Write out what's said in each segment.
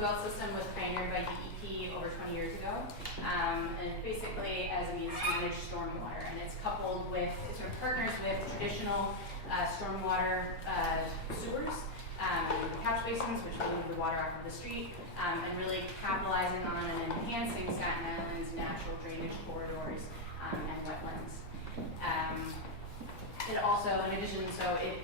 bluebell system was pioneered by DEP over 20 years ago, and basically as a means to manage stormwater. And it's coupled with, it sort of partners with traditional stormwater sewers, catch basins, which move the water off of the street, and really capitalizing on and enhancing Staten Island's natural drainage corridors and wetlands. It also, in addition, so it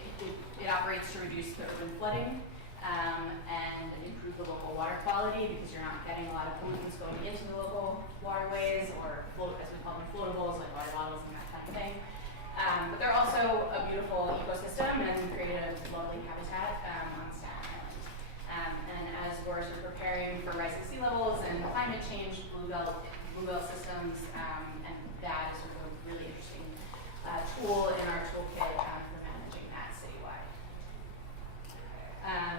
operates to reduce the urban flooding and improve the local water quality, because you're not getting a lot of pollutants going into the local waterways, or as we call them, floatables, like water bottles and that kind of thing. But they're also a beautiful ecosystem and create a lovely habitat on Staten Island. And as we're sort of preparing for rising sea levels and climate change, bluebell systems, and that is sort of a really interesting tool in our toolkit for managing that citywide.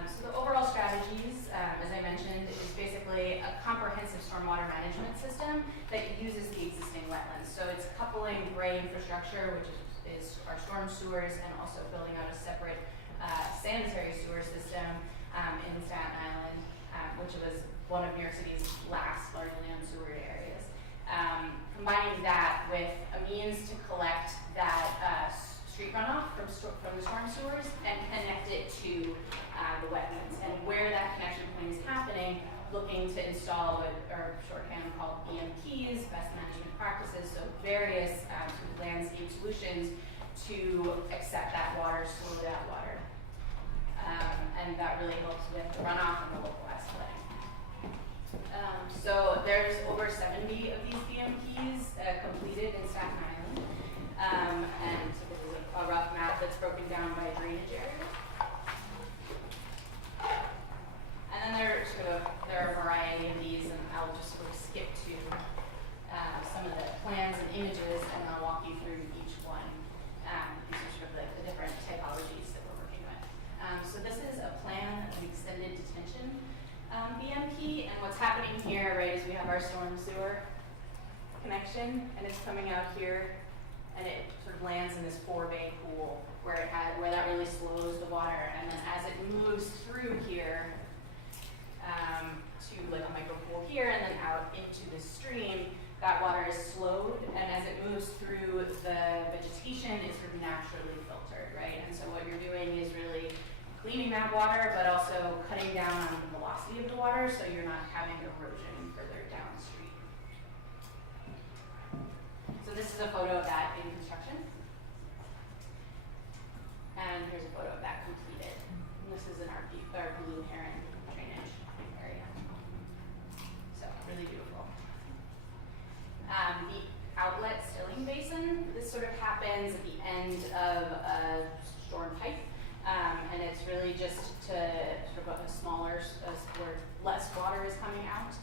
So the overall strategies, as I mentioned, is basically a comprehensive stormwater management system that uses the existing wetlands. So it's coupling gray infrastructure, which is our storm sewers, and also building out a separate sanitary sewer system in Staten Island, which was one of New York City's last largely unsewered areas. Combining that with a means to collect that street runoff from the storm sewers and connect it to the wetlands. And where that connection point is happening, looking to install what are shorthand called BMPs, best management practices, so various sort of landscape solutions to accept that water, slow that water. And that really helps with the runoff and the localized flooding. So there's over 70 of these BMPs completed in Staten Island. And so this is a rough map that's broken down by drainage area. And then there are a variety of these, and I'll just sort of skip to some of the plans and images, and I'll walk you through each one. These are sort of the different typologies that we're working with. So this is a plan of an extended detention BMP, and what's happening here, right, is we have our storm sewer connection, and it's coming out here, and it sort of lands in this 4-bay pool where that really slows the water, and then as it moves through here to like a micro pool here, and then out into the stream, that water is slowed, and as it moves through the vegetation, it's sort of naturally filtered, right? And so what you're doing is really cleaning that water, but also cutting down on the velocity of the water, so you're not having erosion further downstream. So this is a photo of that in construction. And here's a photo of that completed. And this is in our blue heron drainage area. So really beautiful. The outlet stilling basin, this sort of happens at the end of a storm pipe. And it's really just to sort of a smaller, where less water is coming out.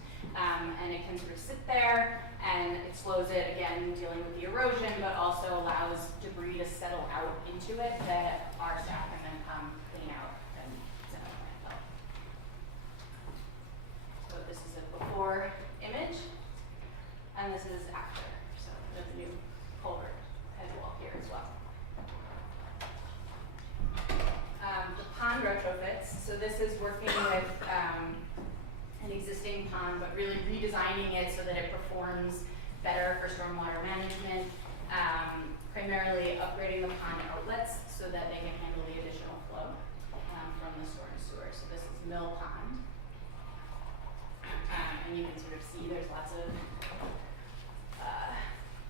And it can sort of sit there, and it slows it, again, dealing with the erosion, but also allows debris to settle out into it that our staff can then come clean out and send it to landfill. So this is a before image, and this is after. So there's a new culvert head wall here as well. The pond retrofits, so this is working with an existing pond, but really redesigning it so that it performs better for stormwater management, primarily upgrading the pond outlets so that they can handle the additional flow from the storm sewer. So this is Mill Pond. And you can sort of see there's lots of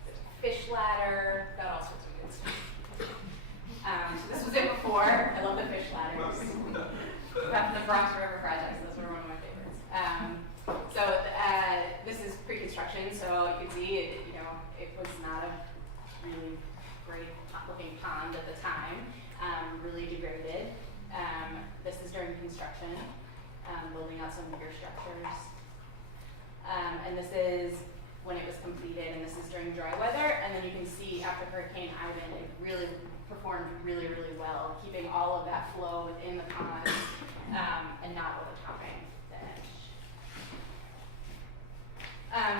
there's a fish ladder, got all sorts of good stuff. So this was it before. I love the fish ladders. The Bronx River projects, those were one of my favorites. This is pre-construction, so you can see it was not a really great looking pond at the time, really degraded. This is during construction, building out some bigger structures. And this is when it was completed, and this is during dry weather. And then you can see after Hurricane Ivan, it really performed really, really well, keeping all of that flow within the pond and not overtopping the edge.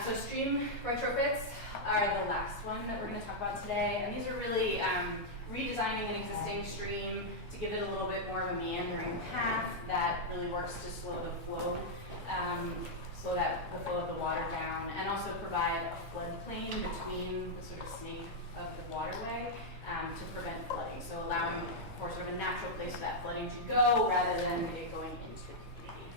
So stream retrofits are the last one that we're going to talk about today, and these are really redesigning an existing stream to give it a little bit more of a meandering path that really works to slow the flow slow the flow of the water down, and also provide a floodplain between the sort of snake of the waterway to prevent flooding. So allowing for sort of a natural place for that flooding to go rather than it going into the community.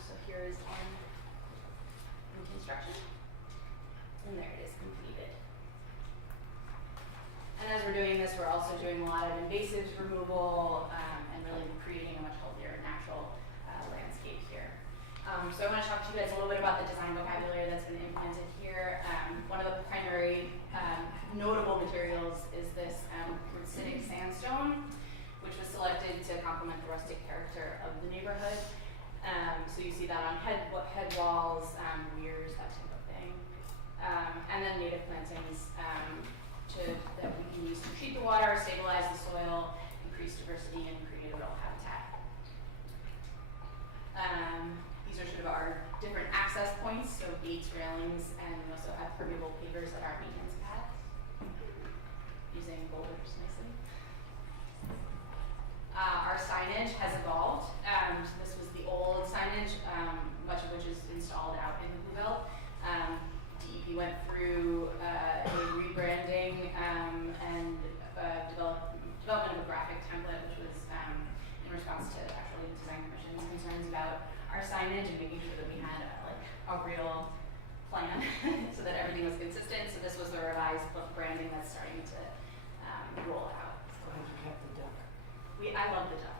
So here is one in construction, and there it is completed. And as we're doing this, we're also doing a lot of invasives removal and really creating a much healthier natural landscape here. So I want to talk to you guys a little bit about the design vocabulary that's been implemented here. One of the primary notable materials is this acidic sandstone, which was selected to complement the rustic character of the neighborhood. So you see that on head walls, weirs, that type of thing. And then native plantings that we can use to treat the water, stabilize the soil, increase diversity, and create a real habitat. These are sort of our different access points, so gates, railings, and we also have permeable pavers at our maintenance pads, using boulders nicely. Our signage has evolved. So this was the old signage, much of which is installed out in the Blue Belt. DEP went through a rebranding and development of a graphic template, which was in response to actually Design Commission's concerns about our signage and making sure that we had a real plan so that everything was consistent. So this was the revised branding that's starting to roll out. Glad you kept the duck. I love the duck.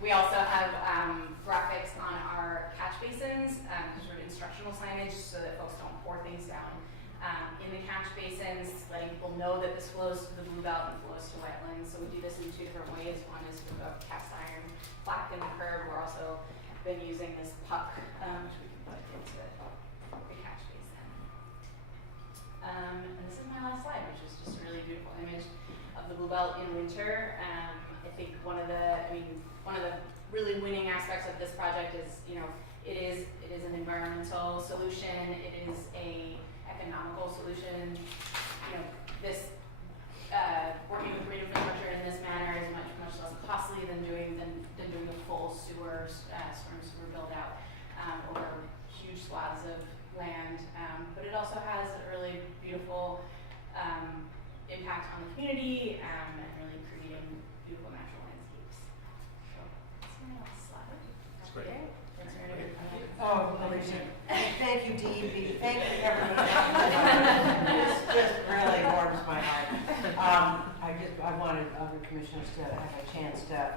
We also have graphics on our catch basins, sort of instructional signage so that folks don't pour things down in the catch basins, letting people know that this flows to the Blue Belt and flows to wetlands. So we do this in two different ways. One is sort of a cast iron plaque in the curb. We're also been using this puck, which we can put into the catch basin. And this is my last slide, which is just a really beautiful image of the Blue Belt in winter. I think one of the really winning aspects of this project is, it is an environmental solution. It is a economical solution. This working with green infrastructure in this manner is much less costly than doing the full storm sewer build out over huge swaths of land. But it also has a really beautiful impact on the community and really creating beautiful natural landscapes. So that's my last slide. That's great. Okay. Thanks for everybody. Oh, Alicia. Thank you, DEP. Thank you, everyone. This just really warms my heart. I wanted other commissioners to have a chance to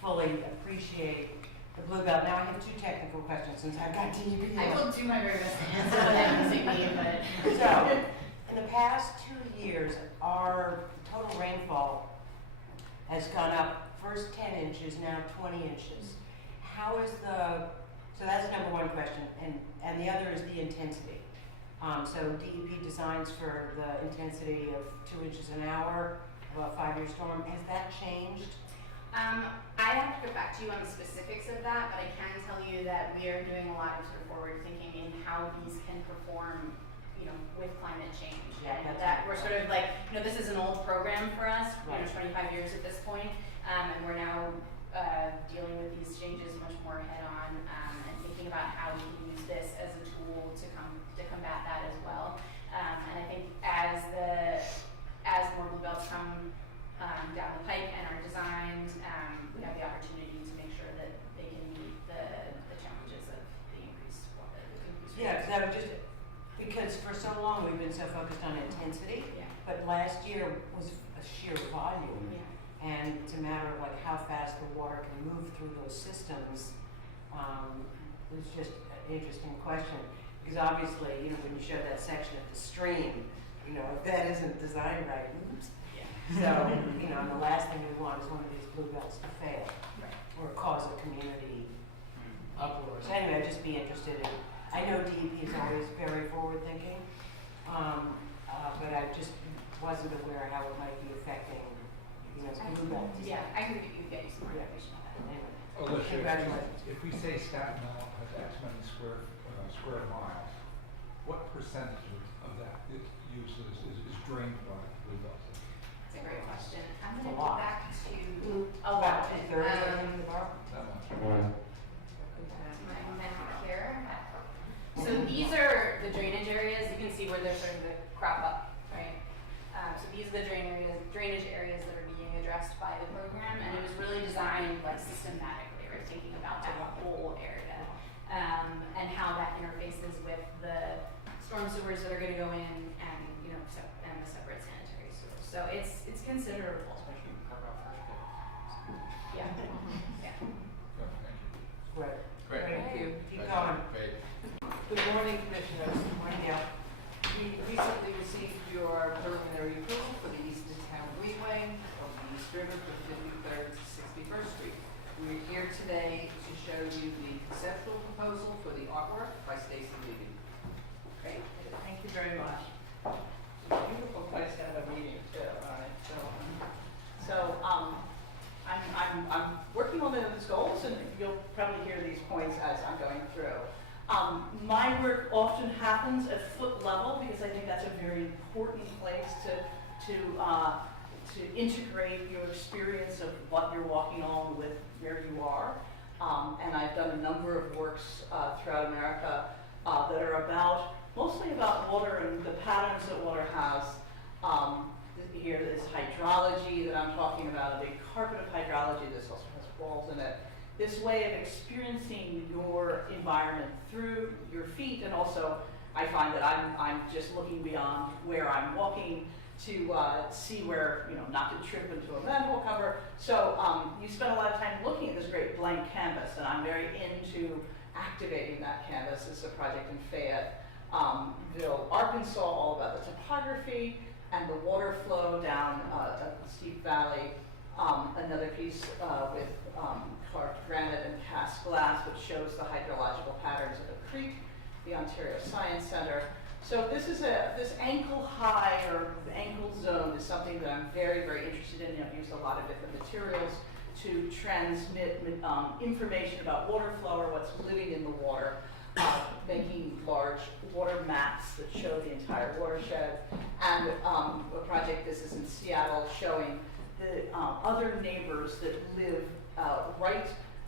fully appreciate the Blue Belt. Now I have two technical questions since I've got DEP. I will do my very best to answer without using me, but So, in the past 2 years, our total rainfall has gone up first 10 inches, now 20 inches. How is so that's number one question, and the other is the intensity. So DEP designs for the intensity of 2 inches an hour, about a 5-year storm. Has that changed? I have to get back to you on the specifics of that, but I can tell you that we are doing a lot of sort of forward thinking in how these can perform, with climate change. Yeah, and that we're sort of this is an old program for us, right. 25 years at this point, and we're now dealing with these changes much more head on, and thinking about how we can use this as a tool to combat that as well. And I think as more Blue Belts come down the pike and are designed, we have the opportunity to make sure that they can meet the challenges of the increased water. Yeah, because for so long we've been so focused on intensity, Yeah. but last year was a sheer volume. Yeah. And it's a matter of how fast the water can move through those systems. It's just an interesting question, because obviously, when you show that section of the stream, if that isn't designed right, oops. Yeah. So, and the last thing we want is one of these Blue Belts to fail, Right. or cause a community uproar. So anyway, I'd just be interested in, I know DEP is always very forward-thinking, but I just wasn't aware how it might be affecting, Blue Belts. Yeah, I can get you some more information on that. Anyway, Alicia, congratulations. if we say Staten Island has X many square miles, what percentage of that use is drained by Blue Belts? That's a great question. I'm It's going a to go lot. back to a About lot. 2/3, I think, like systematically, right? Thinking about that whole area, and how that interfaces with the storm sewers that are going to go in, and and the separate sanitary sewers. So it's considerable. Yeah. Yeah. Good, thank you. Great. Great. Thank you. Keep going. Great. Good morning, Commissioners. Morning, Gail. We recently received your preliminary approval for the Eastern Town Greenway of the East River from 53rd to 61st Street. We're here today to show you the conceptual proposal for the artwork by Stacy Levy. Great. Thank you very much. Beautiful place to have a meeting too. All right. I'm working on those goals, and you'll probably hear these points as I'm going through. My work often happens at foot level because I think that's a very important place to integrate your experience of what you're walking on with where you are. And I've done a number of works throughout America that are mostly about water and the patterns that water has. Here is hydrology that I'm talking about, a big carpet of hydrology. This also has walls in it. This way of experiencing your environment through your feet, and also I find that I'm just looking beyond where I'm walking to see where, not to trip into a manhole cover. So you spend a lot of time looking at this great blank canvas, and I'm very into activating that canvas. It's a project in Fayetteville, Arkansas, all about the topography and the water flow down a steep valley. Another piece with carved granite and cast glass, which shows the hydrological patterns of a creek, the Ontario Science Center. So this ankle high or ankle zone is something that I'm very, very interested in. I've used a lot of different materials to transmit information about water flow or what's living in the water, making large water maps that show the entire watershed. And a project, this is in Seattle, showing the other neighbors that live right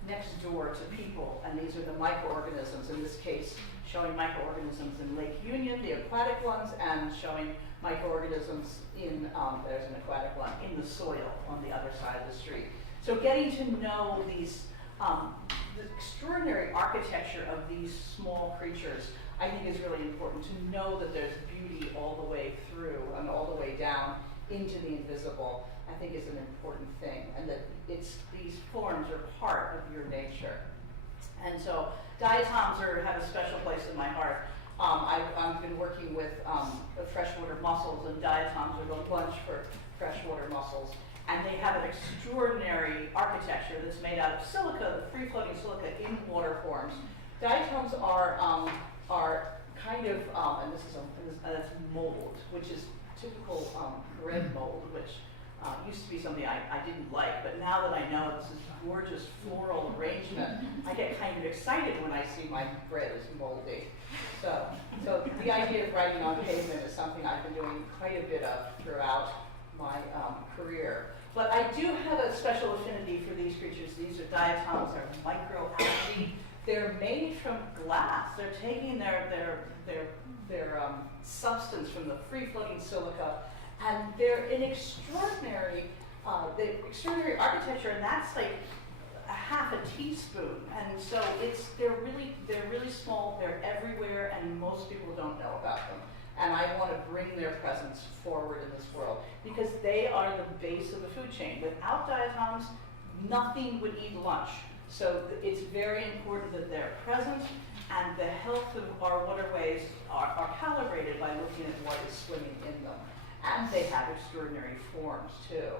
next door to people, and these are the microorganisms, in this case showing microorganisms in Lake Union, the aquatic ones, and showing microorganisms in, there's an aquatic one, in the soil on the other side of the street. So getting to know these, the extraordinary architecture of these small creatures, I think is really important, to know that there's beauty all the way through and all the way down into the invisible, I think is an important thing, and that these forms are part of your nature. And so diatoms have a special place in my heart. I've been working with freshwater mussels, and diatoms are the lunch for freshwater mussels. And they have an extraordinary architecture that's made out of silica, the free-floating silica in water forms. Diatoms are kind of, and that's mold, which is typical bread mold, which used to be something I didn't like, but now that I know this is gorgeous floral arrangement, I get kind of excited when I see my bread is moldy. So the idea of writing on pavement is something I've been doing quite a bit of throughout my career. But I do have a special affinity for these creatures. These are diatoms, they're microalgae. They're made from glass. They're taking their substance from the free-floating silica, and they're an extraordinary architecture, and that's like a half a teaspoon. And so they're really small. They're everywhere, and most people don't know about them. And I want to bring their presence forward in this world because they are the base of the food chain. Without diatoms, nothing would eat lunch. So it's very important that they're present, and the health of our waterways are calibrated by looking at what is swimming in them. And they have extraordinary forms too.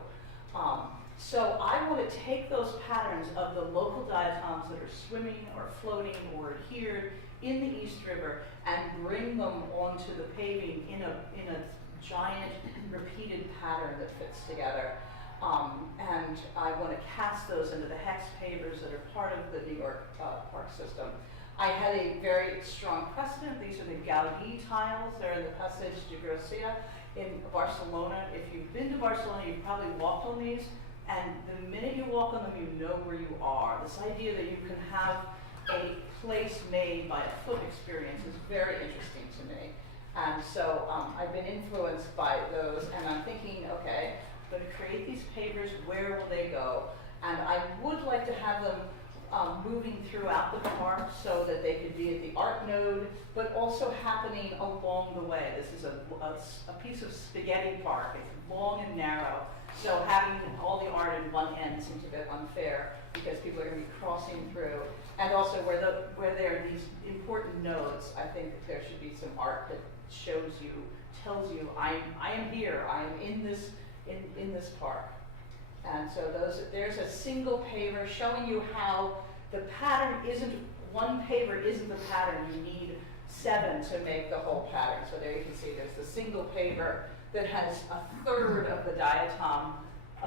So I want to take those patterns of the local diatoms that are swimming or floating or adhered in the East River and bring them onto the paving in a giant repeated pattern that fits together. And I want to cast those into the Hex Papers that are part of the New York park system. I had a very strong precedent. These are the Gaudi tiles. They're in the Passage de Gracia in Barcelona. If you've been to Barcelona, you've probably walked on these. And the minute you walk on them, you know where you are. This idea that you can have a place made by a foot experience is very interesting to me. And so I've been influenced by those, and I'm thinking, okay, I'm going to create these pavers, where will they go? And I would like to have them moving throughout the park so that they could be at the art node, but also happening along the way. This is a piece of spaghetti park. It's long and narrow, so having all the art in one end seems a bit unfair because people are going to be crossing through. And also where there are these important nodes, I think that there should be some art that shows you, tells you, I am here, I am in this park. And so there's a single paver showing you how the pattern isn't, one paver isn't the pattern, you need 7 to make the whole pattern. So there you can see there's the single paver that has a third of the diatom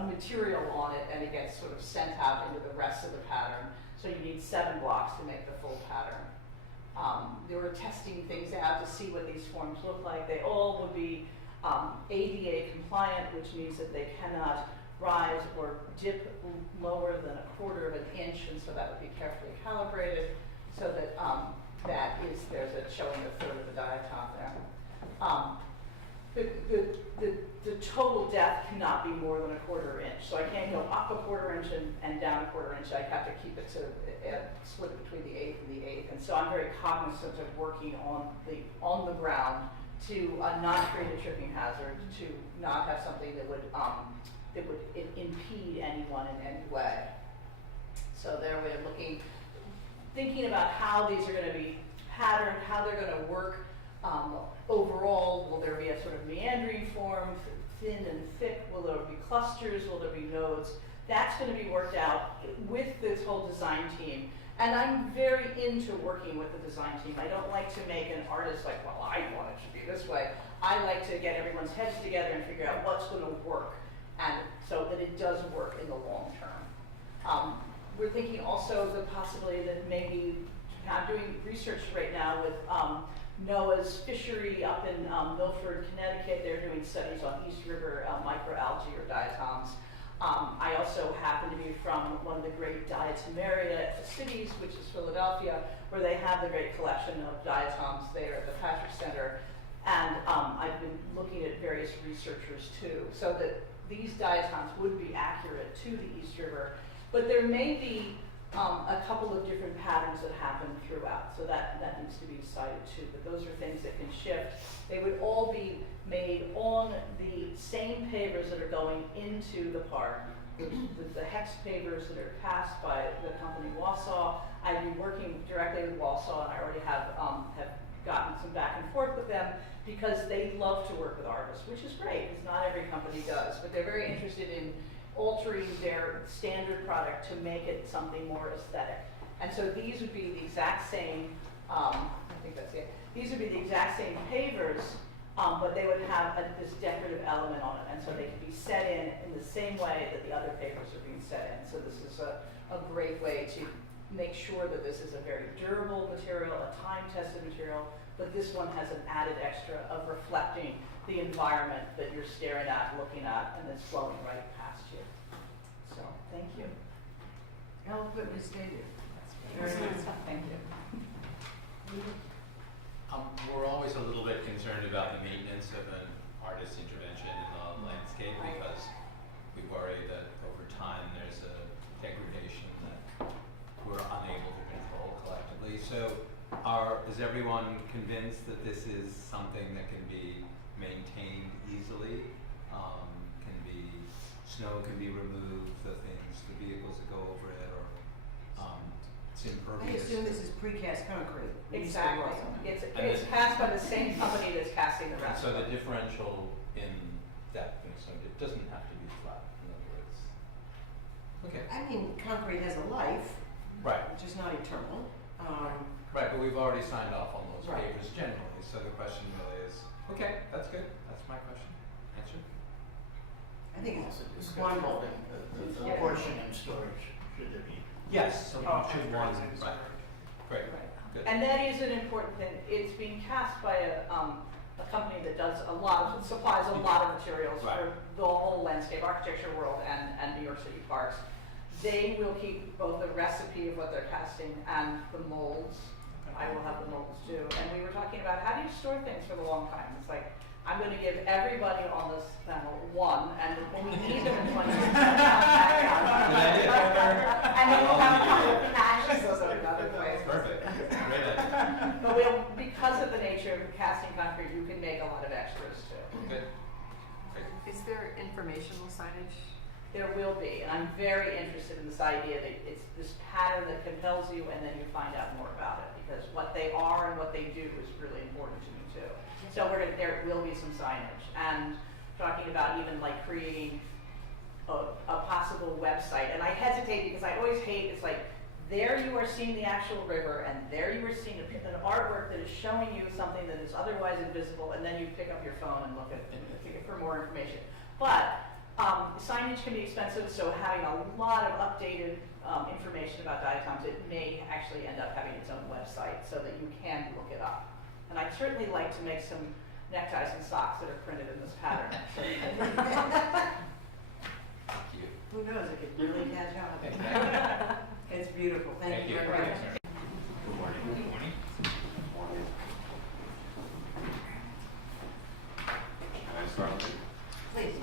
material on it, and it gets sort of sent out into the rest of the pattern. So you need 7 blocks to make the full pattern. They were testing things out to see what these forms look like. They all would be ADA compliant, which means that they cannot rise or dip lower than 1/4 inch, and so that would be carefully calibrated so that there's a showing a third of the diatom there. The total depth cannot be more than 1/4 inch, so I can't go up 1/4 inch and down 1/4 inch. I have to keep it to split between the 1/8 and the 1/8, and so I'm very cognizant of working on the ground to not create a tripping hazard, to not have something that would impede anyone in any way. So there we're thinking about how these are going to be patterned, how they're going to work overall. Will there be a sort of meandering form, thin and thick? Will there be clusters? Will there be nodes? That's going to be worked out with this whole design team. And I'm very into working with the design team. I don't like to make an artist like, well, I want it to be this way. I like to get everyone's heads together and figure out what's going to work, and so that it does work in the long term. We're thinking also the possibility that maybe, I'm doing research right now with NOAA's fishery up in Milford, Connecticut. They're doing studies on East River microalgae or diatoms. I also happen to be from one of the great diatom area cities, which is Philadelphia, where they have the great collection of diatoms there at the Patrick Center. And I've been looking at various researchers too, so that these diatoms would be accurate to the East River. But there may be a couple of different patterns that happen throughout, so that needs to be decided too. But those are things that can shift. They would all be made on the same pavers that are going into the park. The Hex Papers that are passed by the company Wausau. I've been working directly with Wausau, and I already have gotten some back and forth with them because they love to work with artists, which is great, because not every company does, but they're very interested in altering their standard product to make it something more aesthetic. And so these would be the exact same, I think that's it. These would be the exact same pavers, but they would have this decorative element on it. And so they could be set in the same way that the other pavers are being set in. So this is a great way to make sure that this is a very durable material, a time-tested material, but this one has an added extra of reflecting the environment that you're staring at, looking at, and it's flowing right past you. So, thank you. Eloquently stated. Very nice. Thank you. We're always a little bit concerned about the maintenance of an artist's intervention in the landscape because we worry that over time there's a degradation that we're unable to control collectively. So is everyone convinced that this is something that can be maintained easily? Snow can be removed, the vehicles that go over it, or it's I impervious? assume this is precast concrete. Exactly. It's cast by the same company that's casting the rest. So the differential in depth, so it doesn't have to be flat, in other words. Okay. I mean, concrete has a life, Right, which is not eternal. right, but we've already signed off on those Right. papers generally, so the question really is, okay, that's good, that's my question, answered. I think Also it's discuss wonderful. the Yeah. portion and storage, should there be? Yes, so Oh, should okay. one, right, great, Right. good. And that is an important thing. It's being cast by a company that does supplies a lot of materials Right. for the whole landscape architecture world and New York City parks. They will keep both the recipe of what they're casting and the molds. I will have the molds too. And we were talking about how do you store things for the long time? It's like, I'm going to give everybody on this panel one, and when we need them in 20 years, we'll come back out. Good idea. will have a couple of Yeah. patches of other places. Perfect. Great idea. But we'll, because of the nature of casting concrete, you can make a lot of extras too. Good. Great. Is there informational signage? There will be, and I'm very interested in this idea that it's this pattern that compels you and then you find out more about it, because what they are and what they do is really important to me too. So there will be some signage, and talking about even like creating a possible website. And I hesitate because I always hate, it's like, there you are seeing the actual river, and there you are seeing an artwork that is showing you something that is otherwise invisible, and then you pick up your phone and look at it for more information. But signage can be expensive, so having a lot of updated information about Diatoms, it may actually end up having its own website so that you can look it up. And I'd certainly like to make some neckties and socks that are printed in this pattern. Thank you. Who knows, it could really catch on. Thank It's beautiful, thank you very much. Good morning. Good morning. Morning. Can I start with? Please.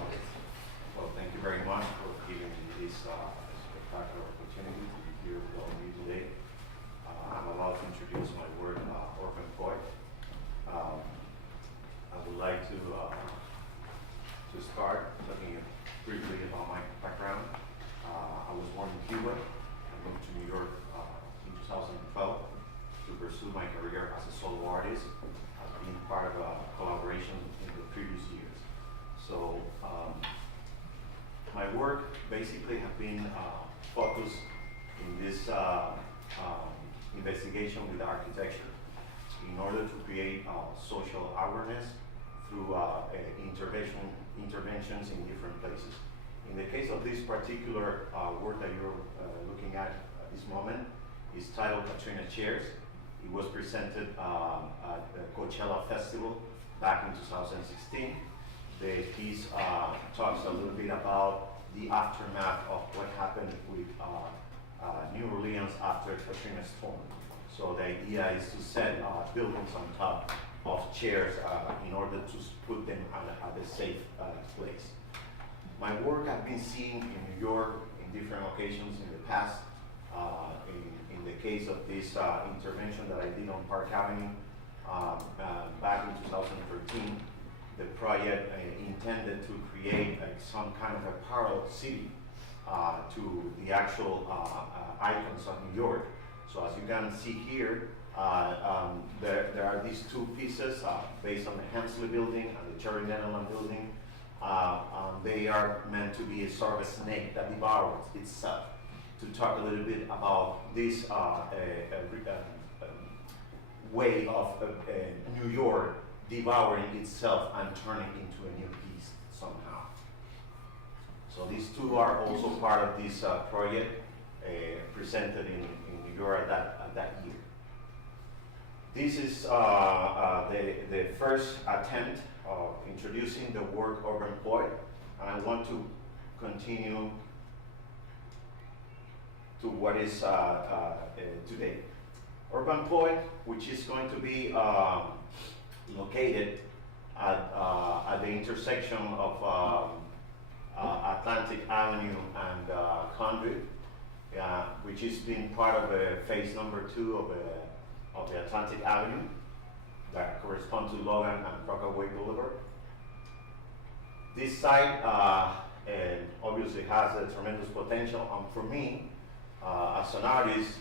Well, thank you very much for giving me this spectacular opportunity to be here with all of you today. I'm allowed to introduce my work, Orphan Poet. I would like to start talking briefly about my background. I was born in Cuba. I moved to New York in 2012 to pursue my career as a solo artist, being part of a collaboration in the previous years. So my work basically have been focused in this investigation with architecture in order to create social awareness through interventions in different places. In the case of this particular work that you're looking at this moment, is titled Katrina Chairs. It was presented at the Coachella Festival back in 2016. The piece talks a little bit about the aftermath of what happened with New Orleans after Katrina storm. So the idea is to set buildings on top of chairs in order to put them at a safe place. My work I've been seen in New York in different occasions in the past. In the case of this intervention that I did on Park Avenue back in 2013, the project intended to create some kind of a parallel city to the actual icons of New York. So as you can see here, there are these two pieces based on the Hensley building and the Cherry Netherland building. They are meant to be a sort of a snake that devours itself. To talk a little bit about this way of New York devouring itself and turning into a new beast somehow. So these two are also part of this project presented in New York at that year. This is the first attempt of introducing the word urban poet, and I want to continue to what is today. Urban poet, which is going to be located at the intersection of Atlantic Avenue and Conduit, which is being part of phase number 2 of the Atlantic Avenue that corresponds to Logan and Rockaway Boulevard. This site obviously has a tremendous potential, and for me, as an artist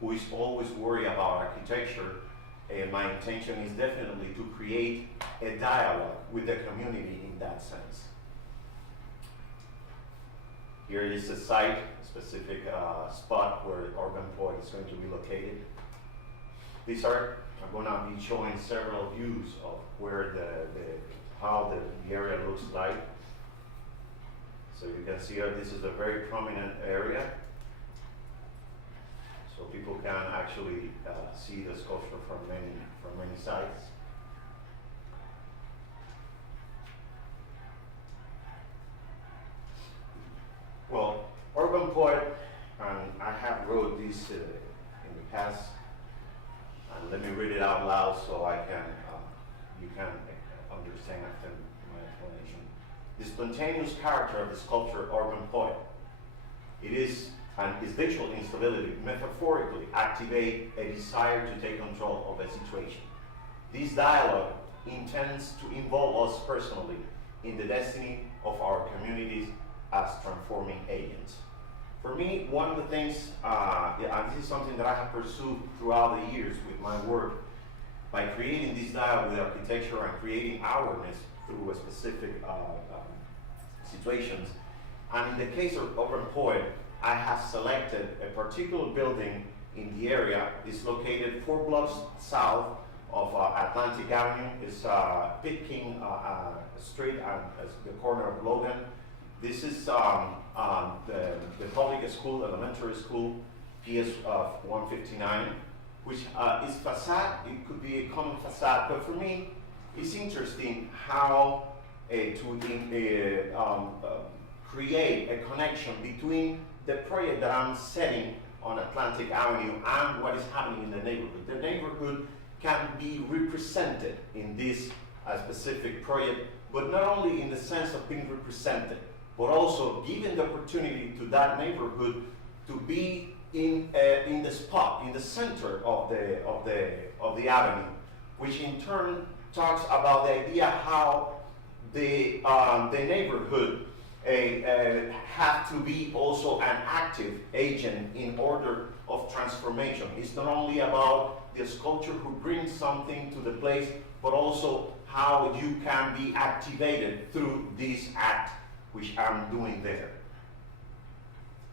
who is always worried about architecture, my intention is definitely to create a dialogue with the community in that sense. Here is a site, a specific spot where Urban Poet is going to be located. These are, I'm going to be showing several views of where how the area looks like. So you can see here, this is a very prominent area. So people can actually see the sculpture from many sides. Well, Urban Poet, and I have wrote this in the past, and let me read it out loud so I can, you can understand after my explanation. The spontaneous character of the sculpture Urban Poet. It is and its visual instability metaphorically activate a desire to take control of a situation. This dialogue intends to involve us personally in the destiny of our communities as transforming agents. For me, one of the things, and this is something that I have pursued throughout the years with my work, by creating this dialogue with architecture and creating awareness through a specific situations. And in the case of Urban Poet, I have selected a particular building in the area. It's located 4 blocks south of Atlantic Avenue. It's Pit King Street and the corner of Logan. This is the public school, elementary school, PS 159, which is facade. It could be a common facade, but for me, it's interesting how to create a connection between the project that I'm setting on Atlantic Avenue and what is happening in the neighborhood. The neighborhood can be represented in this specific project, but not only in the sense of being represented, but also giving the opportunity to that neighborhood to be in the spot, in the center of the avenue, which in turn talks about the idea how the neighborhood have to be also an active agent in order of transformation. It's not only about the sculpture who brings something to the place, but also how you can be activated through this act which I'm doing there.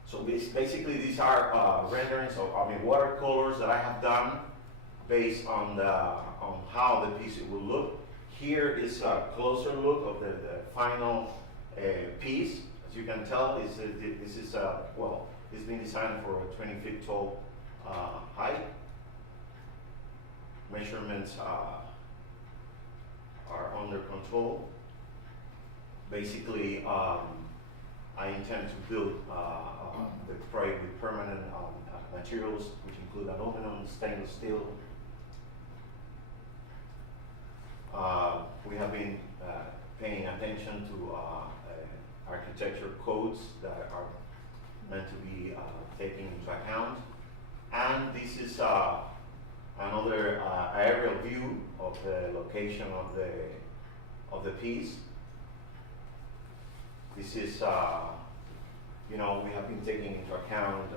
So basically these are renderings of watercolors that I have done based on how the piece will look. Here is a closer look of the final piece. As you can tell, this is it's been designed for a 20 feet tall height. Measurements are under control. Basically, I intend to build the project with permanent materials, which include aluminum, stainless steel. We have been paying attention to architecture codes that are meant to be taken into account. And this is another aerial view of the location of the piece. This is, we have been taking into account,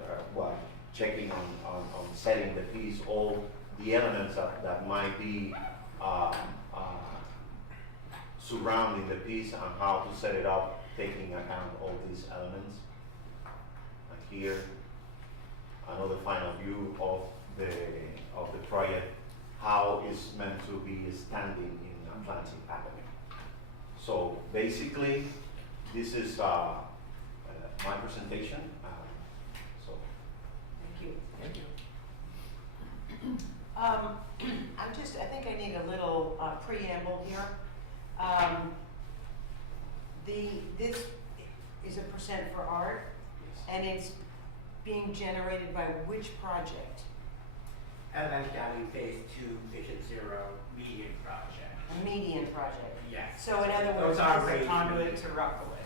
checking on setting the piece, all the elements that might be surrounding the piece and how to set it up, taking account all these elements. And here, another final view of the project, how it's meant to be standing in Atlantic Avenue. So basically, this is my presentation. Thank you. Thank you. I think I need a little preamble here. This is a percent for art, and it's being generated by which project? Atlantic Avenue Phase 2 Vision Zero median project. A median project. Yes. So in other words, Those are it's a raised conduit median. to Rockaway.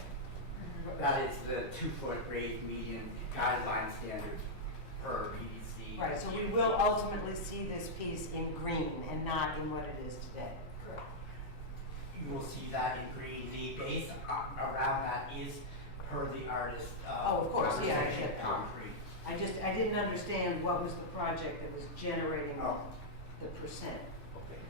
That is the 2-foot raised median guideline standard per PDC. Right, so we will ultimately see this piece in green and not in what it is today. Correct. You will see that in green. The base around that is per the artist. Oh, of course, yeah, I conversation get that. concrete. I didn't understand what was the project that was generating Oh. the percent. Okay.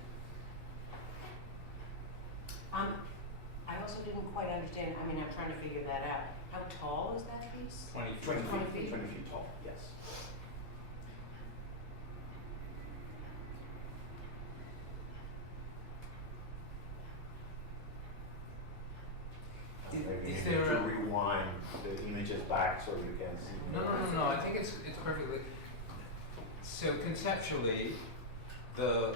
I also didn't quite understand, I'm trying to figure that out. How tall is that piece? 20 feet. 20 feet. 20 feet tall, yes. Maybe Is you need there to a- rewind the images back so you can see. No. I think it's perfectly. So conceptually, the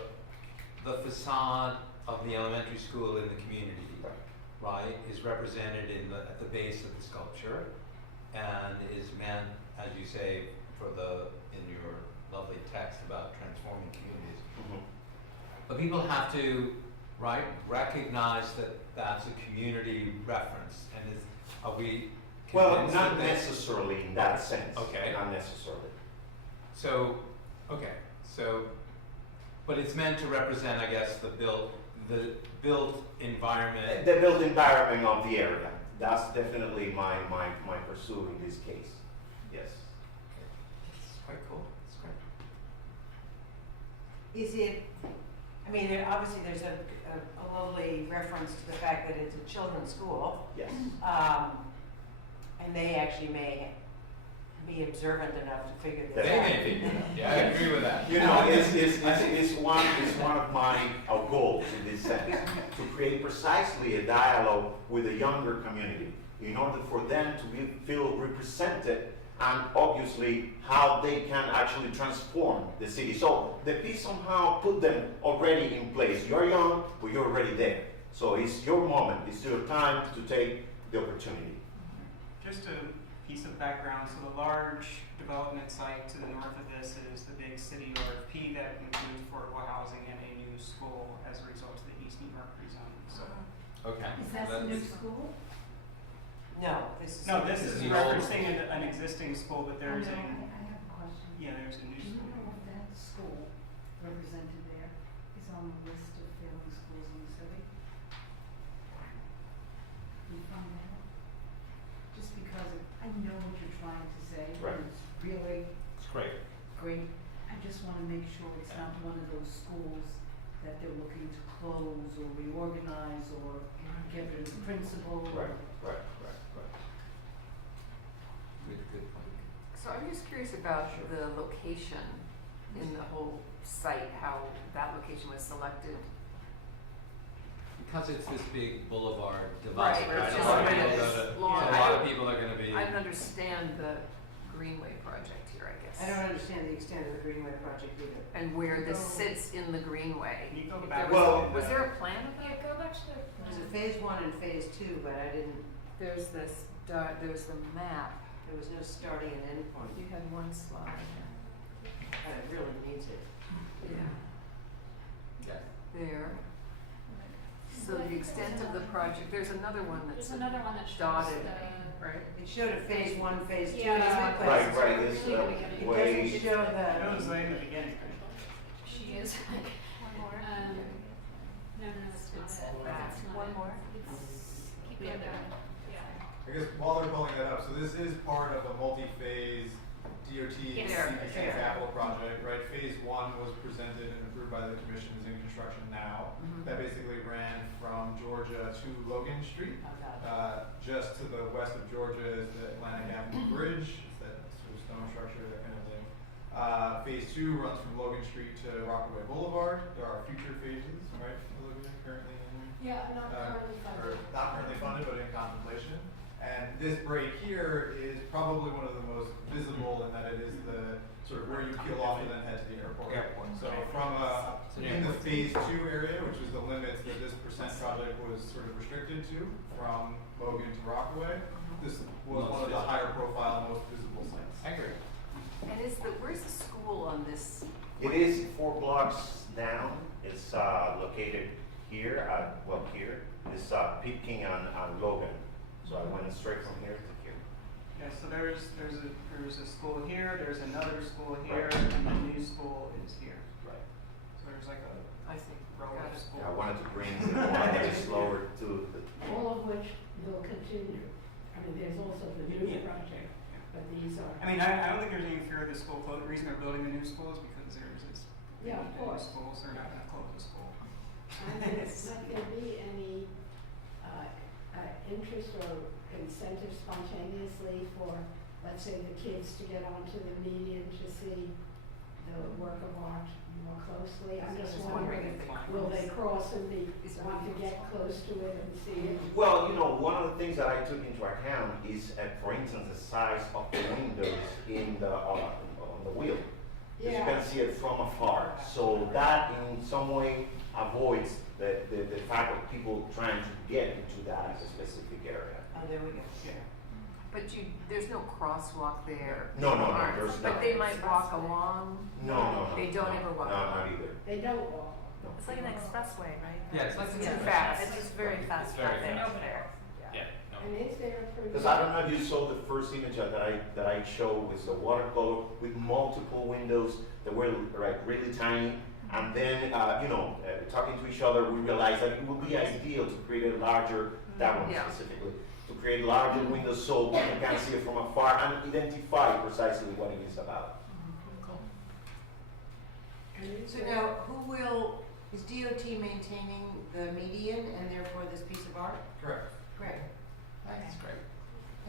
facade of the elementary school in the community, right, is represented at the base of the sculpture, and is meant, as you say, in your lovely text about transforming communities. Mhm. But people have to, right, recognize that that's a community reference, and Well, convinced not that they- necessarily in that sense. Okay. Not necessarily. So, okay, so, but it's meant to represent, I guess, the built environment. The built environment of the area. That's definitely my pursuit in this case. Yes. It's quite cool, it's great. Is it, I mean, obviously there's a lovely reference to the fact that it's a children's school. Yes. And they actually may be observant enough to figure this They out. may be, yeah, I agree with that. You know, it's one of my goals in this sense, to create precisely a dialogue with the younger community in order for them to feel represented and obviously how they can actually transform the city. So the piece somehow put them already in place. You're young, but you're already there. So it's your moment, it's your time to take the opportunity. Just a piece of background, so the large development site to the north of this is the big city RFP that includes affordable housing and a new school as a result of the East New York rezoning. So, Okay. Is that the new school? No, this is. no, this is the old- referencing an existing school, but there's I a, have a question. yeah, there's a new Do you school. know if that school represented there is on the list of failing schools in the city? You found out? Just because I know what you're trying to say, Right. and it's really It's great. great. I just wanna make sure it's not one of those schools that they're looking to close or reorganize or get rid of the principal. Right. Good point. So I'm just curious about the location in the whole site, how that location was selected. Because it's this big boulevard Right, divide, but it's right? just A lot of kind people of go this to- long- so a I lot of don't- people are gonna be. I don't understand the Greenway project here, I guess. I don't understand the extent of the Greenway project either. And where this sits in the Greenway. Can you go If back? there Well- was there a plan of that? Go back to the. There's a phase 1 and phase 2, but I didn't, There's this, there's the map. there was no starting and end point, You had one slide. but it really needs it. Yeah. Yes. There. So the extent of the project, there's another one There's that's another one that shows dotted, the. right? It showed a phase 1, phase 2. Yeah, doesn't that's it? what Right, right, it's Really gonna get It way. doesn't show the. That was right in the beginning. She is. One more. No, that's not It's it. back. That's not One it. more? Keep going. Yeah. I guess while they're pulling that up, so this is part of a multi-phase DOT Yes. CPC There. capital project, right? Phase 1 was presented and approved by the commission, is in construction now. Mhm. That basically ran from Georgia to Logan Street. Oh, God. Just to the west of Georgia is the Atlantic Avenue Bridge, it's that sort of stone structure, that kind of thing. Phase 2 runs from Logan Street to Rockaway Boulevard. There are future phases, right, Olivia, currently in? Yeah, not currently Or funded. not currently funded, but in contemplation. And this break here is probably one of the most visible in that it is the sort of where you peel off and then head to the airport. Airport. So from It's an in the airport. phase 2 area, which was the limits that this percent project was sort of restricted to, from Logan to Rockaway, this was one of the higher profile, most visible sites. I agree. And where's the school on this? It is 4 blocks down. It's located here, here. It's peaking on Logan. So I went straight from here to here. Yeah, so there's a school here, there's another school here, and the new school is here. Right. So there's like a I see. row Got of it. schools. I wanted to bring the one that is lower to the. All of which will continue. I mean, there's also the new Yeah. project, but these are. I mean, I don't think there's any fear of the school closing. The reason they're building the new school is because there's this Yeah, of new course. school, so they're not gonna close the school. And might there be any interest or incentive spontaneously for, let's say, the kids to get onto the median to see the work of art more closely? I'm just wondering, will they cross and want to get close to it and see it? Well, one of the things that I took into account is, for instance, the size of the windows in the on the wheel. You can see it from afar. So that in some way avoids the fact of people trying to get into that specific area. Oh, there we go. Yeah. But there's no crosswalk there. No, Aren't- there's But not. they might walk along. No. They don't no, ever walk No, along. not either. They don't walk. No. It's like an expressway, right? Yeah, it's like Yeah. Too fast. It's just very fast It's very traffic fast. there. Yeah, no, And is there a provision? Because I don't know if you saw the first image that I showed with the watercolor with multiple windows that were like really tiny. And then, talking to each other, we realized that it would be ideal to create a larger, that one Yeah. specifically, to create larger windows so we can see it from afar and identify precisely what it is about. And is So there- now, is DOT maintaining the median and therefore this piece of art? Correct. Great, That's great.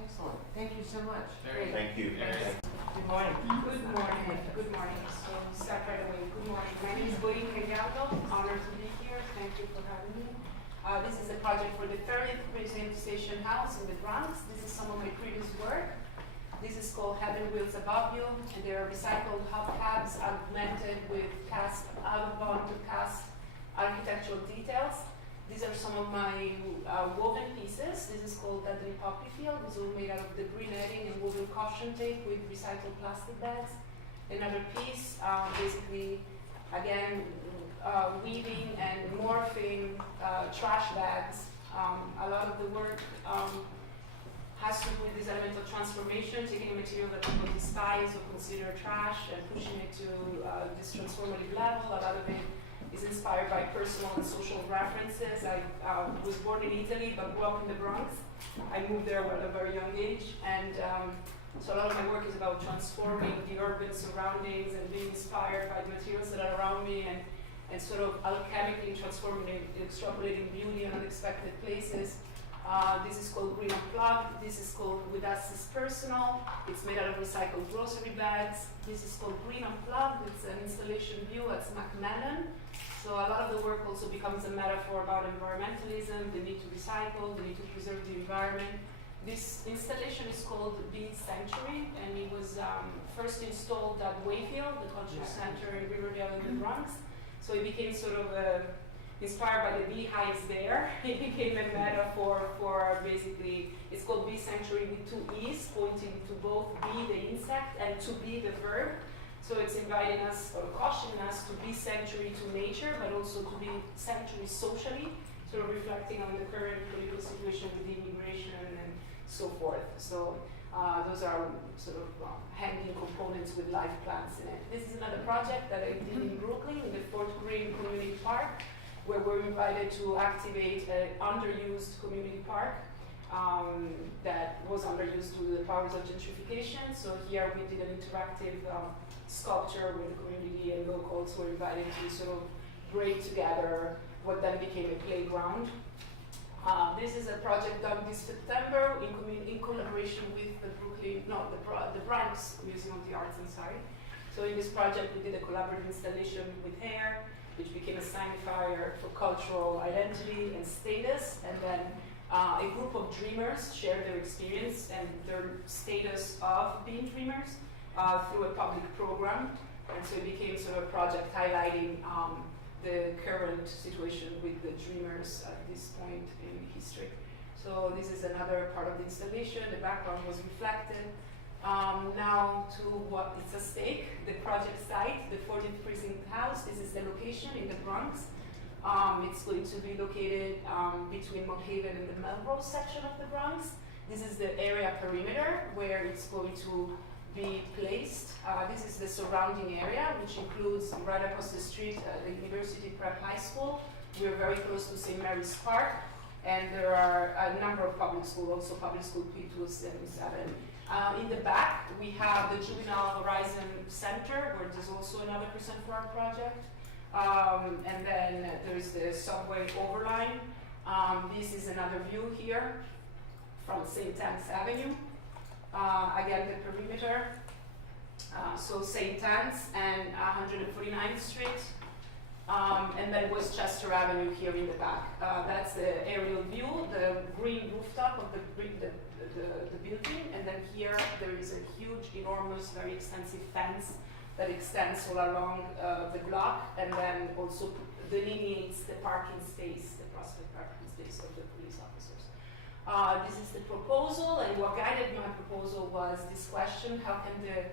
excellent, thank you so much. Very Thank you. Good morning. Good morning, good morning. So start right away. Good morning. My name is Borin Gallardo. Honored to be here. Thank you for having me. This is a project for the 30th Precinct Station House in the Bronx. This is some of my previous work. This is called Heaven Wheels Above You, and they are recycled hubcaps augmented with cast out-of-bond to cast architectural details. These are some of my woven pieces. This is called Deadly Poppy Field. This is all made out of debris netting and woven caution tape with recycled plastic bags. Another piece, basically, again, weaving and morphing trash bags. A lot of the work has to do with this element of transformation, taking a material that people despise or consider trash and pushing it to this transformative level. A lot of it is inspired by personal and social references. I was born in Italy but grew up in the Bronx. I moved there at a very young age, and so a lot of my work is about transforming the urban surroundings and being inspired by the materials that are around me, and sort of alchemically transforming, extrapolating beauty in unexpected places. This is called Green Unplugged. This is called With Us is Personal. It's made out of recycled grocery bags. This is called Green Unplugged. It's an installation view at Macmillan. So a lot of the work also becomes a metaphor about environmentalism, the need to recycle, the need to preserve the environment. This installation is called Bee Sanctuary, and it was first installed at Wayfield, the cultural center in Riverdale in the Bronx. So it became sort of inspired by the beehives there. It became a metaphor for basically, it's called Bee Sanctuary with two E's, pointing to both bee, the insect, and to be, the verb. So it's inviting us, or cautioning us, to be sanctuary to nature, but also to be sanctuary socially, sort of reflecting on the current political situation with immigration and so forth. So those are sort of hanging components with live plants in it. This is another project that I did in Brooklyn, in the Fort Greene Community Park, where we're invited to activate an underused community park that was underused due to the powers of gentrification. So here we did an interactive sculpture where the community and locals were invited to sort of break together what then became a playground. This is a project done this September in collaboration with the Bronx Museum of the Arts and Science. So in this project we did a collaborative installation with hair, which became a signifier for cultural identity and status, and then a group of dreamers shared their experience and their status of being dreamers through a public program, and so it became sort of a project highlighting the current situation with the dreamers at this point in history. So this is another part of the installation. The background was reflected. Now to what is at stake, the project site, the 40th Precinct House. This is the location in the Bronx. It's going to be located between Mount-Haven and the Melrose section of the Bronx. This is the area perimeter where it's going to be placed. This is the surrounding area, which includes right across the street the University Prep High School. We're very close to St. Mary's Park, and there are a number of public schools, also public school P2, 77. In the back, we have the Juvenile Horizon Center, where there's also another percent for our project. And then there's the subway overline. This is another view here from St. Anne's Avenue. Again, the perimeter. So St. Anne's and 149th Street. And then Westchester Avenue here in the back. That's the aerial view, the green rooftop of the building. And then here there is a huge, enormous, very extensive fence that extends all along the block, and then also delineates the parking space, the prospect parking space of the police officers. This is the proposal, and what guided my proposal was this question: how can the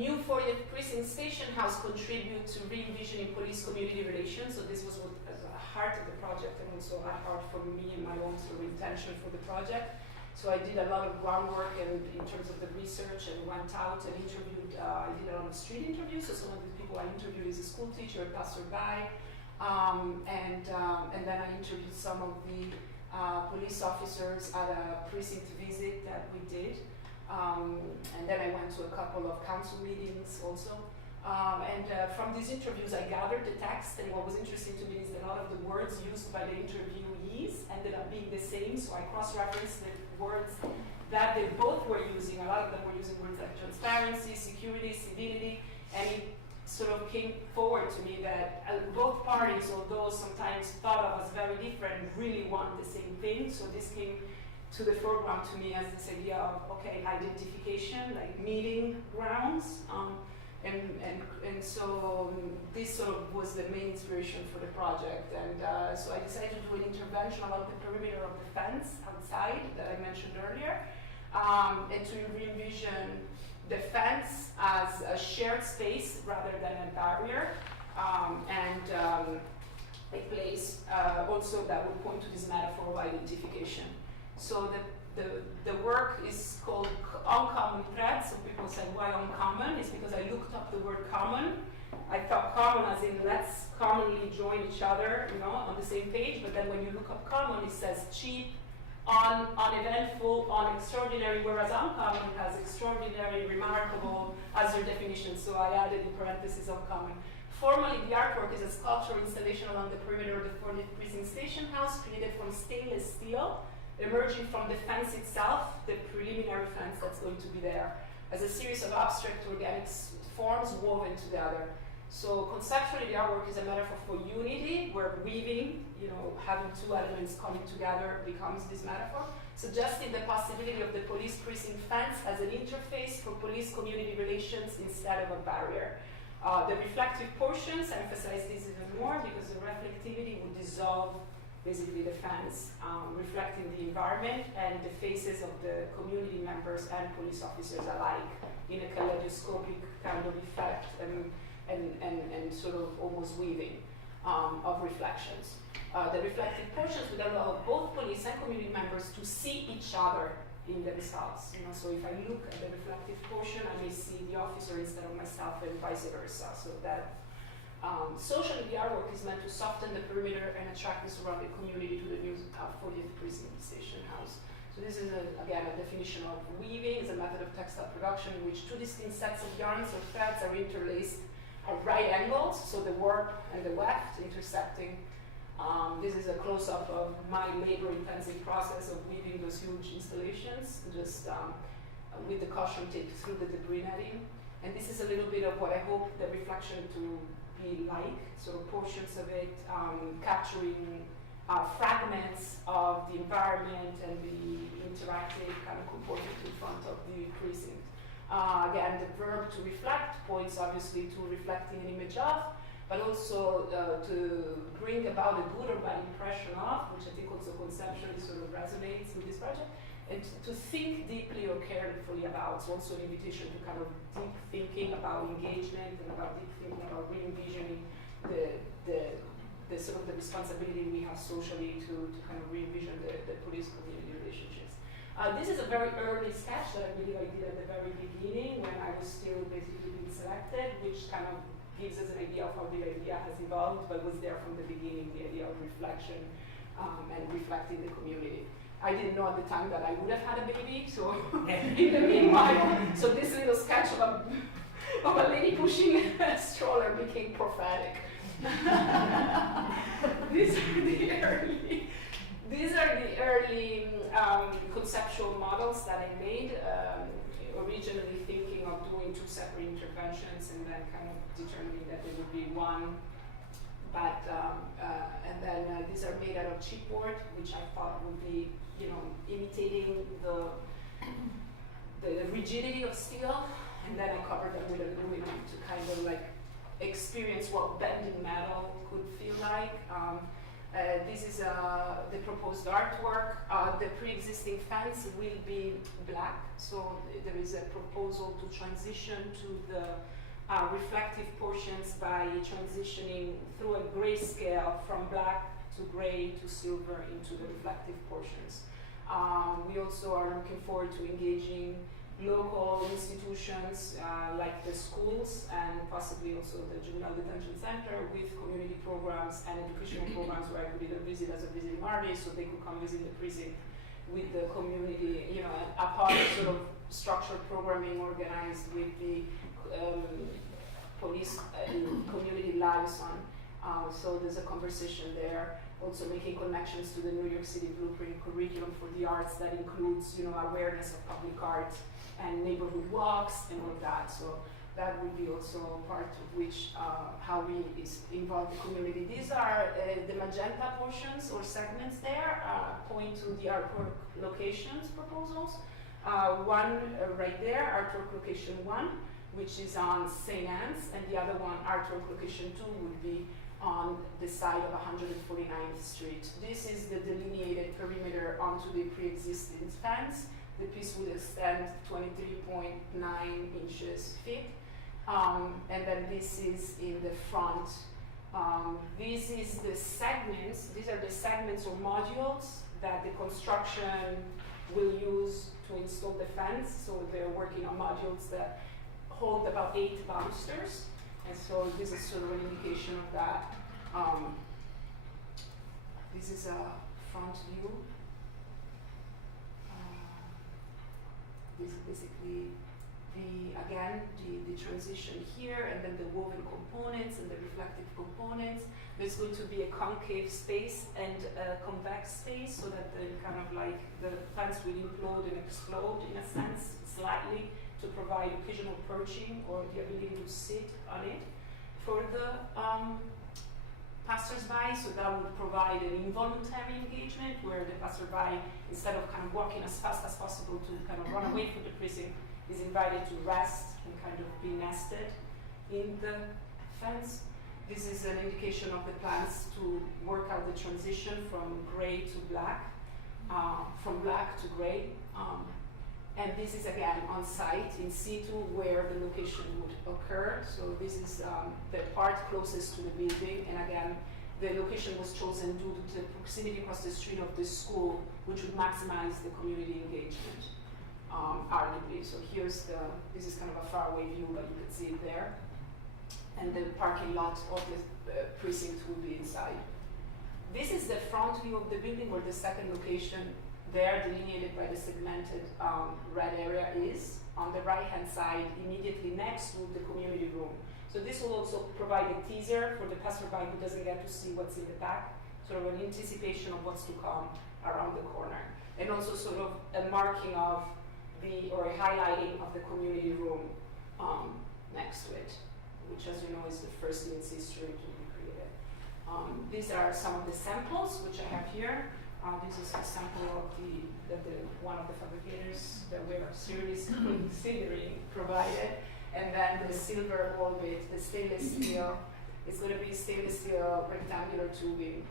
new 40th Precinct Station House contribute to re-envisioning police-community relations? So this was what, at the heart of the project, and also at heart for me and my own sort of intention for the project. So I did a lot of groundwork and in terms of the research and went out and interviewed, I did a lot of street interviews, so some of the people I interviewed is a school teacher, a passerby, and then I interviewed some of the police officers at a precinct visit that we did. And then I went to a couple of council meetings also. From these interviews, I gathered the text, and what was interesting to me is that a lot of the words used by the interviewees ended up being the same, so I cross-referenced the words that they both were using. A lot of them were using words like transparency, security, civility, and it sort of came forward to me that both parties, although sometimes thought of as very different, really want the same thing. So this came to the foreground to me as this idea of, okay, identification, like meeting grounds, and so this sort of was the main inspiration for the project. And so I decided to do an intervention along the perimeter of the fence outside that I mentioned earlier, and to re-envision the fence as a shared space rather than a barrier, and a place also that would point to this metaphor of identification. So the work is called Uncommon Thread. Some people say, why uncommon? It's because I looked up the word common. I thought common as in let's commonly join each other, on the same page, but then when you look up common, it says cheap, uneventful, extraordinary, whereas uncommon has extraordinary, remarkable as their definition, so I added in parentheses uncommon. Formally, the artwork is a sculptural installation along the perimeter of the 40th Precinct Station House, created from stainless steel, emerging from the fence itself, the preliminary fence that's going to be there, as a series of abstract organic forms woven together. So conceptually, the artwork is a metaphor for unity, where weaving, having two elements coming together becomes this metaphor, suggesting the possibility of the police precinct fence as an interface for police-community relations instead of a barrier. The reflective portions emphasize this even more because the reflectivity would dissolve basically the fence, reflecting the environment and the faces of the community members and police officers alike in a kaleidoscopic kind of effect and sort of almost weaving of reflections. The reflective portions would allow both police and community members to see each other in themselves. So if I look at the reflective portion, I may see the officer instead of myself and vice versa. So that socially, the artwork is meant to soften the perimeter and attract the surrounding community to the new 40th Precinct Station House. So this is, again, a definition of weaving. It's a method of textile production in which two distinct sets of yarns or threads are interlaced at right angles, so the warp and the weft intersecting. This is a close-up of my labor-intensive process of weaving those huge installations, just with the caution tape through the debris netting. And this is a little bit of what I hope the reflection to be like, sort of portions of it, capturing fragments of the environment and the interactive kind of component in front of the precinct. Again, the verb to reflect points obviously to reflecting an image of, but also to bring about a good or bad impression of, which I think also conceptually sort of resonates with this project, and to think deeply or carefully about. So also an invitation to kind of deep thinking about engagement and about deep thinking about re-envisioning the sort of the responsibility we have socially to kind of re-envision the police-community relationships. This is a very early sketch that I believe I did at the very beginning when I was still basically being selected, which kind of gives us an idea of how the idea has evolved, but was there from the beginning, the idea of reflection and reflecting the community. I didn't know at the time that I would have had a baby, so in the meanwhile, so this little sketch of a lady pushing a stroller became prophetic. These are the early conceptual models that I made, originally thinking of doing two separate interventions and then kind of determining that there would be one. But, and then these are made out of chipboard, which I thought would be, imitating the rigidity of steel, and then I covered them with aluminum to kind of like experience what bending metal could feel like. This is the proposed artwork. The pre-existing fence will be black, so there is a proposal to transition to the reflective portions by transitioning through a grayscale from black to gray to silver into the reflective portions. We also are looking forward to engaging local institutions like the schools and possibly also the juvenile detention center with community programs and educational programs where I could either visit as a visiting artist so they could come visit the precinct with the community, you know, a part of sort of structured programming organized with the police and community liaison. So there's a conversation there. Also making connections to the New York City Blueprint curriculum for the arts that includes, you know, awareness of public art and neighborhood walks and all that. So that would be also part of which how we involve the community. These are the magenta portions or segments there point to the artwork locations proposals. One right there, artwork location 1, which is on St. Anne's, and the other one, artwork location 2, would be on the side of 149th Street. This is the delineated perimeter onto the pre-existing fence. The piece would extend 23.9 inches thick. And then this is in the front. This is the segments, these are the segments or modules that the construction will use to install the fence. So they're working on modules that hold about 8 balusters. And so this is sort of an indication of that. This is a front view. This is basically the transition here, and then the woven components and the reflective components. There's going to be a concave space and a convex space, so that the kind of like the fence will implode and explode in a sense slightly to provide occasional perching or the ability to sit on it for the passersby. So that would provide an involuntary engagement where the passerby, instead of kind of walking as fast as possible to kind of run away from the precinct, is invited to rest and kind of be nested in the fence. This is an indication of the plans to work out the transition from gray to black, from black to gray. And this is again on site, in situ, where the location would occur. So this is the part closest to the building. And again, the location was chosen due to the proximity across the street of the school, which would maximize the community engagement, arguably. So here's this is kind of a faraway view, but you can see it there. And the parking lot of the precinct will be inside. This is the front view of the building, where the second location there, delineated by the segmented red area, is on the right-hand side, immediately next to the community room. So this will also provide a teaser for the passerby who doesn't get to see what's in the back, sort of an anticipation of what's to come around the corner. And also sort of a marking of or a highlighting of the community room next to it, which, as you know, is the first in its history to be created. These are some of the samples which I have here. This is a sample of one of the fabricators that we are seriously considering provided. And then the silver orbit, the stainless steel. It's going to be stainless steel rectangular tubing.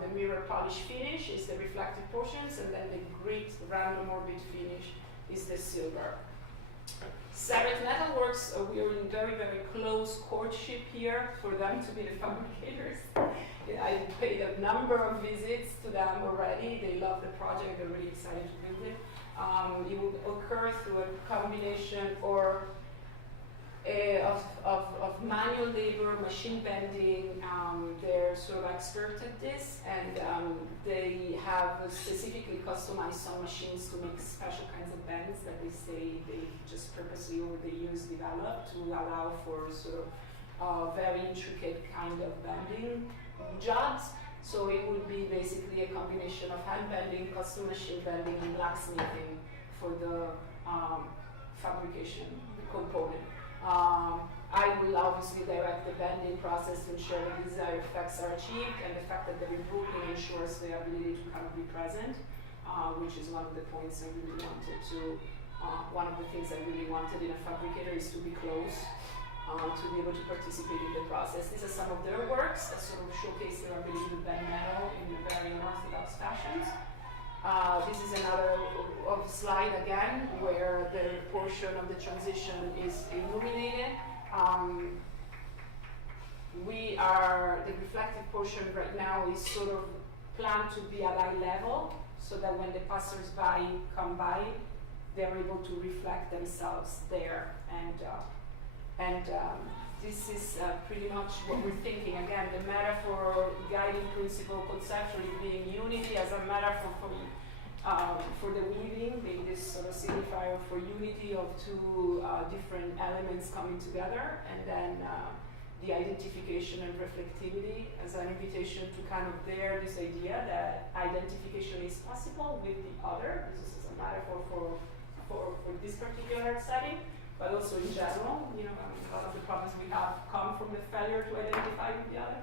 The mirror polish finish is the reflective portions, and then the grit random orbit finish is the silver. Serret Metalworks, we are in very, very close courtship here for them to be the fabricators. I paid a number of visits to them already. They love the project. They're really excited to build it. It will occur through a combination of manual labor, machine bending. They're sort of expert at this, and they have specifically customized some machines to make special kinds of bends that they say they just purposely over the years developed to allow for sort of very intricate kind of bending jobs. So it would be basically a combination of hand bending, custom machine bending, and blacksmithing for the fabrication component. I will obviously direct the bending process to ensure that desired effects are achieved, and the fact that they're in Brooklyn ensures the ability to kind of be present, which is one of the points I really wanted to, one of the things I really wanted in a fabricator is to be close, to be able to participate in the process. These are some of their works that sort of showcase their ability to bend metal in very unorthodox fashions. This is another slide again, where the portion of the transition is illuminated. The reflective portion right now is sort of planned to be at eye level. so that when the passers-by come by, they're able to reflect themselves there. And this is pretty much what we're thinking. Again, the metaphor guiding principle conceptually being unity as a metaphor for the weaving, being this sort of signifier for unity of two different elements coming together, and then the identification and reflectivity as an invitation to kind of bear this idea that identification is possible with the other. This is a metaphor for this particular setting, but also in general, you know, a lot of the problems we have come from the failure to identify with the other.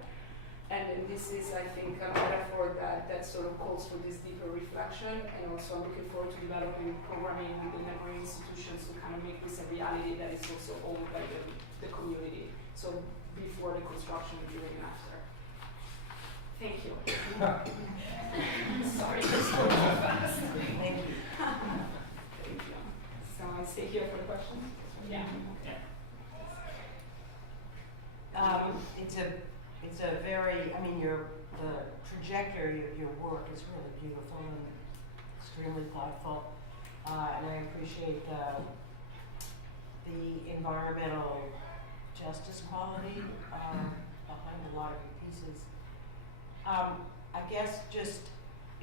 And then this is, I think, a metaphor that sort of calls for this deeper reflection, and also I'm looking forward to developing programming within memory institutions to kind of make this a reality that is also owned by the community. So before the construction, during, and after. Thank you. Sorry for so fast. Thank you. Thank you. So I stay here for the questions? Yeah. It's a very, I mean, the trajectory of your work is really beautiful and extremely thoughtful. And I appreciate the environmental justice quality behind a lot of your pieces. I guess just,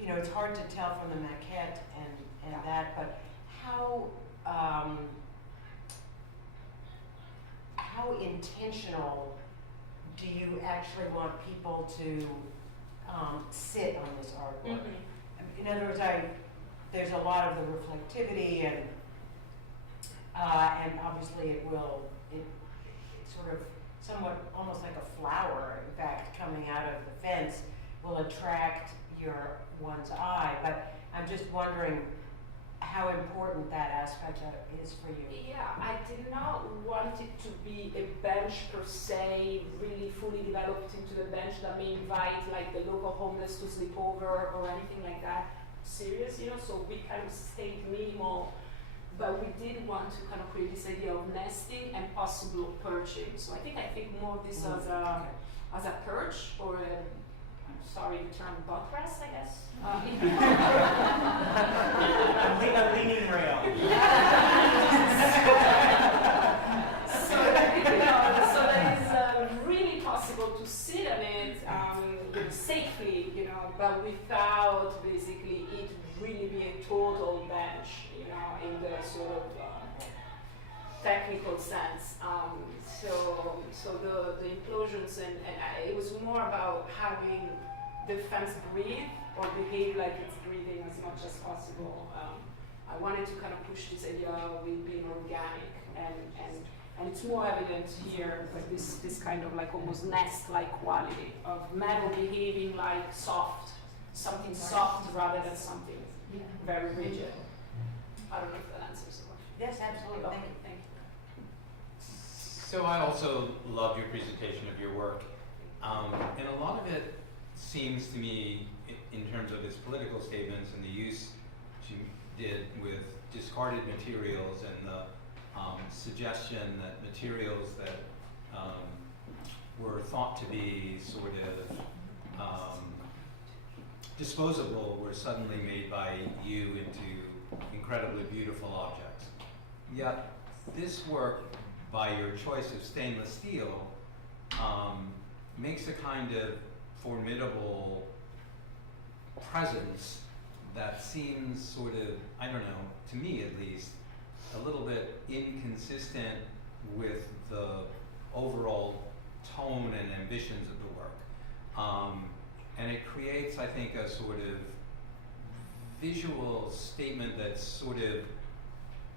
you know, it's hard to tell from the maquette and that, but how intentional do you actually want people to sit on this artwork? Mm-hmm. In other words, there's a lot of the reflectivity and obviously it sort of somewhat almost like a flower, in fact, coming out of the fence will attract one's eye. But I'm just wondering how important that aspect is for you. Yeah, I did not want it to be a bench per se, really fully developed into the bench that may invite like the local homeless to sleep over or anything like that serious, you know, so we kind of stayed minimal, but we did want to kind of create this idea of nesting and possible perching. So I think more of this as a perch or I'm sorry the term buttress, I guess. A leaning rail. So that it's really possible to sit on it safely, you know, but without basically it really be a total bench, you know, in the sort of technical sense. So the implosions and it was more about having the fence breathe or behave like it's breathing as much as possible. I wanted to kind of push this idea with being organic and it's more evident here with this kind of like almost nest-like quality of metal behaving like something soft rather than something very rigid. I don't know if that answers the question. Yes, absolutely. Okay, Thank you. thank you. So I also loved your presentation of your work, and a lot of it seems to me, in terms of its political statements and the use you did with discarded materials and the suggestion that materials that were thought to be sort of disposable were suddenly made by you into incredibly beautiful objects. Yet this work, by your choice of stainless steel, makes a kind of formidable presence that seems sort of, I don't know, to me at least, a little bit inconsistent with the overall tone and ambitions of the work. And it creates, I think, a sort of visual statement that's sort of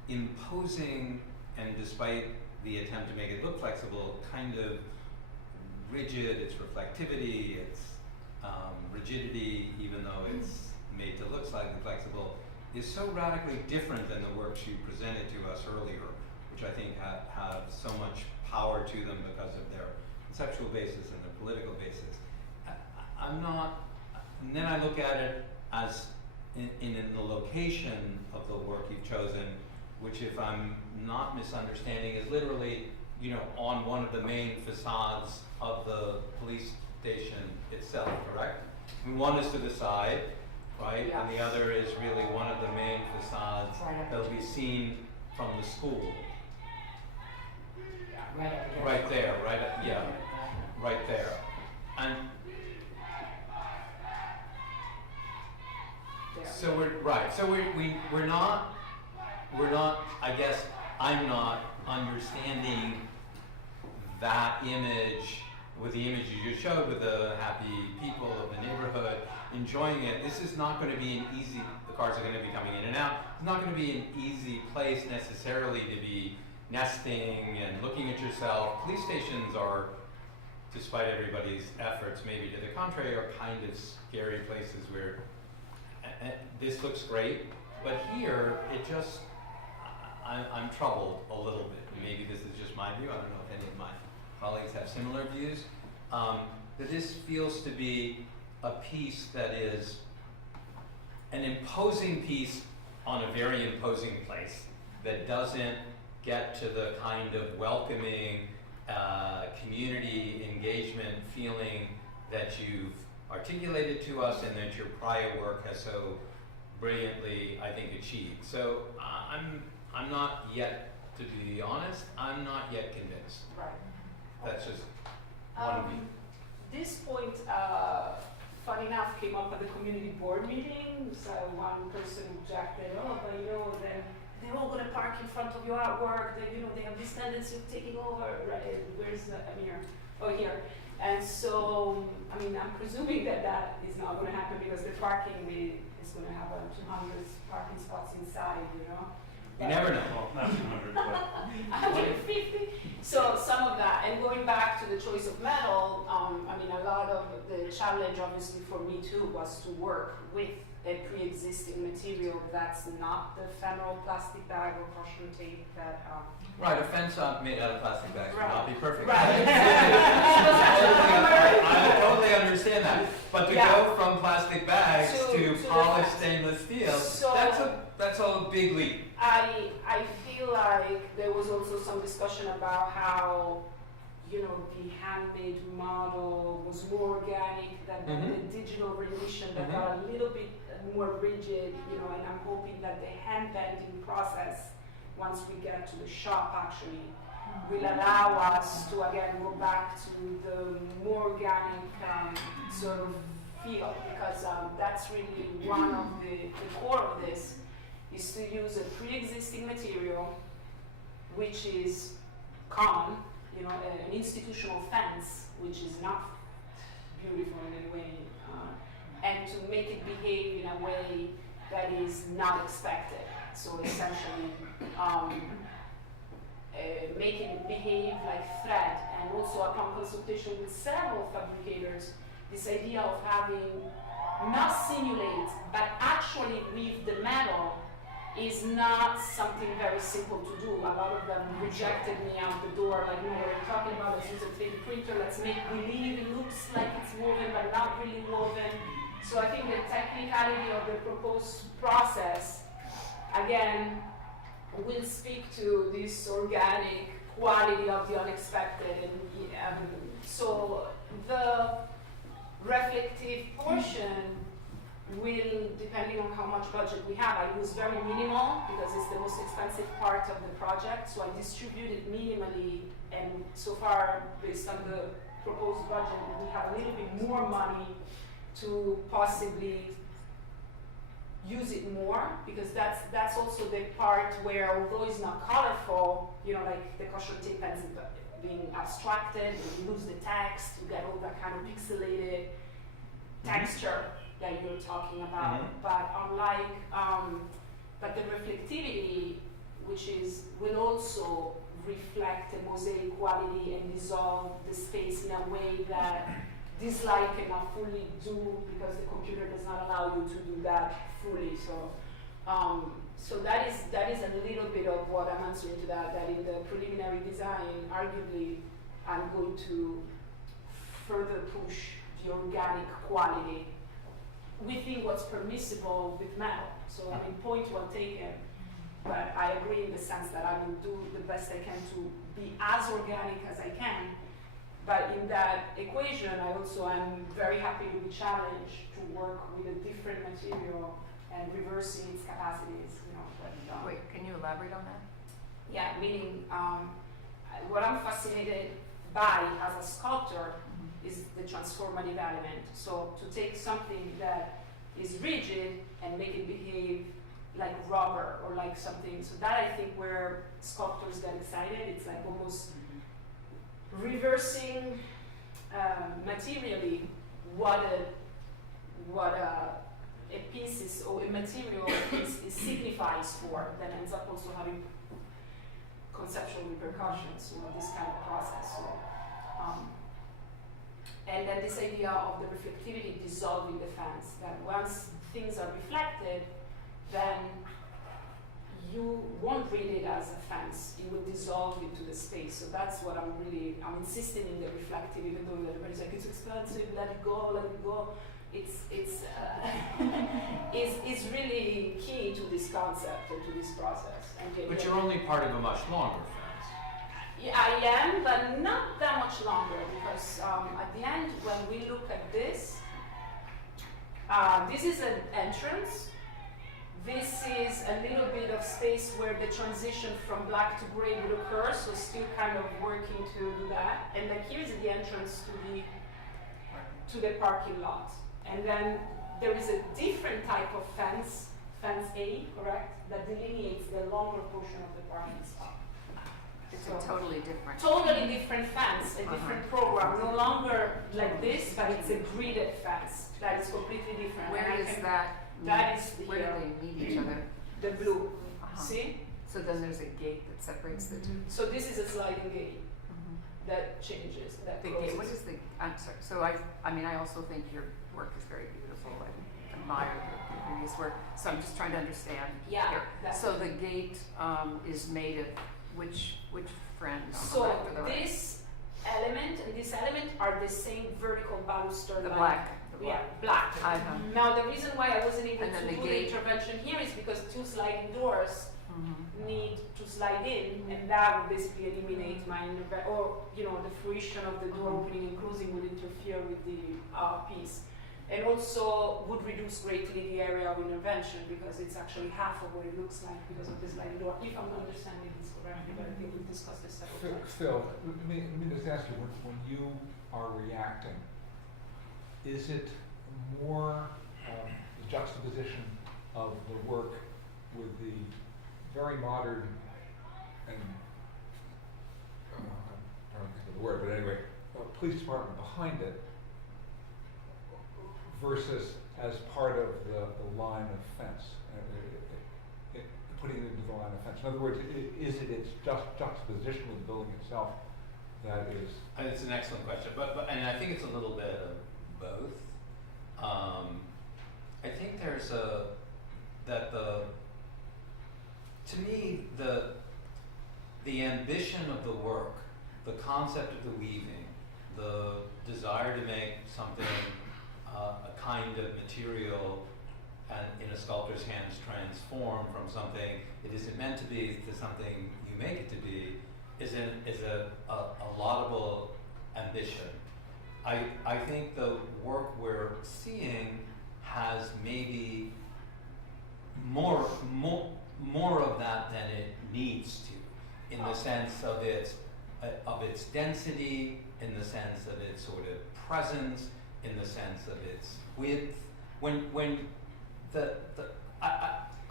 imposing, and despite the attempt to make it look flexible, kind of rigid, its reflectivity, its rigidity, even though it's made to look slightly flexible, is so radically different than the works you presented to us earlier, which I think have so much power to them because of their conceptual basis and their political basis. I'm not, and then I look at it as in the location of the work you've chosen, which, if I'm not misunderstanding, is literally, you know, on one of the main facades of the police station itself, correct? And one is to the side, right? Yeah. And the other is really one of the main facades Right up that'll be seen from the school. Right up against. Right there, right there. And There. so we're not, I guess, I'm not understanding that image with the image you just showed with the happy people of the neighborhood enjoying it. This is not going to be an easy, the cars are going to be coming in and out. It's not going to be an easy place necessarily to be nesting and looking at yourself. Police stations are, despite everybody's efforts, maybe to the contrary, are kind of scary places where this looks great, but here it just, I'm troubled a little bit. Maybe this is just my view. I don't know if any of my colleagues have similar views. That this feels to be a piece that is an imposing piece on a very imposing place that doesn't get to the kind of welcoming community engagement feeling that you've articulated to us and that your prior work has so brilliantly, I think, achieved. So I'm not yet, to be honest, I'm not yet convinced. Right. That's just one view. This point, funny enough, came up at the community board meeting. So one person objected, oh, but then they're all going to park in front of your artwork. They have this tendency of taking over. Right? Where's Amir? Oh, here. And so, I'm presuming that is not going to happen because the parking is going to have 200 parking spots inside, You never know. Well, not 200, but 150. So some of that, and going back to the choice of metal, a lot of the challenge, obviously, for me too, was to work with a pre-existing material that's not the ephemeral plastic bag or caution tape that. Right, a fence made out of plastic bags would not be perfect. Right. I totally understand that. But to go from plastic bags to polished stainless steel, So- that's a big leap. I feel like there was also some discussion about how, the handmade model was more organic than the digital rendition that got a little bit more rigid, and I'm hoping that the hand bending process, once we get to the shop actually, will allow us to again go back to the more organic sort of feel, because that's really one of the core of this, is to use a pre-existing material which is common, an institutional fence which is not beautiful in any way, and to make it behave in a way that is not expected. So essentially, making it behave like thread, and also upon consultation with several fabricators, this idea of having not simulate but actually weave the metal is not something very simple to do. A lot of them rejected me out the door, like, no, what are you talking about? Let's use a 3D printer, let's make believe it looks like it's woven but not really woven. So I think the technicality of the proposed process, again, will speak to this organic quality of the unexpected. And so the reflective portion will, depending on how much budget we have, I use very minimal because it's the most expensive part of the project. So I distribute it minimally, and so far, based on the proposed budget, we have a little bit more money to possibly use it more, because that's also the part where, although it's not colorful, like the caution tape ends up being abstracted, you lose the text, you get all that kind of pixelated texture that you're talking about. But unlike, but the reflectivity, which will also reflect the mosaic quality and dissolve the space in a way that this light cannot fully do, because the computer does not allow you to do that fully. So, so that is a little bit of what I'm answering to that. That in the preliminary design, arguably, I'm going to further push the organic quality within what's permissible with metal. So point well taken. But I agree in the sense that I will do the best I can to be as organic as I can, But in that equation, I also am very happy to be challenged to work with a different material and reversing its capacities, when done. Wait, can you elaborate on that? Yeah, meaning what I'm fascinated by as a sculptor is the transformative element. So to take something that is rigid and make it behave like rubber or like something. So that I think where sculptors get excited, it's like almost reversing materially what a piece is, or a material is signifies for, that ends up also having conceptual repercussions, this kind of process. So, and then this idea of the reflectivity dissolving the fence, that once things are reflected, then you won't read it as a fence, it will dissolve into the space. So that's what I'm insisting in the reflective, even though everybody's like, it's expensive, let it go, let it go. It's really key to this concept and to this process. But you're only part of a much longer fence. Yeah, I am, but not that much longer, because at the end, when we look at this, this is an entrance. This is a little bit of space where the transition from black to gray would occur, so still kind of working to do that. And then here's the entrance to the parking lot. And then there is a different type of fence, fence A, correct, that delineates the longer portion of the parking spot. It's So- a totally different. Totally different fence, a different program, no longer like this, but it's a gridded fence that is completely different. Where And I is can- that? That is Where here. do they meet each other? The blue, Uh-huh. see? So then there's a gate that separates the two. So this is a sliding gate Mhm. that changes, that The closes. gate, what is the, I'm sorry, so I mean, I also think your work is very beautiful. I admire the previous work, so I'm just trying to understand Yeah, here. that's So it. the gate is made of which friend? On the So left or the right? this element and this element are the same vertical baluster The line. black. Yeah, black. Uh-huh. Now the reason why I wasn't able And then to the do the gate- intervention here is because two sliding doors Mhm. need to slide in, and that would basically eliminate my the fruition of the door opening and closing would interfere with the piece, and also would reduce greatly the area of intervention because it's actually half of what it looks like because of the sliding door. If I'm understanding this correctly, but I think we've discussed this several times. Phil, let me just ask you, when you are reacting, is it more the juxtaposition of the work with the very modern and I'm trying to think of the word, but anyway, police department behind it versus as part of the line of fence, putting it into the line of fence? In other words, is it its juxtaposition with the building itself that is? It's an excellent question, and I think it's a little bit of both. I think there's to me, the ambition of the work, the concept of the weaving, the desire to make something a kind of material and in a sculptor's hands transform from something it isn't meant to be to something you make it to be is a laudable ambition. I think the work we're seeing has maybe more of that than it needs to, in the sense of its density, in the sense of its sort of presence, in the sense of its width.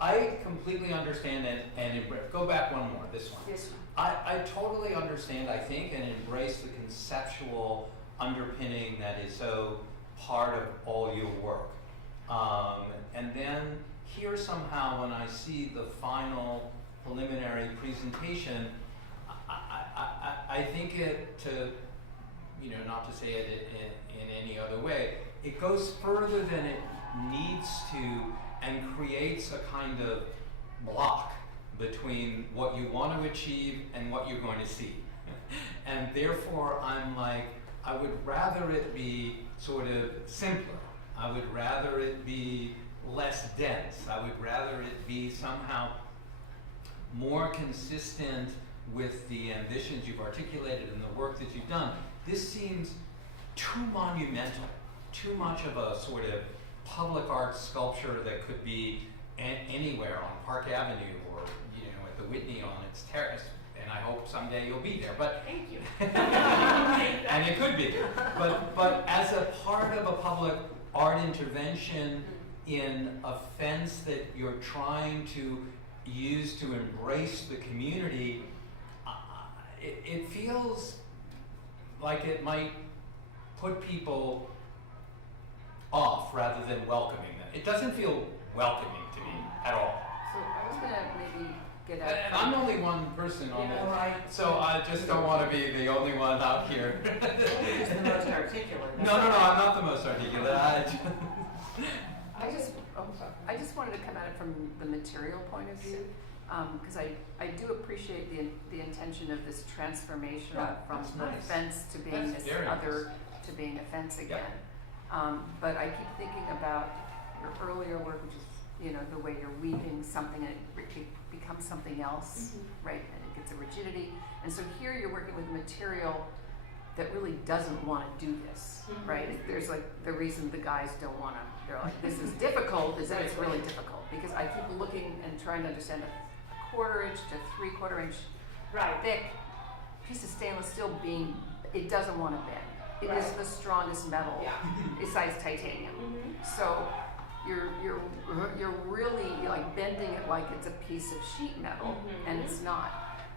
I completely understand and go back one more, this one. This one. I totally understand, I think, and embrace the conceptual underpinning that is so part of all your work. And then here somehow when I see the final preliminary presentation, I think it not to say it in any other way, it goes further than it needs to and creates a kind of block between what you want to achieve and what you're going to see. And therefore I'm like, I would rather it be sort of simpler. I would rather it be less dense. I would rather it be somehow more consistent with the ambitions you've articulated and the work that you've done, this seems too monumental, too much of a sort of public art sculpture that could be anywhere on Park Avenue or, you know, at the Whitney on its terrace. And I hope someday you'll be there. But Thank you. and it could be. But as a part of a public art intervention in a fence that you're trying to use to embrace the community, it feels like it might put people off rather than welcoming them. It doesn't feel welcoming to me at all. So I was gonna maybe get And at. I'm only one person on Yeah, it, right. so I just don't want to be the only one out here. Who's the most articulate? No, I'm not the most articulate. I just wanted to come at it from the material point of view, because I do appreciate the intention of this transformation Yeah, from that's the nice. fence to being That's this very other, nice. to being a fence Yeah. again. But I keep thinking about your earlier work, which is, you know, the way you're weaving something and it becomes something else, right? And it gets a rigidity. And so here you're working with material that really doesn't want to do this, right? There's like the reason the guys don't want to, they're like, this is difficult, is that it's really difficult. Because I keep looking and trying to understand a 1/4 inch to 3/4 inch thick piece of stainless steel being, it doesn't want to bend. It is the strongest metal besides titanium. So you're really like bending it like it's a piece of sheet metal, and it's not.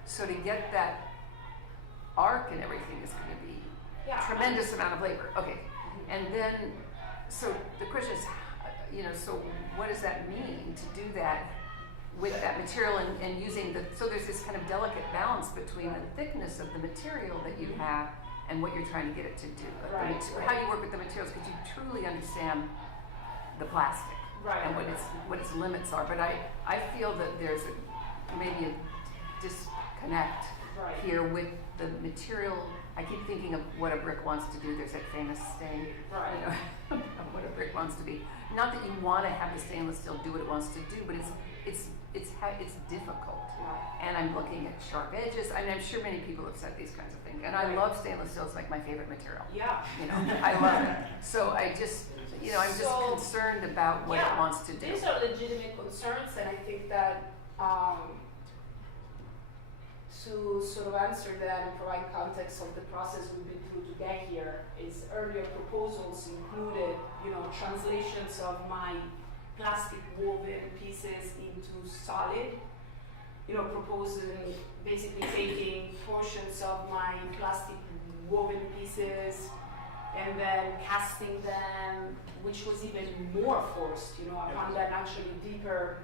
So to get that arc and everything is going to be tremendous amount of labor. Okay, and then so the question is, you know, so what does that mean to do that with that material and using the, so there's this kind of delicate balance between the thickness of the material that you have and what you're trying to get it to do. How you work with the materials, because you truly understand the plastic and what its limits are. But I feel that there's maybe a disconnect here with the material. I keep thinking of what a brick wants to do. There's that famous saying, you know, of what a brick wants to be. Not that you want to have the stainless steel do what it wants to do, but it's difficult. And I'm looking at sharp edges. I mean, I'm sure many people have said these kinds of things. And I love stainless steel. It's like my favorite material. You know, I love it. So I just, you know, I'm just concerned about what it wants to do. These are legitimate concerns, and I think that to sort of answer that and provide context of the process we've been through to get here, is earlier proposals included, you know, translations of my plastic woven pieces into solid, you know, proposing basically taking portions of my plastic woven pieces and then casting them, which was even more forced, you know, upon that actually deeper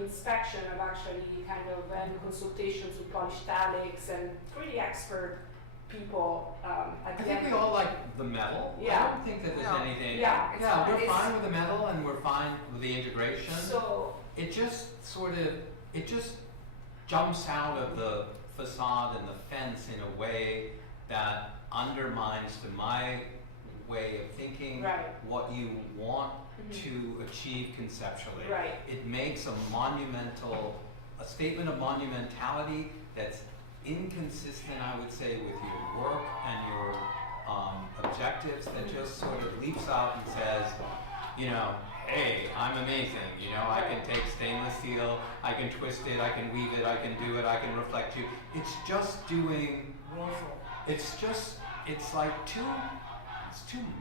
inspection of actually kind of and consultations with polystalics and pretty expert people at I the think end. we all like the metal. I don't think that there's anything. We're fine with the metal and we're fine with the integration. So it just jumps out of the facade and the fence in a way that undermines, to my way of thinking, what you want to achieve conceptually. It makes a statement of monumentality that's inconsistent, I would say, with your work and your objectives, that just sort of leaps out and says, you know, hey, I'm amazing, you know, I can take stainless steel, I can twist it, I can weave it, I can do it, I can reflect you. It's just doing, it's like too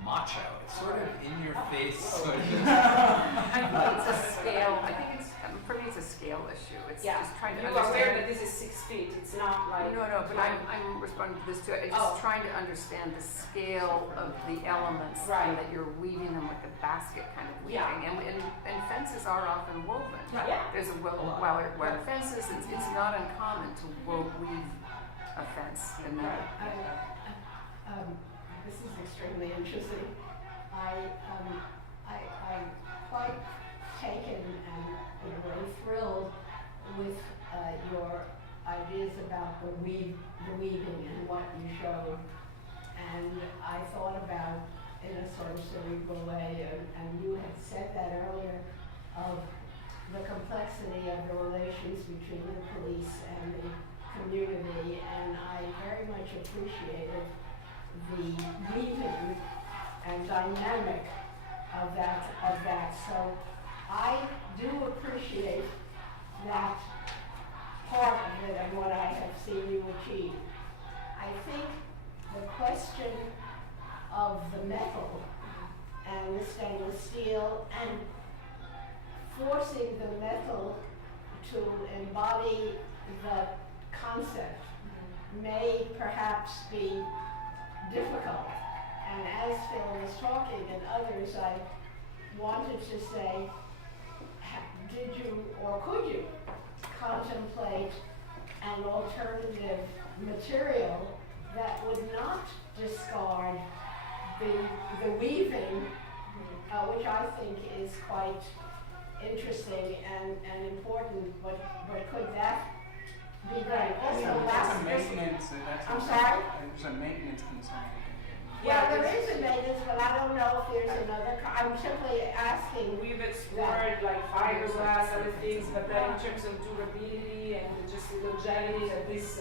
macho. It's sort of in your face. Sort of. I think it's a scale. I think for me it's a scale issue. It's just trying to you are aware understand. that this is 6 feet. It's not like No, but I'm responding to this too. I'm just trying to understand the scale of the elements and that you're weaving them like a basket kind of weaving. And fences are often woven. There's wire fences. It's not uncommon to weave a fence. And this is extremely interesting. I'm quite taken and in a way thrilled with your ideas about the weaving and what you showed. And I thought about, in a sort of cerebral way, and you had said that earlier, of the complexity of the relations between the police and the community, and I very much appreciated the weaving and dynamic of that. So I do appreciate that part of it and what I have seen you achieve. I think the question of the metal and the stainless steel and forcing the metal to embody the concept may perhaps be difficult. And as Phil was talking and others, I wanted to say, did you or could you contemplate an alternative material that would not discard the weaving, which I think is quite interesting and important, but could that be done? Also, That's a maintenance, I'm sorry? There's a maintenance concern. Yeah, there is a maintenance, but I don't know if there's another, I'm simply asking. We've explored like fiberglass, other things, but then in terms of durability and just the longevity, that this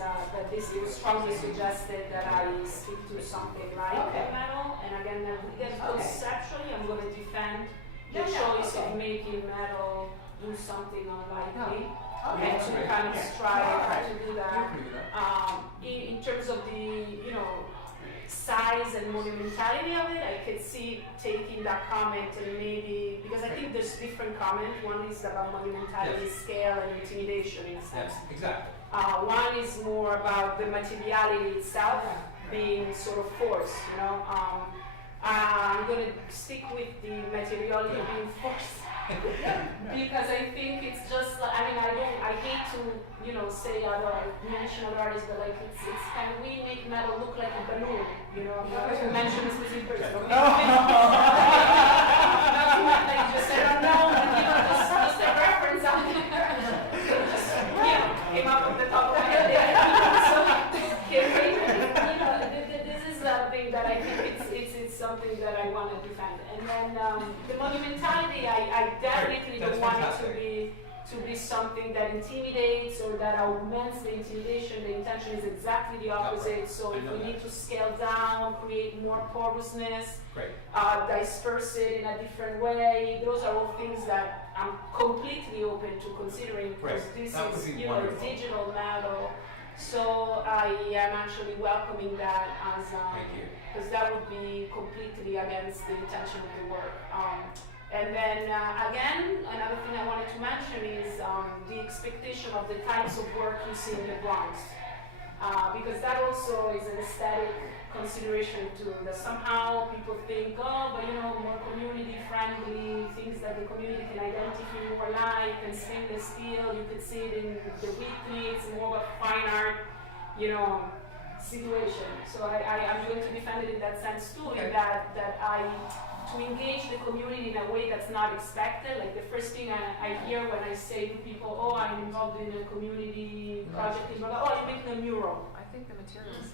it was strongly suggested that I stick to something like metal. And again, conceptually, I'm going to defend the choice of making metal do something unlikely. And to kind of strive to do that. In terms of the, size and monumentality of it, I could see taking that comment and maybe, because I think there's different comments. One is about monumentality, scale, and intimidation in a sense. Yes, exactly. One is more about the materiality itself being sort of forced, I'm going to stick with the materiality being forced. Because I think it's just, I hate to, say mention other artists, but like it's kind of, we make metal look like a balloon, I'm not going to mention a specific person. Okay? Like just, I don't know, just a reference out there. Just, came up with the top of my head. This is something that I think it's something that I want to defend. And then the monumentality, I definitely don't want it to be something that intimidates or that augments the intimidation. The intention is exactly the opposite. So if we need to scale down, create more porousness, disperse it in a different way, those are all things that I'm completely open to considering, because this is digital metal. So I am actually welcoming that as because that would be completely against the intention of the work. And then again, another thing I wanted to mention is the expectation of the types of work you see in the Bronx, because that also is an aesthetic consideration too. That somehow people think, but more community friendly, things that the community can identify more like, and stainless steel. You could see it in the weekly. It's more of a fine art, situation. So I'm going to defend it in that sense too. In that to engage the community in a way that's not expected. Like the first thing I hear when I say to people, I'm involved in a community project, is, you're making a mural. I think the materials.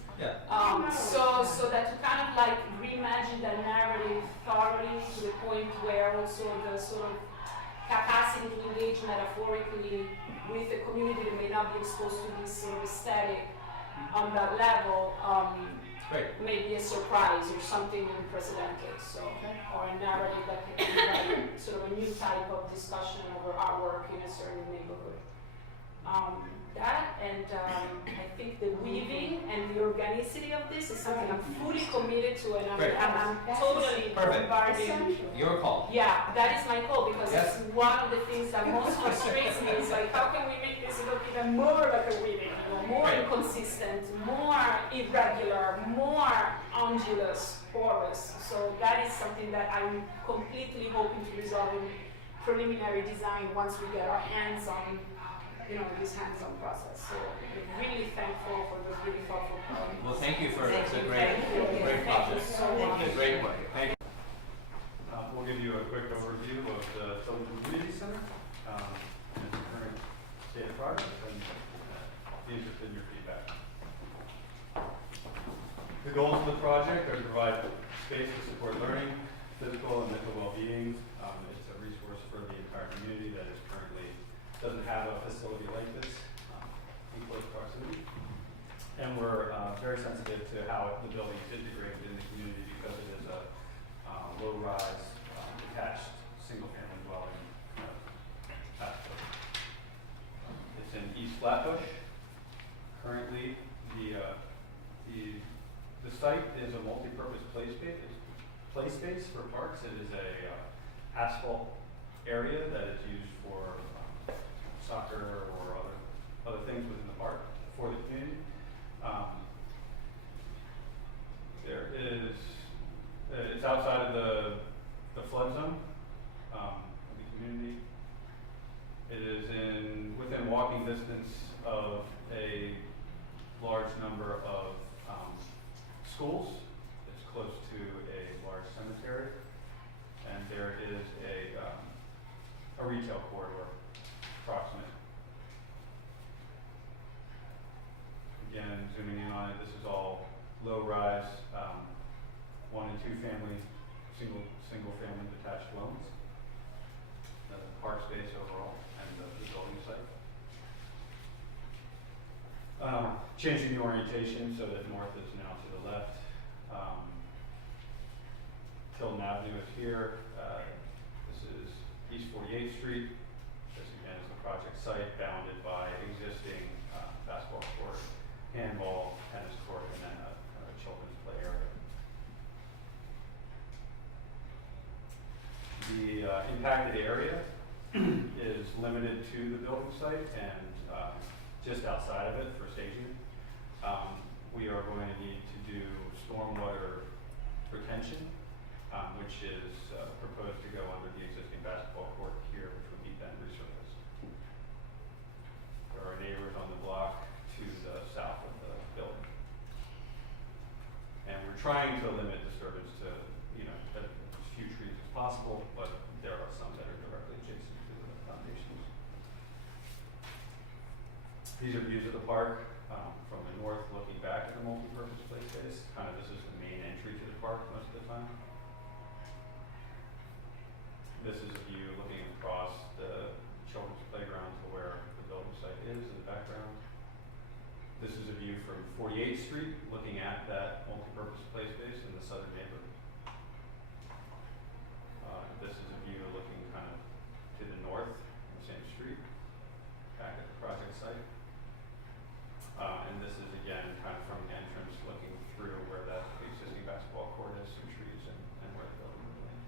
So that to kind of like reimagine that narrative thoroughly to the point where also the sort of capacity to engage metaphorically with a community that may not be exposed to this sort of aesthetic on that level, maybe a surprise or something unprecedented. So, or a narrative that can be like sort of a new type of discussion over artwork in a certain neighborhood. That and I think the weaving and the organicity of this is something I'm fully committed to, and I'm totally bombarding. Your call. Yeah, that is my call, because it's one of the things that most frustrates me. Is like, how can we make this look even more like a weaving? More inconsistent, more irregular, more undulous, porous. So that is something that I'm completely hoping to resolve in preliminary design once we get our hands on, this hands-on process. So I'm really thankful for this really thoughtful program. Well, thank you for it's a great project. So much. Great work. Thank you. We'll give you a quick overview of the Tilden Community Center and the current state of progress, and be interested in your feedback. The goals of the project are to provide space to support learning, physical and mental well-being. It's a resource for the entire community that is currently doesn't have a facility like this in close proximity. And we're very sensitive to how the building is integrated in the community because it is a low-rise, detached, single-family dwelling. It's in East Flatbush. Currently, the site is a multi-purpose play space for parks. It is a asphalt area that is used for soccer or other things within the park for the community. It's outside of the flood zone of the community. It is within walking distance of a large number of schools. It's close to a large cemetery, and there is a retail corridor approximate. Again, zooming in on it, this is all low-rise, 1 and 2 family, single-family detached dwellings. The park space overall and the building site. Changing the orientation so that north is now to the left. Tilton Avenue is here. This is East 48th Street. This again is the project site bounded by existing basketball court, handball, tennis court, and then a children's play area. The impacted area is limited to the building site and just outside of it for staging. We are going to need to do stormwater retention, which is proposed to go under the existing basketball court here, which would be then resurfaced. There are neighbors on the block to the south of the building. And we're trying to limit disturbance to, as few trees as possible, but there are some that are directly adjacent to the foundations. These are views of the park from the north looking back at the multi-purpose play space. This is the main entry to the park most of the time. This is a view looking across the children's playground to where the building site is in the background. This is a view from 48th Street looking at that multi-purpose play space in the southern neighborhood. This is a view looking to the north on the same street, back at the project site. And this is again from the entrance looking through where that existing basketball court is, some trees, and where the building would land.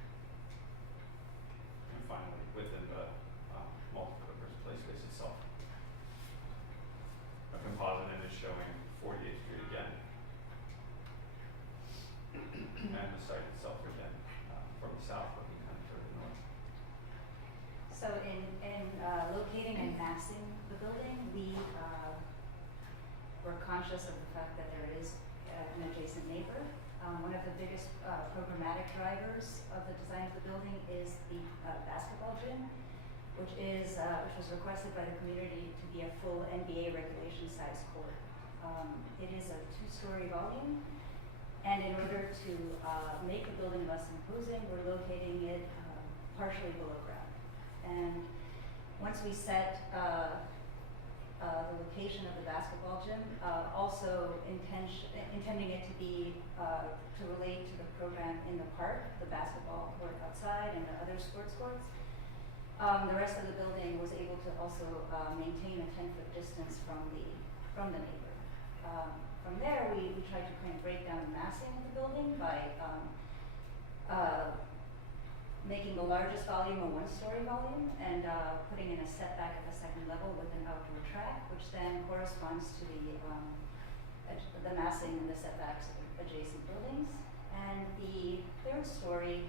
And finally, within the multi-purpose play space itself, a composite image showing 48th Street again, and the site itself again from the south looking toward the north. So in locating and massing the building, we're conscious of the fact that there is an adjacent neighbor. One of the biggest programmatic drivers of the design of the building is the basketball gym, which was requested by the community to be a full NBA regulation size court. It is a 2-story volume, and in order to make the building less imposing, we're locating it partially below ground. And once we set the location of the basketball gym, also intending it to be to relate to the program in the park, the basketball court outside and the other sports courts. The rest of the building was able to also maintain a 10-foot distance from the neighbor. From there, we tried to break down the massing of the building by making the largest volume a 1-story volume and putting in a setback at the second level with an outdoor track, which then corresponds to the massing and the setbacks of adjacent buildings. And the 3rd story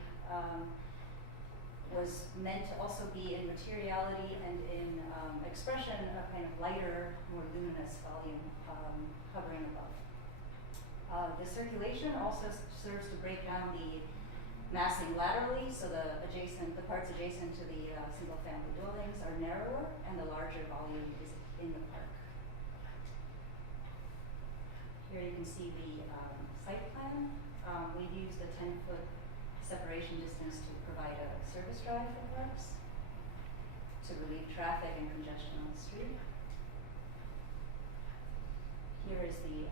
was meant to also be in materiality and in expression a lighter, more luminous volume hovering above. The circulation also serves to break down the massing laterally, so the parts adjacent to the single-family buildings are narrower, and the larger volume is in the park. Here you can see the site plan. We've used a 10-foot separation distance to provide a service drive for parks to relieve traffic and congestion on the street. Here is the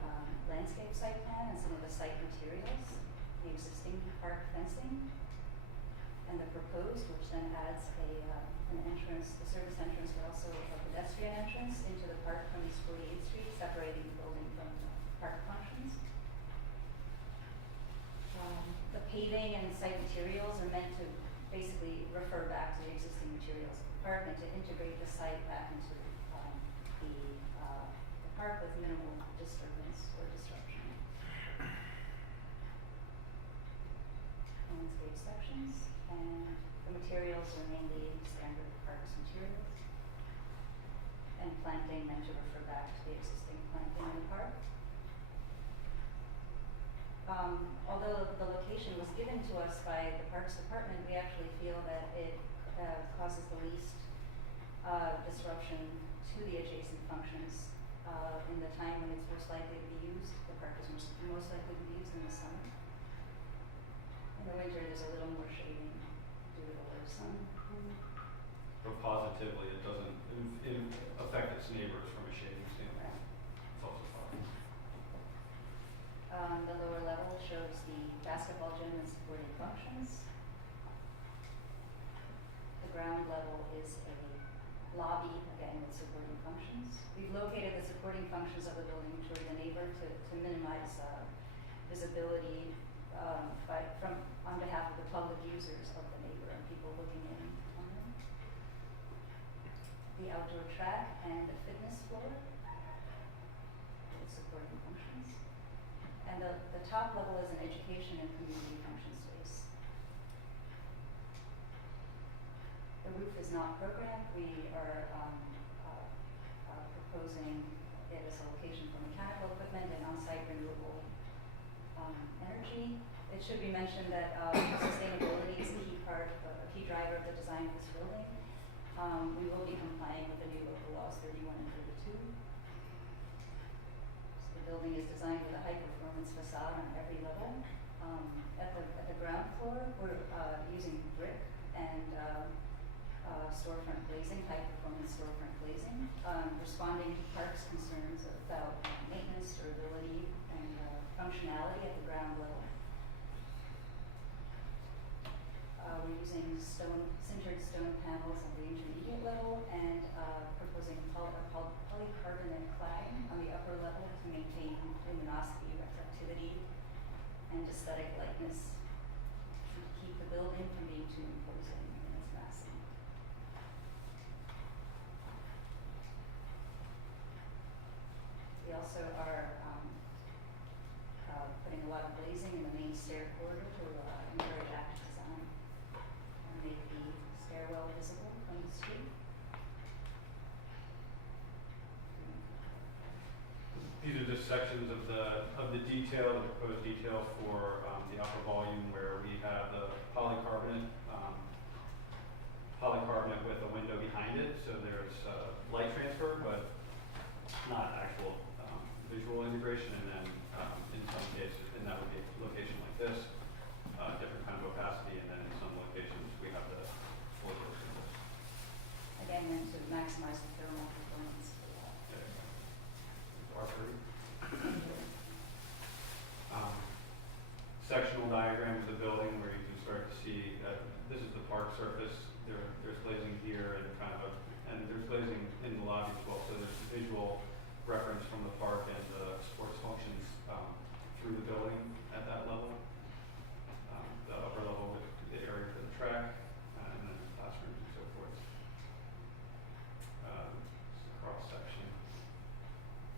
landscape site plan and some of the site materials, the existing park fencing, and the proposed, which then adds an entrance, a service entrance, but also a pedestrian entrance into the park from East 48th Street, separating the building from the park functions. The paving and site materials are meant to basically refer back to the existing materials of the park and to integrate the site back into the park with minimal disturbance or disruption. Landscape sections, and the materials are mainly standard parks materials. And planting meant to refer back to the existing planting in the park. Although the location was given to us by the Parks Department, we actually feel that it causes the least disruption to the adjacent functions in the time when it's most likely to be used. The park is most likely to be used in the summer. In the winter, there's a little more shading due to the low sun. But positively, it doesn't affect its neighbors from a shading standpoint. It's also positive. The lower level shows the basketball gym and supporting functions. The ground level is a lobby, again, with supporting functions. We've located the supporting functions of the building toward the neighbor to minimize visibility on behalf of the public users of the neighbor and people looking in on them. The outdoor track and the fitness floor with supporting functions. And the top level is an education and community function space. The roof is not programmed. We are proposing it as a location for mechanical equipment and on-site renewable energy. It should be mentioned that sustainability is a key part, a key driver of the design of this building. We will be complying with the new local laws 31 and 32. The building is designed with a high-performance facade on every level. At the ground floor, we're using brick and storefront glazing, high-performance storefront glazing, responding to parks' concerns about maintenance, durability, and functionality at the ground level. We're using sintered stone panels at the intermediate level and proposing polycarbonate cladding on the upper level to maintain luminosity, reflectivity, and aesthetic lightness to keep the building from being too imposing in its massing. We also are putting a lot of glazing in the main stair corridor to encourage active design and make the stairwell visible from the street. These are just sections of the detail, the proposed detail for the upper volume where we have the polycarbonate with a window behind it, so there's light transfer, but not actual visual integration, and then in some cases, and that would be a location like this, different kind of opacity, and then in some locations we have the full version of this. Again, meant to maximize the thermal performance for that. R3. Sectional diagram of the building where you can start to see that this is the park surface. There's glazing here and there's glazing in the lobby as well. So there's visual reference from the park and the sports functions through the building at that level. The upper level with the area for the track and then classrooms and so forth. Cross section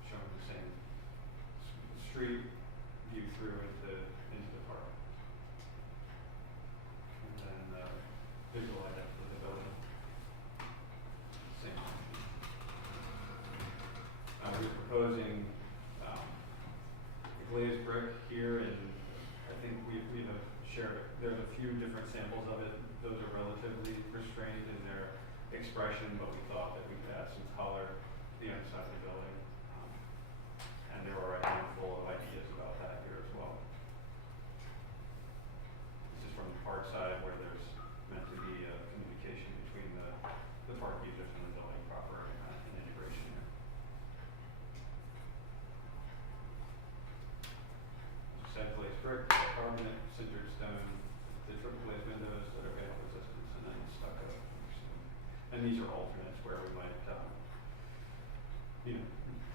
showing the same street view through into the park. And then visual idea for the building. Same. We're proposing glazed brick here, and I think we have shared, there's a few different samples of it. Those are relatively restrained in their expression, but we thought that we could add some color to the inside of the building. And there are a handful of ideas about that here as well. This is from the park side where there's meant to be a communication between the park users and the building proper and integration here. permanent sintered stone, the triple glazed windows that are hail resistant, and then stucco. And these are alternates where we might,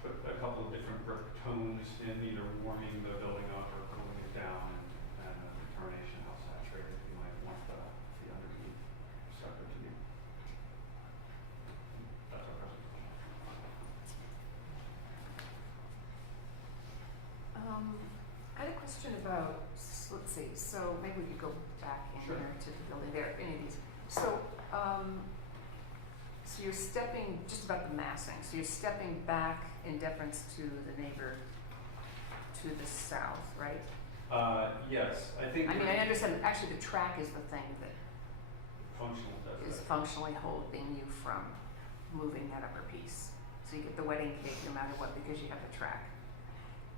put a couple of different brick tones in, either warming the building up or cooling it down, and a determination how saturated you might want the underneath stucco to be. That's our presentation. I had a question about, let's see, so maybe we could go back in Sure. here to the building there, any of these. So, so you're stepping, just about the massing, so you're stepping back in deference to the neighbor to the south, right? Yes, I think. I mean, I understand, actually the track is the thing that Functional does is that. functionally holding you from moving that upper piece. So you get the wedding cake no matter what because you have the track.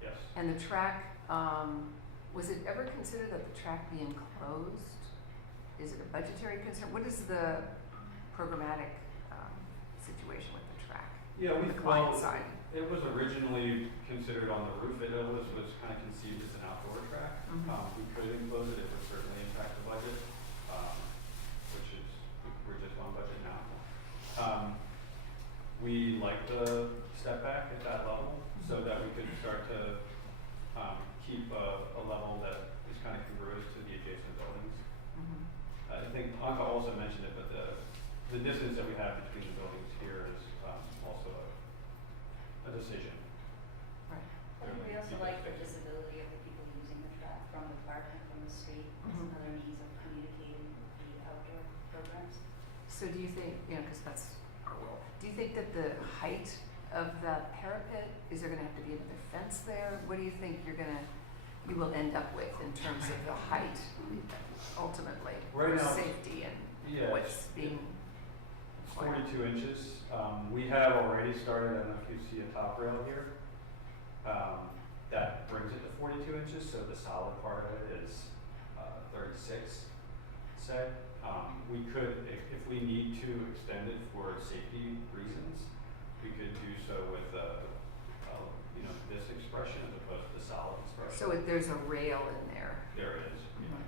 Yes. And the track, was it ever considered that the track be enclosed? Is it a budgetary concern? What is the programmatic situation with the track? Yeah, on the client side? It was originally considered on the roof. It was kind of conceived as an outdoor track. Mhm. We could enclose it. It would certainly impact the budget, which is, we're just on budget now. We like to step back at that level so that we could start to keep a level that is kind of congruous to the adjacent buildings. Mhm. I think Anka also mentioned it, but the distance that we have between the buildings here is also a decision. Right. I think we also like the visibility of the people using the track from the park and from the street. It's Mhm. another means of communicating with the outdoor programs. So do you think, because that's our role, do you think that the height of the parapet, is there gonna have to be another fence there? What do you think you will end up with in terms of the height ultimately? Right for now, safety and yeah, what's being It's 42 inches. We have already started, I don't know if you see a top rail here. That brings it to 42 inches, so the solid part of it is 36, say. We could, if we need to extend it for safety reasons, we could do so with this expression as opposed to the solid expression. So there's a rail in there There it is, yeah.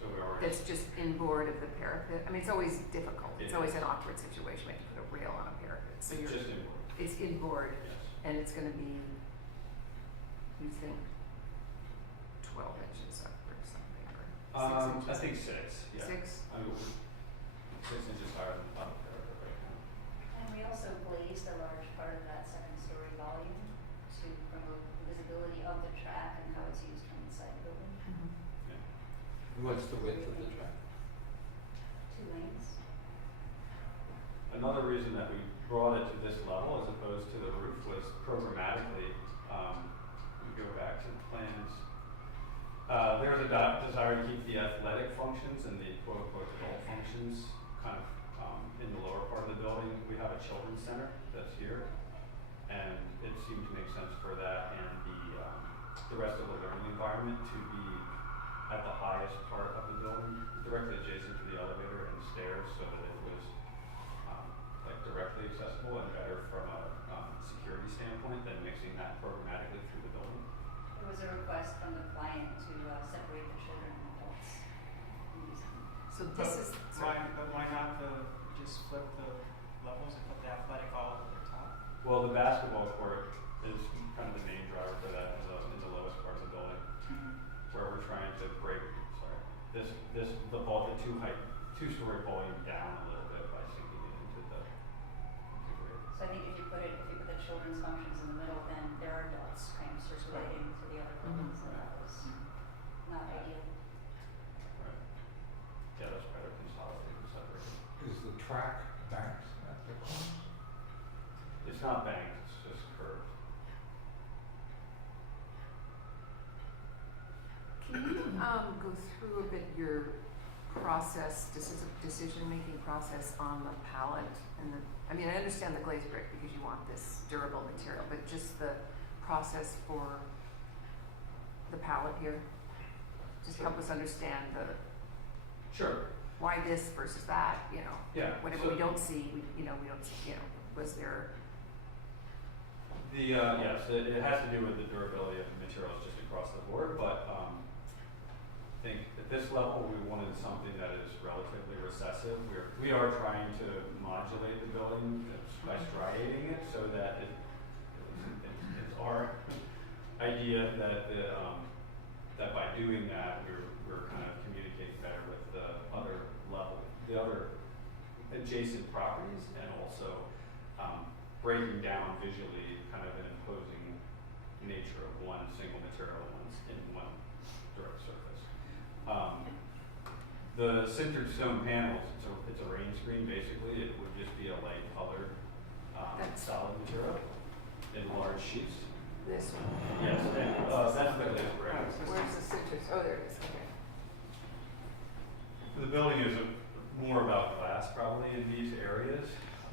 So we already. that's just inboard of the parapet? I mean, it's always difficult. It's It always is. an awkward situation when you put a rail on a parapet. So It's you're, just inboard, it's inboard yes. and it's gonna be, you think, 12 inches up or something, or 6 inches? I think 6, yeah. 6? I mean, 6 inches higher than the top of the parapet right now. And we also glazed a large part of that second-story volume to promote visibility of the track and how it's used from inside the building. What's the width of the track? 2 lanes. Another reason that we brought it to this level as opposed to the roof was programmatically, we go back to the plans. There was a desire to keep the athletic functions and the quote-unquote adult functions kind of in the lower part of the building. We have a children's center that's here, and it seemed to make sense for that and the rest of the learning environment to be at the highest part of the building, directly adjacent to the elevator and stairs, so that it was directly accessible and better from a security standpoint than mixing that programmatically through the building. There was a request from the client to separate the children and adults. So this is, But why not just flip the levels and put the athletic all over the top? Well, the basketball court is kind of the main driver for that in the lowest part of the building, where we're trying to break, the two-story volume down a little bit by sinking it into the grade. So I think if you put the children's functions in the middle, then there are adults kind of circulating to the other buildings, and that was not ideal. Right. Yeah, that's better consolidated and separated. Is the track banked at the corners? It's not banked, it's just curved. can you go through a bit your process, decision-making process on the palette and I mean, I understand the glazed brick because you want this durable material, but just the process for the palette here? Just help us understand Sure. why this versus that, Yeah. whatever so we don't see, we don't see, was there? Yes, it has to do with the durability of the materials just across the board, but this level, we wanted something that is relatively recessive. We are trying to modulate the building by striating it so that it's our idea that that by doing that, we're kind of communicating better with the other adjacent properties, and also breaking down visually kind of an imposing nature of one single material in one direct surface. The sintered stone panels, it's a rain screen basically. It would just be a light colored solid material in large sheets. This one. Yes, and that's the glaze brick. Where's the citrus? Oh, there it is, okay. The building is more about glass probably in these areas.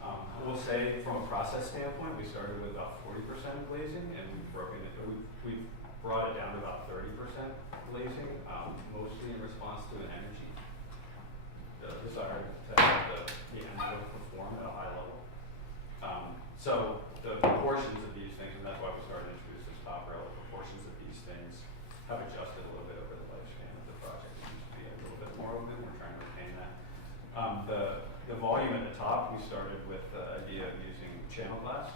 I will say from a process standpoint, we started with about 40% glazing, and we've broken it. We've brought it down to about 30% glazing, mostly in response to an energy desire to have the envelope perform at a high level. So the proportions of these things, and that's why we started to introduce this top rail, the proportions of these things have adjusted a little bit over the lifespan of the project. It used to be a little bit more open. We're trying to retain that. The volume at the top, we started with the idea of using channel glass,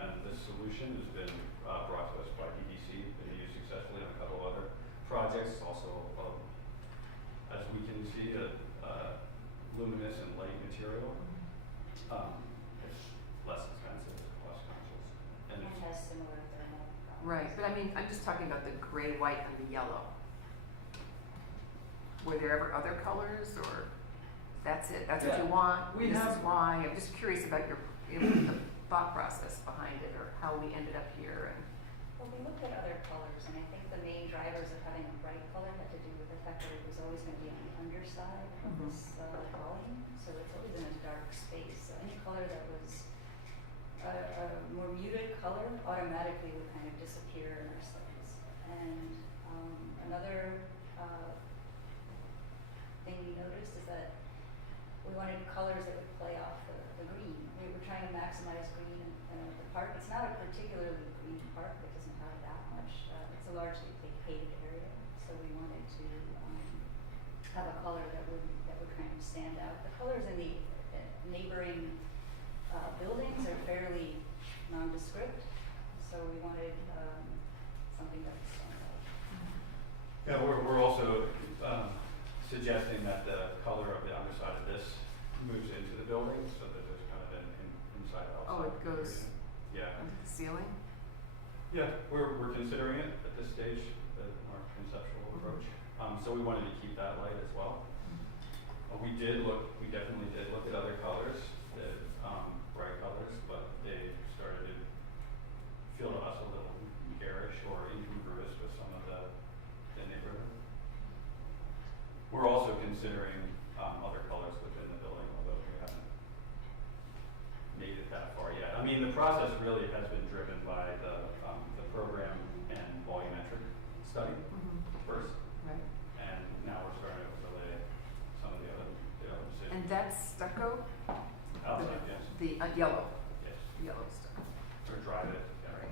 and this solution has been brought to us by DDC, been used successfully on a couple other projects. Also, as we can see, a luminous and light material. It's less expensive, less conscious, and It has similar thermal properties. Right, but I mean, I'm just talking about the gray, white, and the yellow. Were there ever other colors, or that's it? That's what you want? This is why. I'm just curious about the thought process behind it, or how we ended up here. And Well, we looked at other colors, and I think the main drivers of having a bright color had to do with the fact that it was always going to be on the underside of this volume, so it's always in a dark space. So any color that was a more muted color automatically would kind of disappear in our studies. And another thing we noticed is that we wanted colors that would play off the green. We were trying to maximize green in the park. It's not a particularly green park. It doesn't have that much. It's a largely paved area, so we wanted to have a color that would kind of stand out. The colors in the neighboring buildings are fairly nondescript, so we wanted something that would stand out. yeah, we're also suggesting that the color of the underside of this moves into the building, so that there's kind of an inside-outside. oh, it goes Yeah. under the ceiling. Yeah, we're considering it at this stage, our conceptual approach. So we wanted to keep that light as well. We definitely did look at other colors, bright colors, but they started to feel to us a little garish or incongruous with some of the neighborhood. We're also considering other colors within the building, although we haven't made it that far yet. I mean, the process really has been driven by the program and volumetric study first, Right. and now we're starting to relay some of the other decisions. And that's stucco? Outside, yes. The yellow. Yes. Yellow stucco. Or drive it, yeah. Right.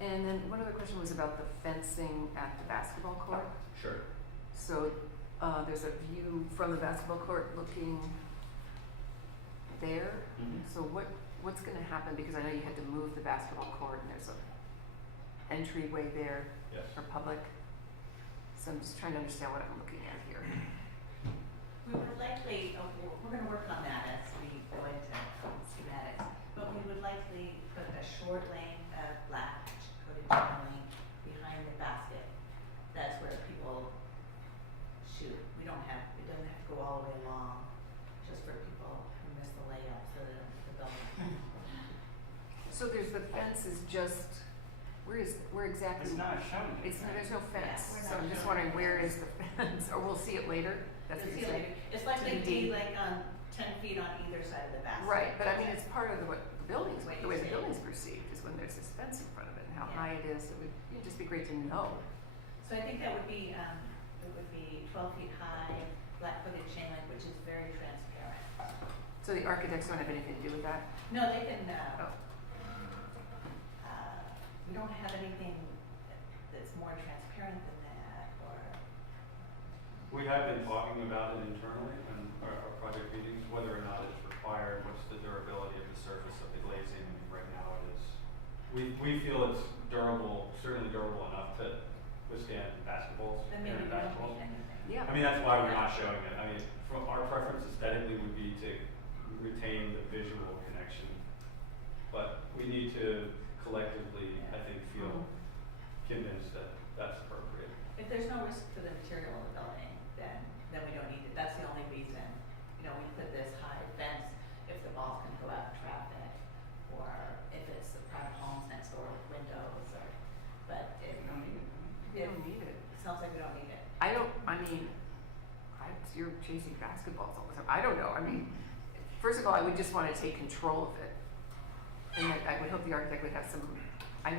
And then one other question was about the fencing at the basketball court. Sure. So there's a view from the basketball court looking there. So what's going to happen? Because I know you had to move the basketball court, and there's a entryway there Yes. for public. So I'm just trying to understand what I'm looking at here. We would likely, we're going to work on that as we go into schematics, but we would likely put a short lane of black coated down lane behind the basket. That's where people shoot. It doesn't have to go all the way along, just for people who miss the layup for the building. So there's the fence is just, where exactly? It's not shown. There's no fence. Yeah, we're So not I'm just showing wondering, it. where is the fence? Or we'll see it later? That's what you're saying? It's likely to be TBD. like on 10 feet on either side of the basket. Right, but I mean, it's part of what the building's, What the way you're the saying. building's perceived is when there's this fence in front of it and how Yeah. high it is. It'd just be great to know. So I think that would be, it would be 12 feet high, black-footed chain link, which is very transparent. So the architects don't have anything to do with that? No, they can, Oh. we don't have anything that's more transparent than that, or? We have been talking about it internally in our project meetings, whether or not it's required, what's the durability of the surface of the glazing. I mean, right now it is, we feel it's durable, certainly durable enough to withstand basketballs. Then maybe we and don't basketballs. need anything. Yeah. I mean, that's why we're not showing it. I mean, from our preference aesthetically would be to retain the visual connection. But we need to collectively, I think, feel convinced that that's appropriate. If there's no risk to the material of the building, then we don't need it. That's the only reason, we put this high fence, if the balls can go out in traffic, or if it's the private homes next door with windows, or, but if, We don't need it. We don't need it. it sounds like we don't need it. You're chasing basketballs all the time. I don't know. I mean, first of all, I would just want to take control of it. And I would hope the architect would have some, I'm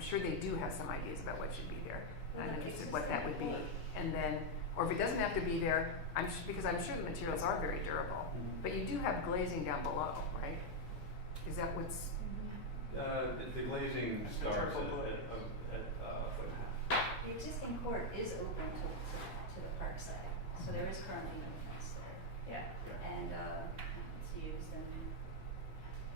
sure they do have some ideas about what should be there. And I'm interested what that would be. And then, or if it doesn't have to be there, because I'm sure the materials are very durable. But you do have glazing down below, right? Is that what's? The glazing starts at a foot and a half. The existing court is open to the park side, so there is currently no fence there. Yeah. And, it's used and.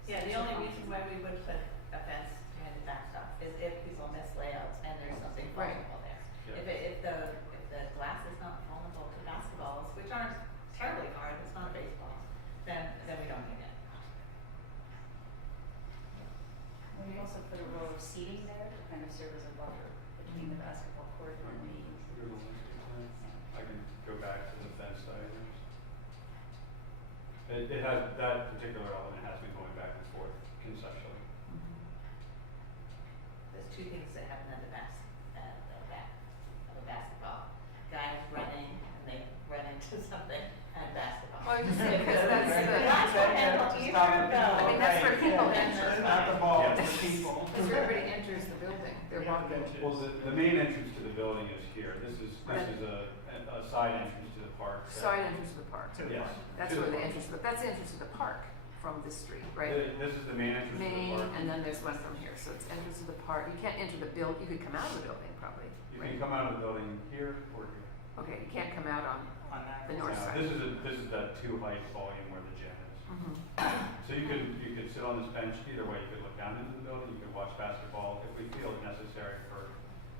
Yeah, the only reason why we would put a fence behind the backstop is if people miss layouts and there's something Right. vulnerable there. Yeah. If the glass is not vulnerable to basketballs, which aren't terribly hard, it's not a baseball, then we don't need it. We also put a row of seating there to kind of serve as a buffer between the basketball court and the. I can go back to the fence diagrams. It has, that particular element has been going back and forth conceptually. There's two things that happen at the back of a basketball. Guys running and they run into something and basketball. Well, I just say because that's the. Glass will handle either of those. I mean, that's where people enter. It's not the ball, Yeah. it's the people. That's where everybody enters the building. They're walking. Well, the main entrance to the building is here. This is a side entrance to the park. Side entrance to the park. To the Yes. park. That's where the entrance, that's the entrance to the park from this street, right? This is the main entrance to the Main, park. and then there's one from here, so it's entrance to the park. You can't enter the you could come out of the building probably, You right? can come out of the building here or here. Okay, you can't come out on On that. the north side. This is that 2-height volume where the gym is. Mhm. So you could sit on this bench either way. You could look down into the building. You could watch basketball if we feel it necessary for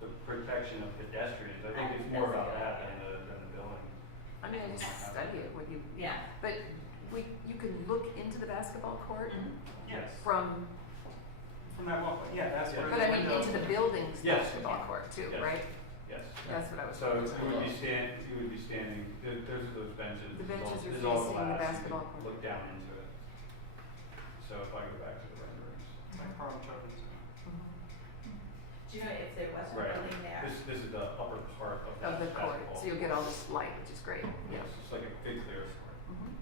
the protection of pedestrians. I think it's more about that than the building. I mean, I just study it when you, Yeah. but you can look into the basketball court Yes, from, from that walkway, yeah, that's where. but I mean, into the building's Yes. basketball court too, Yes. right? Yes. That's what I was. So focusing you would on. be standing. Those are those benches. The This is all- benches are this is all facing the glass. You basketball can court. Look down into it. So if I go back to the renderings. It's like Harlem Children's. Mhm. Do you know if there was a Right. building there? This is the upper part of Of the court, basketball. so you'll get all this light, which is great. Yes, it's like a big clear court. Mhm.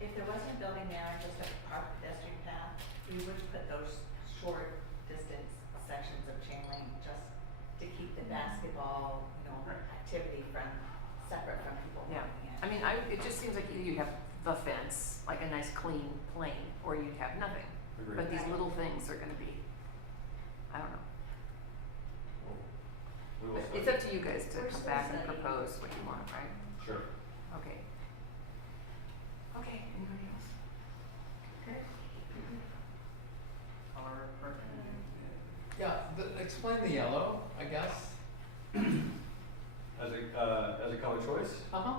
If there wasn't a building there, just a park pedestrian path, we would put those short distance sections of chain link just to keep the basketball, activity separate from people Yeah, walking in. I mean, it just seems like either you'd have the fence, like a nice clean plane, or you'd have nothing. Agreed. But these little things are gonna be, I don't know. We will But it's study. up to you guys to We're come still back and studying. propose what you want, right? Sure. Okay. Okay, anybody else? Okay. Color perfect. Yeah, explain the yellow, I guess. As a color choice? Uh-huh.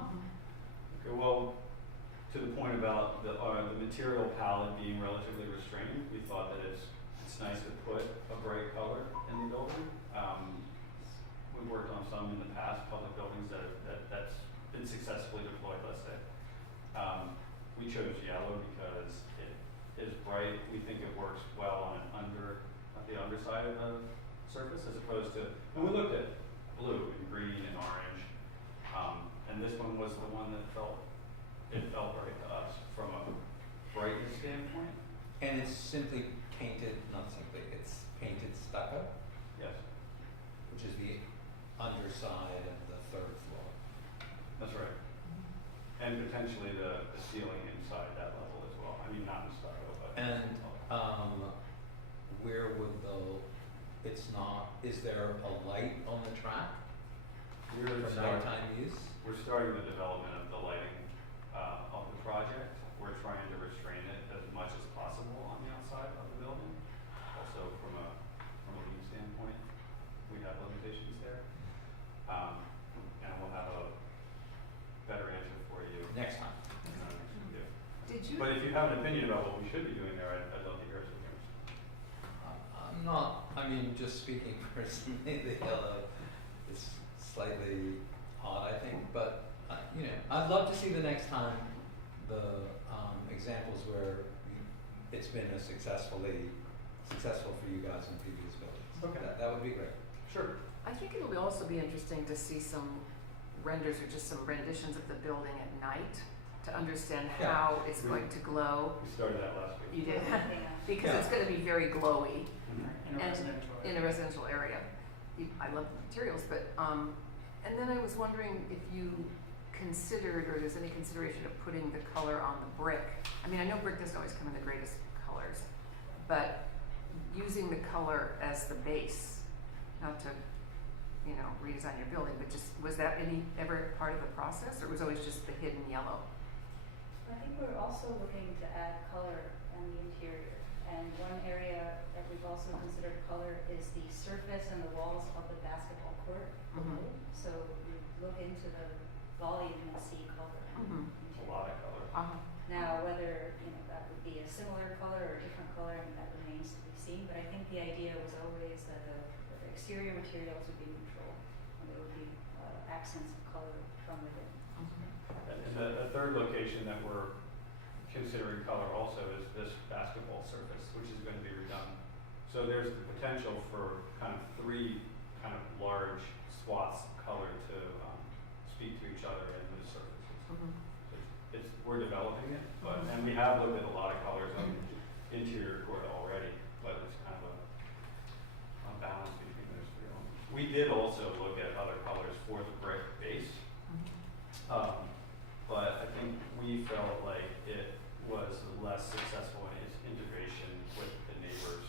Okay, well, to the point about the material palette being relatively restrained, we thought that it's nice to put a bright color in the building. We've worked on some in the past, public buildings that's been successfully deployed, let's say. We chose yellow because it is bright. We think it works well on the underside of the surface as opposed to, and we looked at blue and green and orange. And this one was the one that felt right to us from a brightness standpoint. And it's simply painted, not simply, it's painted stucco, Yes, which is the underside of the third floor. that's right. And potentially the ceiling inside that level as well. I mean, not in stucco, but. And where would the it's not, is there a light on the track We're for starting- nighttime use? We're starting the development of the lighting of the project. We're trying to restrain it as much as possible on the outside of the building. Also from a lead standpoint, we have limitations there. And we'll have a better answer for you Next time. Yeah. Did you? But if you have an opinion about what we should be doing there, I'd love to hear some things. I'm not, I mean, just speaking personally, the yellow is slightly odd, I think, but, you know, I'd love to see the next time the examples where it's been successful for you guys in previous buildings. Okay. That would be great. Sure. I think it will also be interesting to see some renders or just some renditions of the building at night to understand Yeah. how it's going to glow. We started that last week. You did? Yeah. Because it's Yeah. going to be very glowy In a and residential in area. a residential area. I love the materials, but, and then I was wondering if you considered, or there's any consideration of putting the color on the brick. I mean, I know brick doesn't always come in the greatest colors, but using the color as the base, not to, you know, redesign your building, but just, was that ever part of the process, or was it always just the hidden yellow? I think we're also looking to add color in the interior. And one area that we've also considered color is the surface and the walls of the basketball court. Mhm. So you look into the volume and see color. Mhm. It's a lot of color. Now, whether, you know, that would be a similar color or a different color, I mean, that remains to be seen, but I think the idea was always that the exterior materials would be neutral, and there would be accents of color from within. And the third location that we're considering color also is this basketball surface, which is going to be redone. So there's the potential for kind of three kind of large swaths of color to speak to each other in those surfaces. Mhm. We're developing it, but, and we have looked at a lot of colors on the interior court already, but it's kind of a balance between those three elements. We did also look at other colors for the brick base, but I think we felt like it was less successful in its integration with the neighbors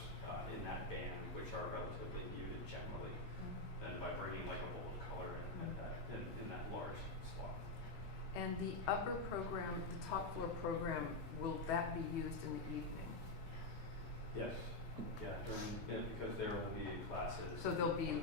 in that band, which are relatively muted generally, than by bringing like a bold color in that large swath. And the upper program, the top floor program, will that be used in the evening? Yes, because there will be classes. So it'll be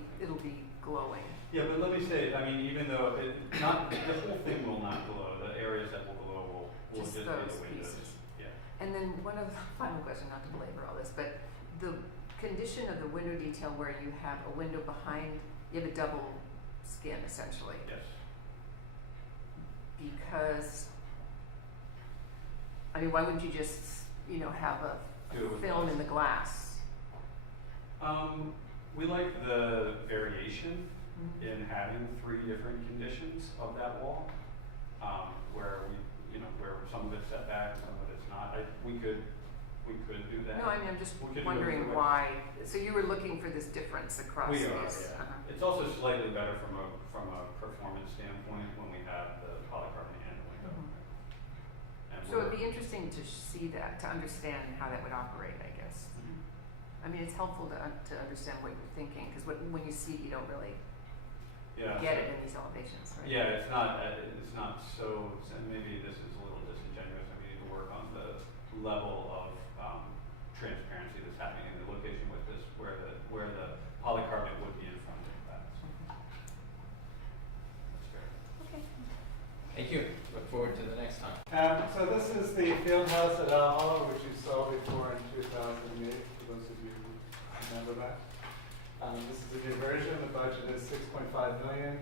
glowing. Yeah, but let me say, I mean, even though the whole thing will not glow, the areas that will glow will Just just be those the windows. pieces. Yeah. And then one other final question, not to belabor all this, but the condition of the window detail where you have a window behind, you have a double skin essentially. Yes. Because, I mean, why wouldn't you just, you know, have a Do it with film glass. in the glass? We like the variation in having three different conditions of that wall, where some of it's set back, some of it's not. We could do that. No, I mean, I'm just We could do it wondering either way. why, so you were looking for this difference across We these? are, yeah. It's also slightly better from a performance standpoint when we have the polycarbonate and the window. And So it'd we're- be interesting to see that, to understand how that would operate, I guess. I mean, it's helpful to understand what you're thinking, because when you see it, you don't really Yeah, get so- it in these elevations, right? Yeah, it's not so, and maybe this is a little disingenuous, and we need to work on the level of transparency that's happening in the location with this, where the polycarbonate would be in front of that. That's fair. Okay. Thank you. Look forward to the next time. So this is the field house at Al Hollow, which you saw before in 2008, for those of you who remember that. This is a new version. The budget is $6.5 million.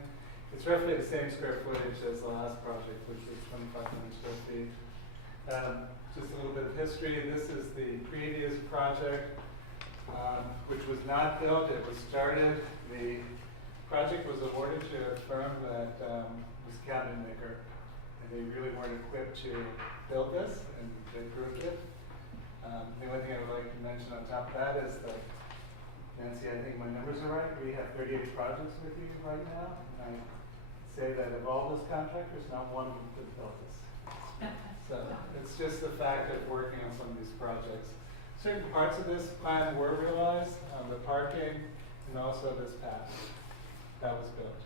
It's roughly the same square footage as the last project, which was 2,500 square feet. Just a little bit of history. This is the previous project, which was not built. It was started. The project was awarded to a firm that was a cabinet maker, and they really weren't equipped to build this, and they proved it. The only thing I would like to mention on top of that is that, Nancy, I think my numbers are right. We have 38 projects with you right now, and I say that of all those contractors, not one of them could build this. So it's just the fact of working on some of these projects. Certain parts of this plan were realized. The parking and also this path that was built.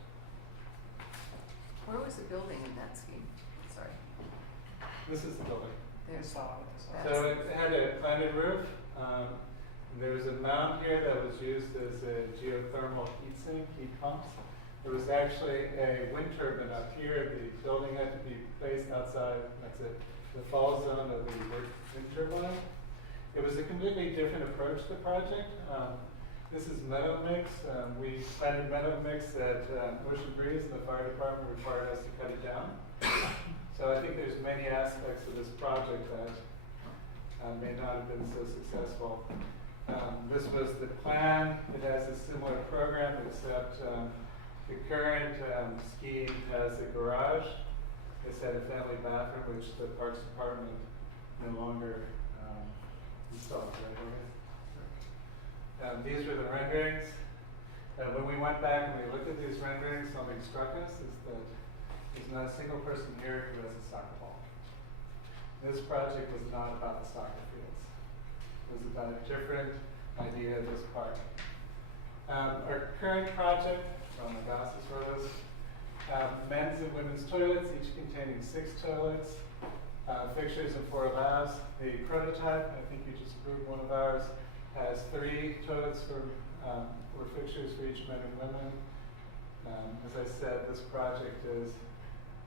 Where was the building in that scheme? Sorry. This is the building. There's, So it had a planted roof. There was a mound here that was used as a geothermal heat sink, heat pumps. There was actually a wind turbine up here. The building had to be placed outside, that's it, the fall zone of the wind turbine. It was a completely different approach to the project. This is meadow mix. We planted meadow mix at Ocean Breeze, and the fire department required us to cut it down. So I think there's many aspects of this project that may not have been so successful. This was the plan. It has a similar program, except the current scheme has a garage. It's had a family bathroom, which the Parks Department no longer installed. Right? These were the renderings. When we went back and we looked at these renderings, something struck us, is that there's not a single person here who has a soccer ball. This project was not about the soccer fields. It was about a different idea of this park. Our current project, from Agassiz wrote us, men's and women's toilets, each containing 6 toilets, fixtures and 4 labs. The prototype, I think you just approved one of ours, has 3 toilets for fixtures for each men and women. As I said, this project is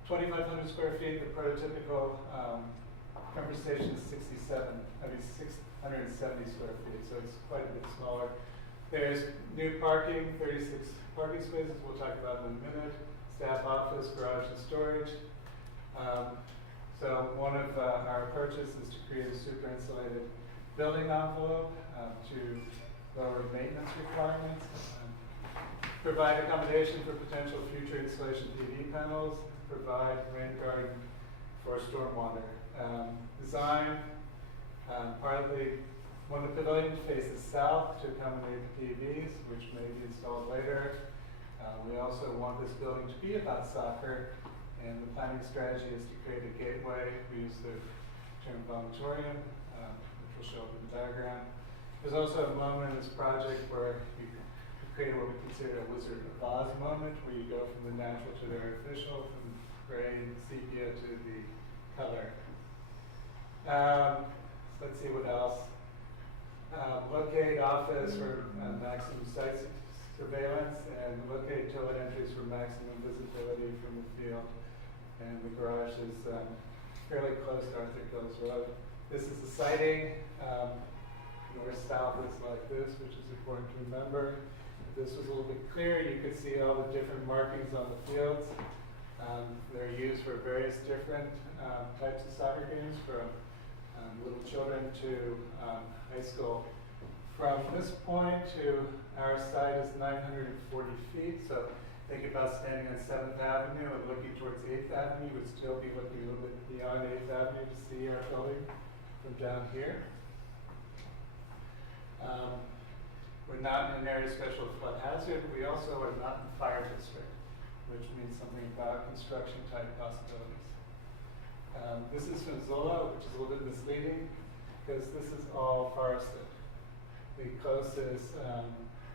2,500 square feet. The prototypical conversation is 670 square feet, so it's quite a bit smaller. There's new parking, 36 parking spaces we'll talk about in a minute, staff office, garage and storage. So one of our approaches is to create a super insulated building envelope to lower maintenance requirements, provide accommodation for potential future installation PV panels, provide rain garden for stormwater. Design, when the pavilion faces south to accommodate PVs, which may be installed later. We also want this building to be about soccer, and the planning strategy is to create a gateway. We use the term vomitorium, which will show up in the diagram. There's also a moment in this project where you create what we consider a Wizard of Oz moment, where you go from the natural to the artificial, from gray and sepia to the color. Let's see what else. Locate office for maximum site surveillance, and locate toilet entries for maximum visibility from the field. And the garage is fairly close to Arthur Gills Road. This is the sighting. North-south is like this, which is important to remember. If this was a little bit clearer, you could see all the different markings on the fields. They're used for various different types of soccer games, from little children to high school. From this point to our site is 940 feet, so think about standing on 7th Avenue and looking towards 8th Avenue. You would still be looking a little bit beyond 8th Avenue to see our building from down here. We're not in an area of special flood hazard. We also are not in the fire district, which means something about construction type possibilities. This is from Zola, which is a little bit misleading, because this is all forested. The closest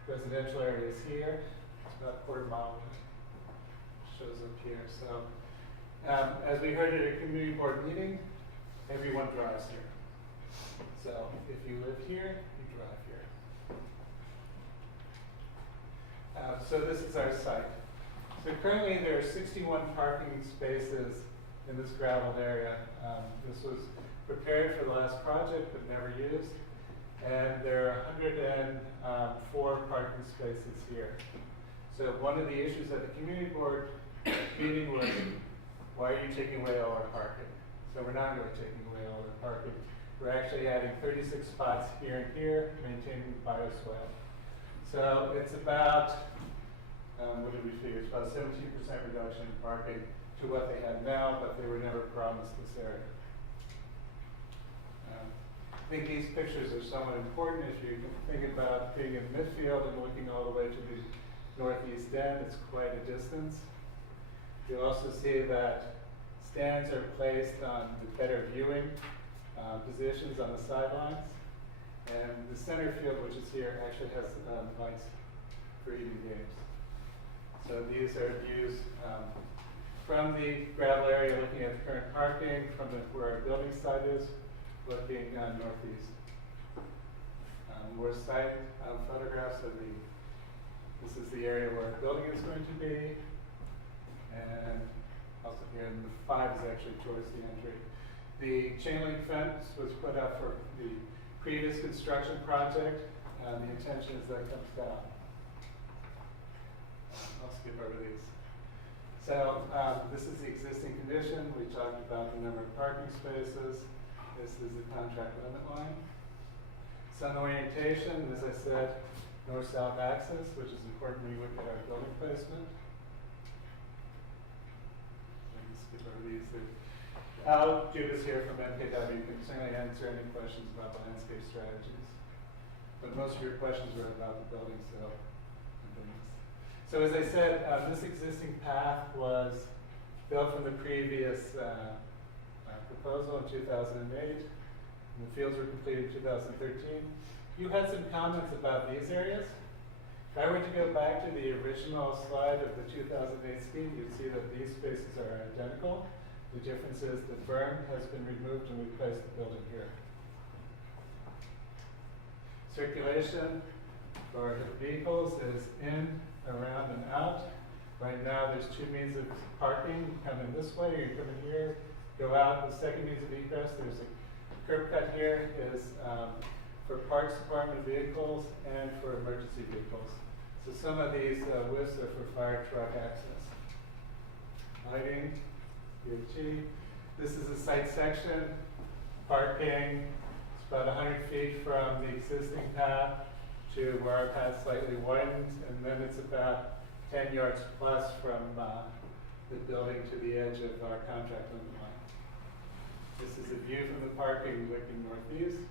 residential area is here. It's about a quarter mile away. Shows up here. So, as we heard at a community board meeting, everyone drives here. So, if you live here, you drive here. So this is our site. So currently there are 61 parking spaces in this graveled area. This was prepared for the last project but never used. And there are 104 parking spaces here. So one of the issues at the community board meeting was, why are you taking away all our parking? So we're not really taking away all our parking. We're actually adding 36 spots here and here, maintaining the bioswale. So it's about, what did we figure? It's about 17% reduction in parking to what they have now, but they were never promised this area. I think these pictures are somewhat important. If you think about being in midfield and looking all the way to the northeast end, it's quite a distance. You'll also see that stands are placed on the better viewing positions on the sidelines. And the center field, which is here, actually has lights for evening games. So these are views from the gravel area, looking at the current parking, from where our building site is, looking northeast. More site photographs of this is the area where our building is going to be, and also here, and the 5 is actually towards the entry. The chain link fence was put up for the previous construction project. The intention is that comes down. I'll skip over these. So this is the existing condition. We talked about the number of parking spaces. This is the contract limit line. Sun orientation, as I said, north-south axis, which is important when you look at our building placement. I can skip over these. Al Judas here from MKW can certainly answer any questions about the landscape strategies. But most of your questions were about the building, so. So as I said, this existing path was built from the previous proposal in 2008. And the fields were completed in 2013. You had some comments about these areas. If I were to go back to the original slide of the 2008 scheme, you'd see that these spaces are identical. The difference is the berm has been removed and we placed the building here. Circulation for vehicles is in, around, and out. Right now, there's 2 means of parking. You come in this way, or you come in here, go out. The second means of egress, there's a curb cut here, is for Parks Department vehicles and for emergency vehicles. So some of these widths are for fire truck access. Lighting, DOT. This is a site section. Parking. It's about 100 feet from the existing path to where our path slightly widens, and then it's about 10 yards plus from the building to the edge of our contract limit line. This is a view from the parking looking northeast,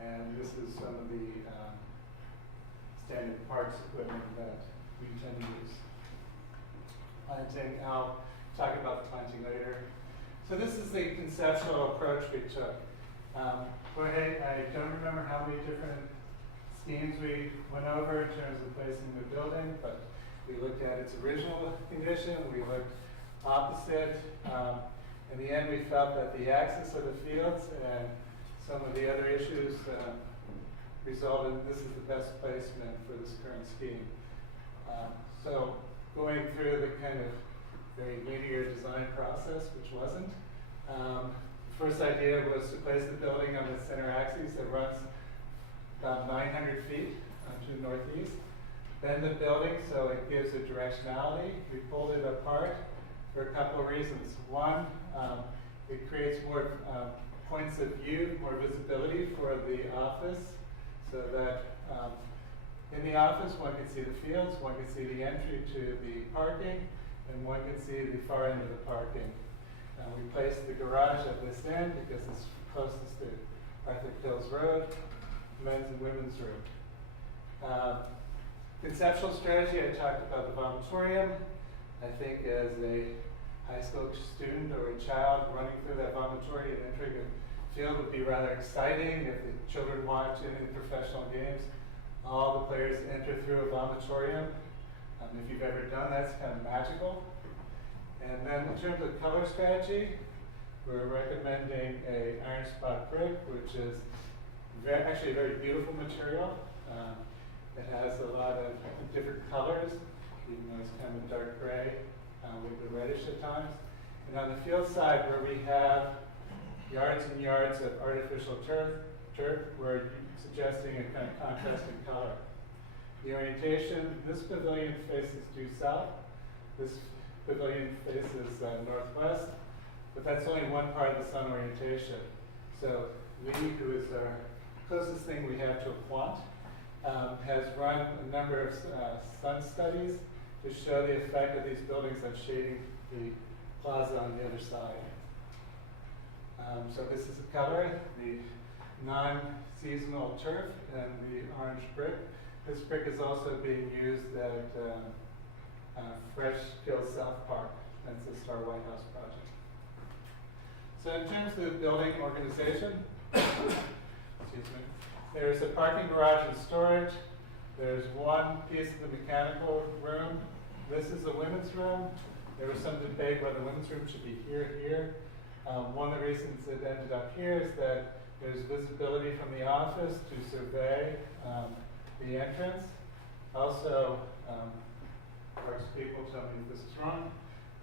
and this is some of the standard parks equipment that we tend to use. Planting, I'll talk about the planting later. So this is the conceptual approach we took. Jorge, I don't remember how many different schemes we went over in terms of placing the building, but we looked at its original condition, we looked opposite. In the end, we felt that the axis of the fields and some of the other issues resulted in this is the best placement for this current scheme. So going through the kind of very linear design process, which wasn't. The first idea was to place the building on the center axis that runs about 900 feet to the northeast. Bend the building so it gives a directionality. We pulled it apart for a couple of reasons. One, it creates more points of view, more visibility for the office, so that in the office one can see the fields, one can see the entry to the parking, and one can see the far end of the parking. We placed the garage at this end because it's closest to Arthur Kills Road, men's and women's room. Conceptual strategy, I talked about the vomitorium. I think as a high school student or a child running through that vomitorium and entering a field would be rather exciting. If the children watch any professional games, all the players enter through a vomitorium. If you've ever done that, it's kind of magical. And then in terms of color strategy, we're recommending a iron spot brick, which is actually a very beautiful material. It has a lot of different colors, even though it's kind of a dark gray with the reddish at times. And on the field side, where we have yards and yards of artificial turf, we're suggesting a kind of contrasting color. The orientation, this pavilion faces due south. This pavilion faces northwest, but that's only one part of the sun orientation. So Lee, who is our closest thing we have to a quant, has run a number of sun studies to show the effect of these buildings on shading the plaza on the other side. So this is a color, the non-seasonal turf and the orange brick. This brick is also being used at Fresh Hills South Park. That's the Star White House project. So in terms of the building organization, excuse me, there's a parking garage and storage. There's one piece of the mechanical room. This is the women's room. There was some debate whether the women's room should be here. One of the reasons it ended up here is that there's visibility from the office to survey the entrance. Also, parks people tell me if this is wrong,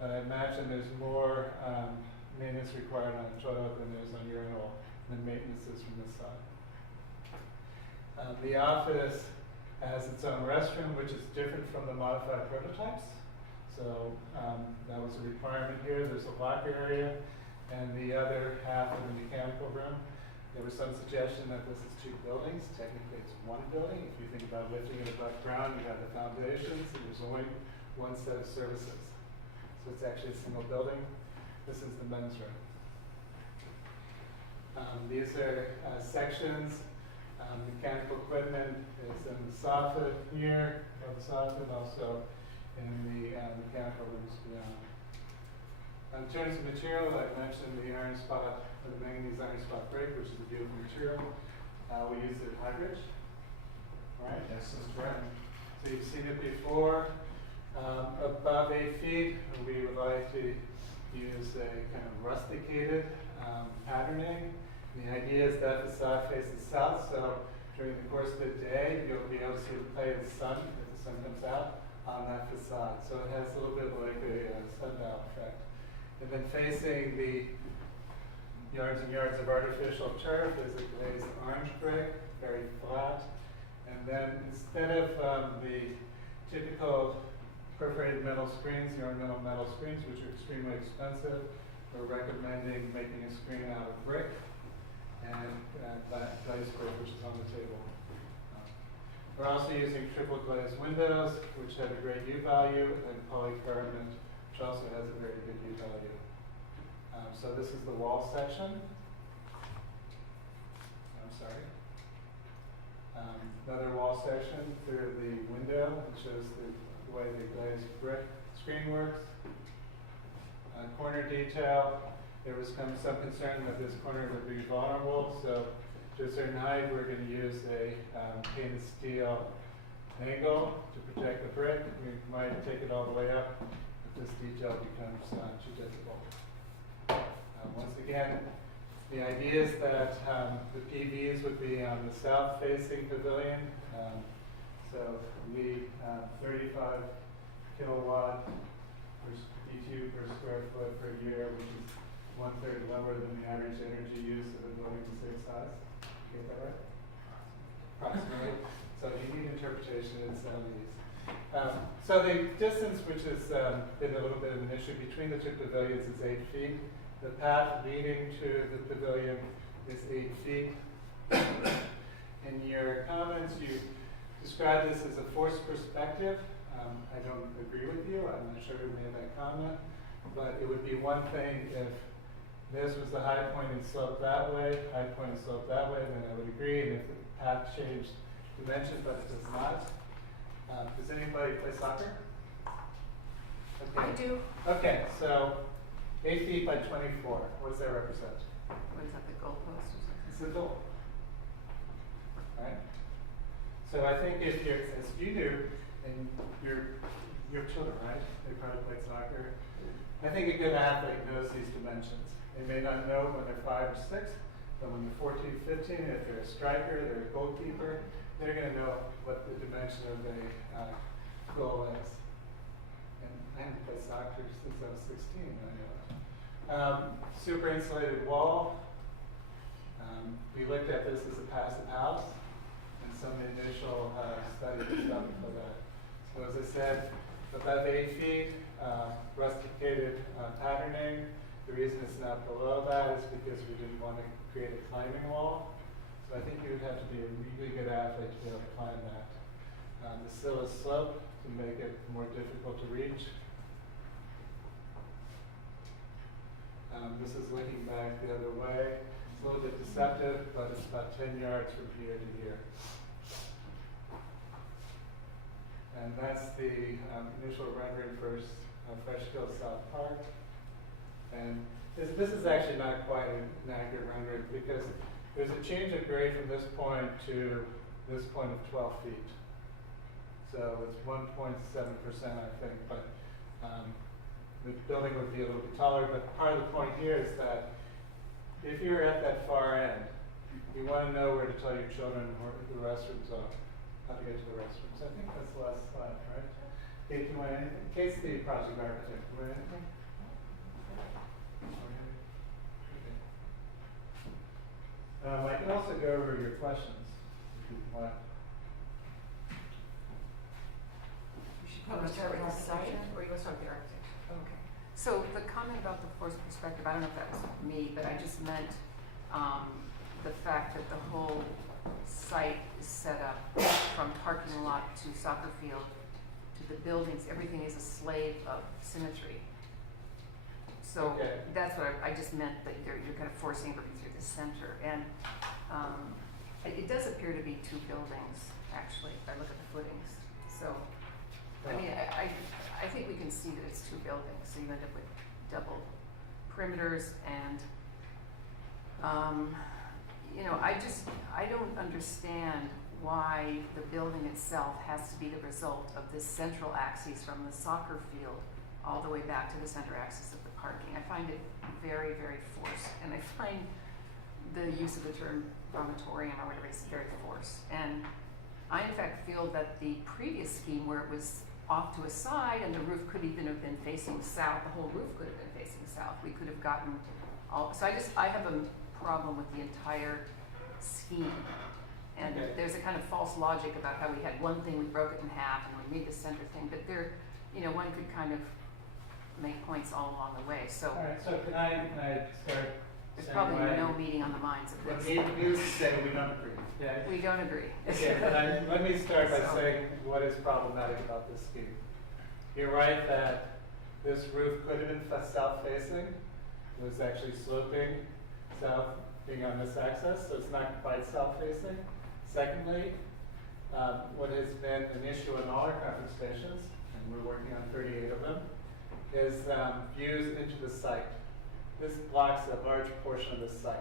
but I imagine there's more maintenance required on the toilet than there is on urinal, and the maintenance is from this side. The office has its own restroom, which is different from the modified prototypes. So that was a requirement here. There's a locker area, and the other half of the mechanical room. There was some suggestion that this is two buildings. Technically, it's one building. If you think about lifting it above ground, you have the foundations, and there's only one set of services. So it's actually a single building. This is the men's room. These are sections. Mechanical equipment is in the soffit here, or the soffit, also in the mechanical rooms beyond. In terms of material, I mentioned the iron spot, or the manganese iron spot brick, which is a beautiful material. We use it hybrid, right? Yes, that's right. So you've seen it before. Above 8 feet, we would like to use a kind of rusticated patterning. The idea is that the facade faces south, so during the course of the day, you'll be able to see the play of the sun, if the sun comes out, on that facade. So it has a little bit like a sundial effect. And then facing the yards and yards of artificial turf is a glazed orange brick, very flat. And then instead of the typical perforated metal screens, the ornamental metal screens, which are extremely expensive, we're recommending making a screen out of brick and glazed brick, which is on the table. We're also using triple glazed windows, which have a great U value, and polycarbonate, which also has a very good U value. So this is the wall section. I'm sorry. Another wall section through the window, which shows the way the glazed brick screen works. Corner detail. There was some concern that this corner would be vulnerable, so to a certain height, we're going to use a painted steel angle to protect the brick. We might take it all the way up if this detail becomes too difficult. Once again, the idea is that the PVs would be on the south-facing pavilion. So we 35 kilowatt per BTU per square foot per year, which is 1/3 lower than the average energy use of a building the same size. Get that right? Approximately. So if you need interpretation, it's these. So the distance, which has been a little bit of an issue between the two pavilions, is 8 feet. The path leading to the pavilion is 8 feet. In your comments, you described this as a forced perspective. I don't agree with you. I'm not sure who made that comment. But it would be one thing if this was the high point and slope that way, high point and slope that way, then I would agree. And if the path changed dimension, but it does not. Does anybody play soccer? Okay. I do. Okay, so 8 feet by 24. What does that represent? What is that, the goalpost or something? It's a goal. Right? So I think if you're, as you do, and your children, right? They probably played soccer. I think a good athlete knows these dimensions. They may not know when they're 5 or 6, but when they're 14, 15, if they're a striker, they're a goalkeeper, they're going to know what the dimension of a goal is. And I haven't played soccer since I was 16, I know it. Super insulated wall. We looked at this as a passive house, and some initial study was done for that. So as I said, above 8 feet, rusticated patterning. The reason it's not below that is because we didn't want to create a climbing wall. So I think you would have to be a really good athlete to be able to climb that. The sill is sloped to make it more difficult to reach. This is looking back the other way. It's a little bit deceptive, but it's about 10 yards from here to here. And that's the initial rendering for Freshkill South Park. And this is actually not quite an accurate rendering because there's a change of grade from this point to this point of 12 feet. So it's 1.7%, I think, but the building would be a little bit taller. But part of the point here is that if you're at that far end, you want to know where to tell your children where the restrooms are, how to get to the restrooms. I think that's the last slide, right? Kate, do you want anything? Kate's the project architect. Do you want anything? I can also go over your questions if you want. You should probably start with the site, or you want to start with the architect? Okay. So the comment about the forced perspective, I don't know if that was me, but I just meant the fact that the whole site is set up from parking lot to soccer field to the buildings. Everything is a slave of symmetry. So Okay. that's what I just meant, that you're kind of forcing everything through the center. And it does appear to be two buildings, actually, if I look at the footings. So, I mean, I think we can see that it's two buildings, so you end up with double perimeters and, you know, I don't understand why the building itself has to be the result of this central axis from the soccer field all the way back to the center axis of the parking. I find it very, very forced, and I find the use of the term vomitorium or whatever is very forced. And I in fact feel that the previous scheme where it was off to a side and the roof could even have been facing south, the whole roof could have been facing south. We could have gotten all, so I have a problem with the entire scheme. And Okay. there's a kind of false logic about how we had one thing, we broke it in half, and we made the center thing, but there, you know, one could kind of make points all along the way, so All right, so can I start there's saying probably why- no meeting on the minds of What this. needless to say, we don't agree. Yeah. We don't agree. Okay, but let me start by So- saying what is problematic about this scheme. You're right that this roof could have been south-facing. It was actually sloping south, being on this axis, so it's not quite south-facing. Secondly, what has been an issue in all our conference stations, and we're working on 38 of them, is views into the site. This blocks a large portion of the site.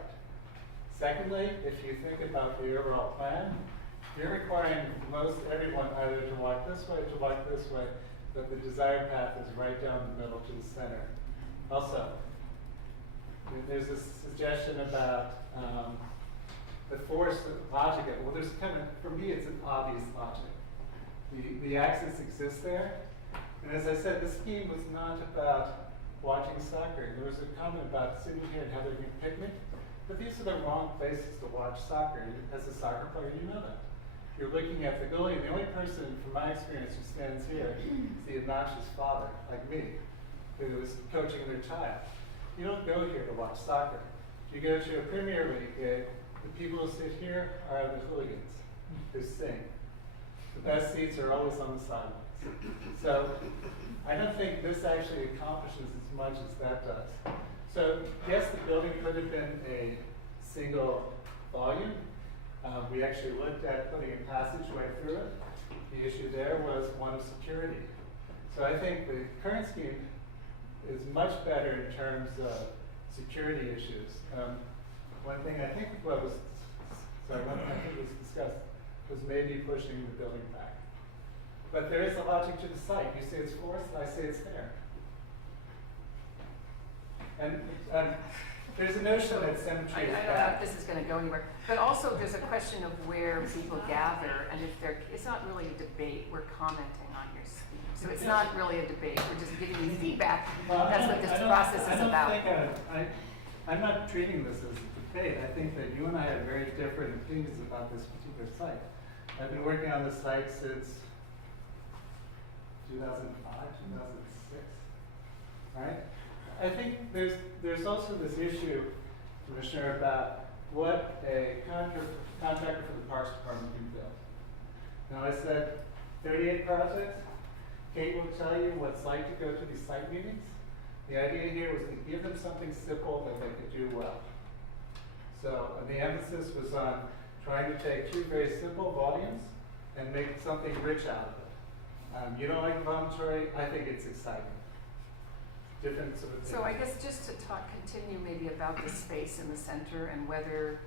Secondly, if you think about the overall plan, you're requiring most everyone either to walk this way or to walk this way, but the desired path is right down the middle to the center. Also, there's a suggestion about the force logic. Well, there's kind of, for me, it's an obvious logic. The axis exists there, and as I said, the scheme was not about watching soccer. There was a comment about sitting here and having a picnic. But these are the wrong places to watch soccer. And as a soccer player, you know that. You're looking at the goalie, and the only person, from my experience, who stands here is the obnoxious father, like me, who is coaching their child. You don't go here to watch soccer. You go to a Premier League game, the people who sit here are the hooligans who sing. The best seats are always on the sidelines. So I don't think this actually accomplishes as much as that does. So yes, the building could have been a single volume. We actually looked at putting a passageway through it. The issue there was one of security. So I think the current scheme is much better in terms of security issues. One thing I think what was, sorry, one thing I think was discussed was maybe pushing the building back. But there is a logic to the site. You say it's forced, I say it's there. And there's a notion that symmetry is I don't know bad. if this is going to go anywhere, but also there's a question of where people gather, and if they're, it's not really a debate, we're commenting on your scheme. So it's not really a debate, we're just giving you feedback. That's what this process is about. I'm not treating this as a debate. I think that you and I have very different opinions about this particular site. I've been working on this site since 2005, 2006, right? I think there's also this issue, Commissioner, about what a contractor for the Parks Department can build. Now I said 38 projects. Kate will tell you what it's like to go to these site meetings. The idea here was to give them something simple that they could do well. So the emphasis was on trying to take two very simple volumes and make something rich out of it. You don't like vomitory, I think it's exciting. Different sort of things. So I guess just to continue maybe about the space in the center and whether,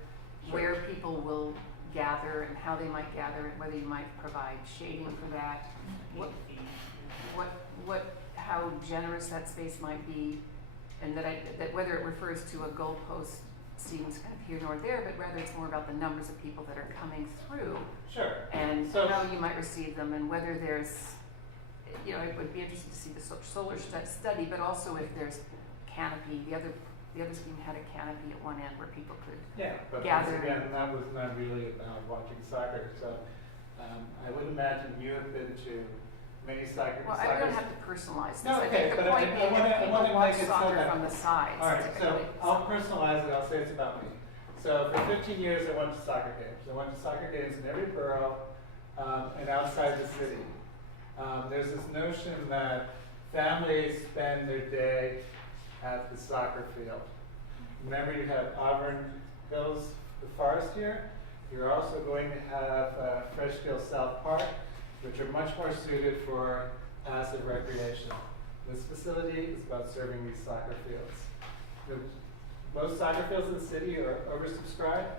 Sure. where people will gather and how they might gather and whether you might provide shading for that. How generous that space might be, and that whether it refers to a goalpost seems kind of here nor there, but rather it's more about the numbers of people that are coming through. Sure. And So- how you might receive them, and whether there's, it would be interesting to see the solar study, but also if there's canopy. The other scheme had a canopy at one end where people could Yeah, but gather. once again, that was not really about watching soccer, so I would imagine you have been to many soccer. Well, I don't have to personalize this. No, I okay, think the but point being that I people wanna watch make it so soccer that- from the sides. All right, so typically. I'll personalize it, I'll say it's about me. So for 15 years, I went to soccer games. I went to soccer games in every borough and outside the city. There's this notion that families spend their day at the soccer field. Remember, you have Auburn Hills, the forest here. You're also going to have Freshfield South Park, which are much more suited for passive recreation. This facility is about serving these soccer fields. Most soccer fields in the city are oversubscribed.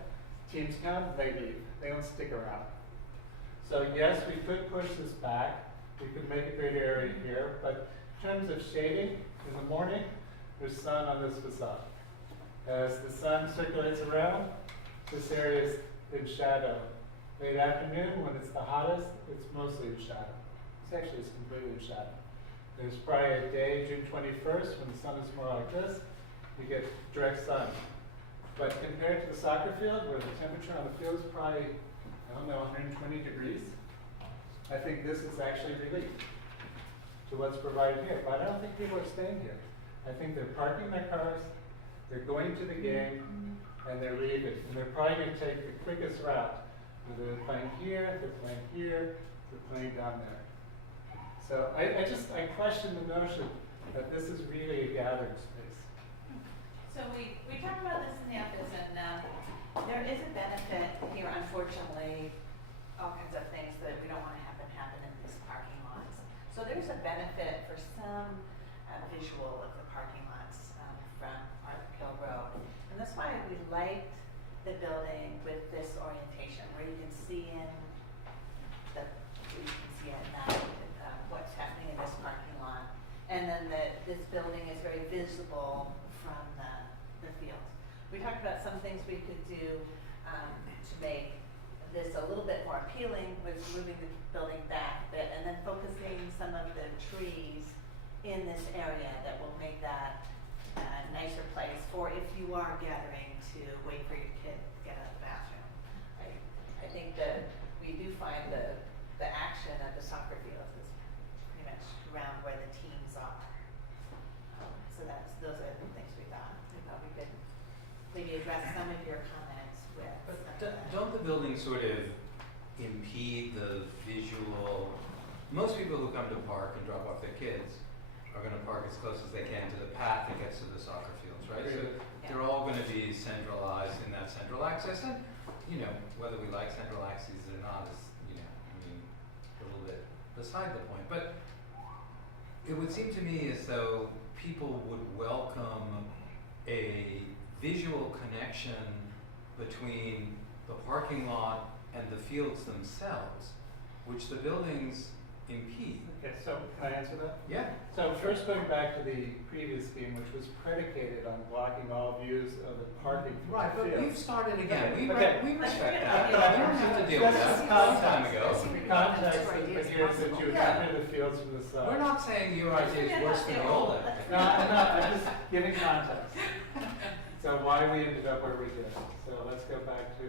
Teams come, they leave. They don't stick around. So yes, we could push this back. We could make a big area here, but in terms of shading, in the morning, there's sun on this facade. As the sun circulates around, this area is in shadow. Late afternoon, when it's the hottest, it's mostly in shadow. It's completely in shadow. There's probably a day, June 21st, when the sun is more like this, you get direct sun. But compared to the soccer field, where the temperature on the field is probably, 120 degrees, I think this is actually relief to what's provided here. But I don't think people are staying here. I think they're parking their cars, they're going to the game, and they're leaving. And they're probably going to take the quickest route. Whether they're playing here, they're playing here, they're playing down there. So I question the notion that this is really a gathering space. So we talked about this in the office, and there is a benefit here, unfortunately, all kinds of things that we don't want to happen in these parking lots. So there's a benefit for some visual of the parking lots from Arthur Hill Road. And that's why we liked the building with this orientation, where you can see at night what's happening in this parking lot. And then this building is very visible from the fields. We talked about some things we could do to make this a little bit more appealing, was moving the building back a bit and then focusing some of the trees in this area that will make that a nicer place for if you are gathering to wait for your kid to get out of the bathroom. I think that we do find the action at the soccer fields is pretty much around where the teams are. So those are the things we thought we could maybe address some of your comments with. Don't the buildings sort of impede the visual? Most people who come to the park and drop off their kids are going to park as close as they can to the path that gets to the soccer fields, right? So they're all going to be centralized in that central access, and whether we like central axes or not is a little bit beside the point. But it would seem to me as though people would welcome a visual connection between the parking lot and the fields themselves, which the buildings impede. Okay, so can I answer that? Yeah. So first going back to the previous scheme, which was predicated on blocking all views of the parking from Right, the but field. we've started again. We Okay. respect But that. You don't have to deal with that. A long time ago. The context of the years that you enter the fields from the side. We're not saying your idea is worse than the old idea. No, I'm not, I'm just giving context. So why we ended up where we did. So let's go back to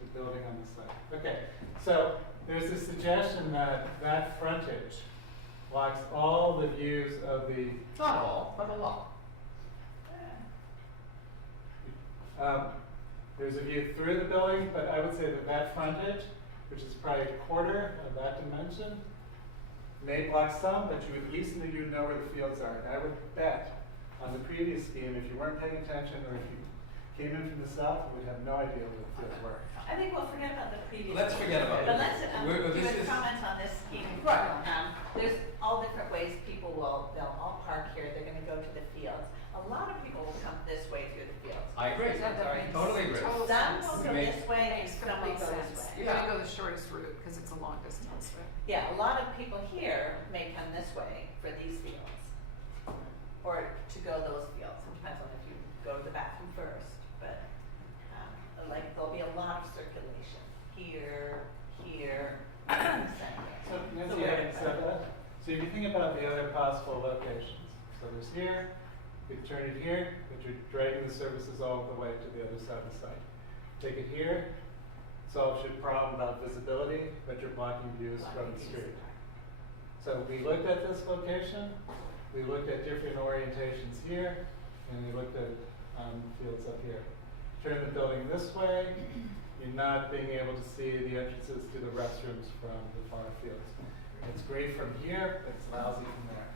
the building on the site. Okay, so there's a suggestion that frontage blocks all the views of the. Not all, but a lot. There's a view through the building, but I would say that frontage, which is probably a quarter of that dimension, may block some, but you at least know where the fields are. And I would bet on the previous scheme, if you weren't paying attention or if you came in from the south, you would have no idea where the fields were. I think we'll forget about the previous. Let's forget about it. But let's do this a is- comment on this scheme. Right. There's all different ways people they'll all park here, they're gonna go to the fields. A lot of people will come this way through the fields. I agree. Sorry. Totally agree. Some will go Make- this way and some will go people here may come this way for these fields, or to go those fields. It depends on if you go to the bathroom first, but like there'll be a lot of circulation here, here, and the center. So Nancy, So where- having said that, so if you think about the other possible locations, so there's here, you can turn it here, but you're dragging the services all the way to the other side of the site. Take it here, solves your problem about visibility, but you're blocking views from the street. So we looked at this location, we looked at different orientations here, and we looked at fields up here. Turn the building this way, you're not being able to see the entrances to the restrooms from the far fields. It's great from here, but it's lousy from there.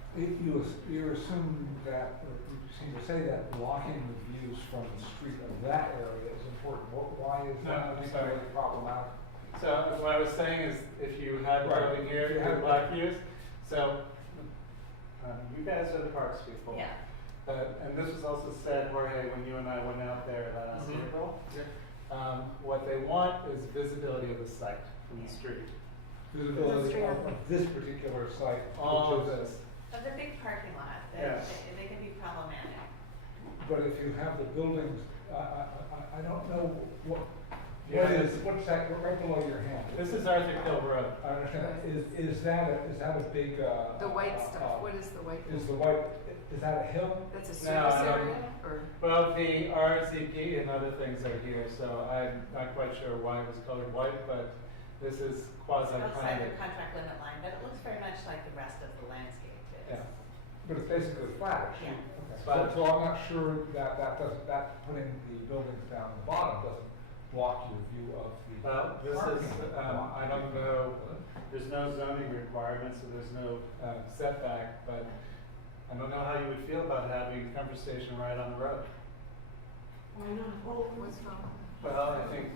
You assume that, or you seem to say that blocking the views from the street of that area is important. Why is No, that I'm particularly sorry. problematic? So what I was saying is, if you had the Right. building here, If you you had had black views. So you guys are the parks people. Yeah. And this was also said, Jorge, when you and I went out there last Mhm. April. What they want is visibility of the site from the street. Visibility of this particular site. All which of is- this. Of the big parking lot, Yeah. they can be problematic. But if you have the buildings, I don't know Yeah. what's that right below your hand? This is Arthur Hill Road. I understand that. Is that a big, The white stuff, what is the white? is that a hill? That's a No, service no. area, or? Well, the RCP and other things are here, so I'm not quite sure why it was colored white, but this is It's quasi outside planted. the contract limit line, but it looks very much like the rest of the landscape is. Yeah, but it's basically flat. Yeah. Okay. Flat. So I'm not sure that putting the buildings down the bottom doesn't block your view of the. Well, this is, parking. I don't know, there's no zoning requirements, so there's no setback, but I don't know how you would feel about having a conversation right on the road. Why not? What's wrong? Well, I think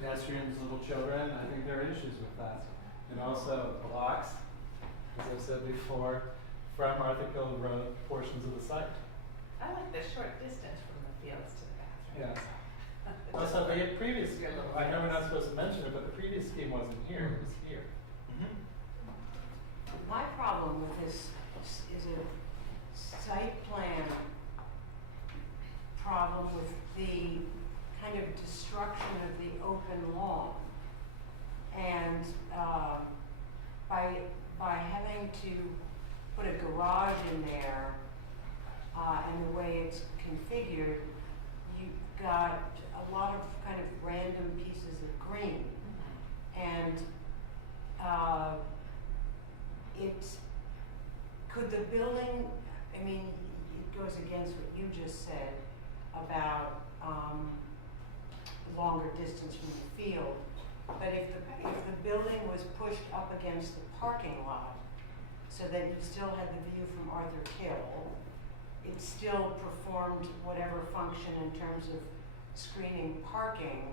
pedestrians, little children, I think there are issues with that. And also blocks, as I've said before, from Arthur Hill Road, portions of the site. I like the short distance from the fields to the bathrooms. Yes. Also, the previous, Your little I know we're not fence. supposed to mention it, but the previous scheme wasn't here, it was here. My problem with this is a site plan problem with the kind of destruction of the open lawn. And by having to put a garage in there, and the way it's configured, you've got a lot of kind of random pieces of green. And could the building, I mean, it goes against what you just said about longer distance from the field. But if the building was pushed up against the parking lot so that you still had the view from Arthur Hill, it still performed whatever function in terms of screening parking.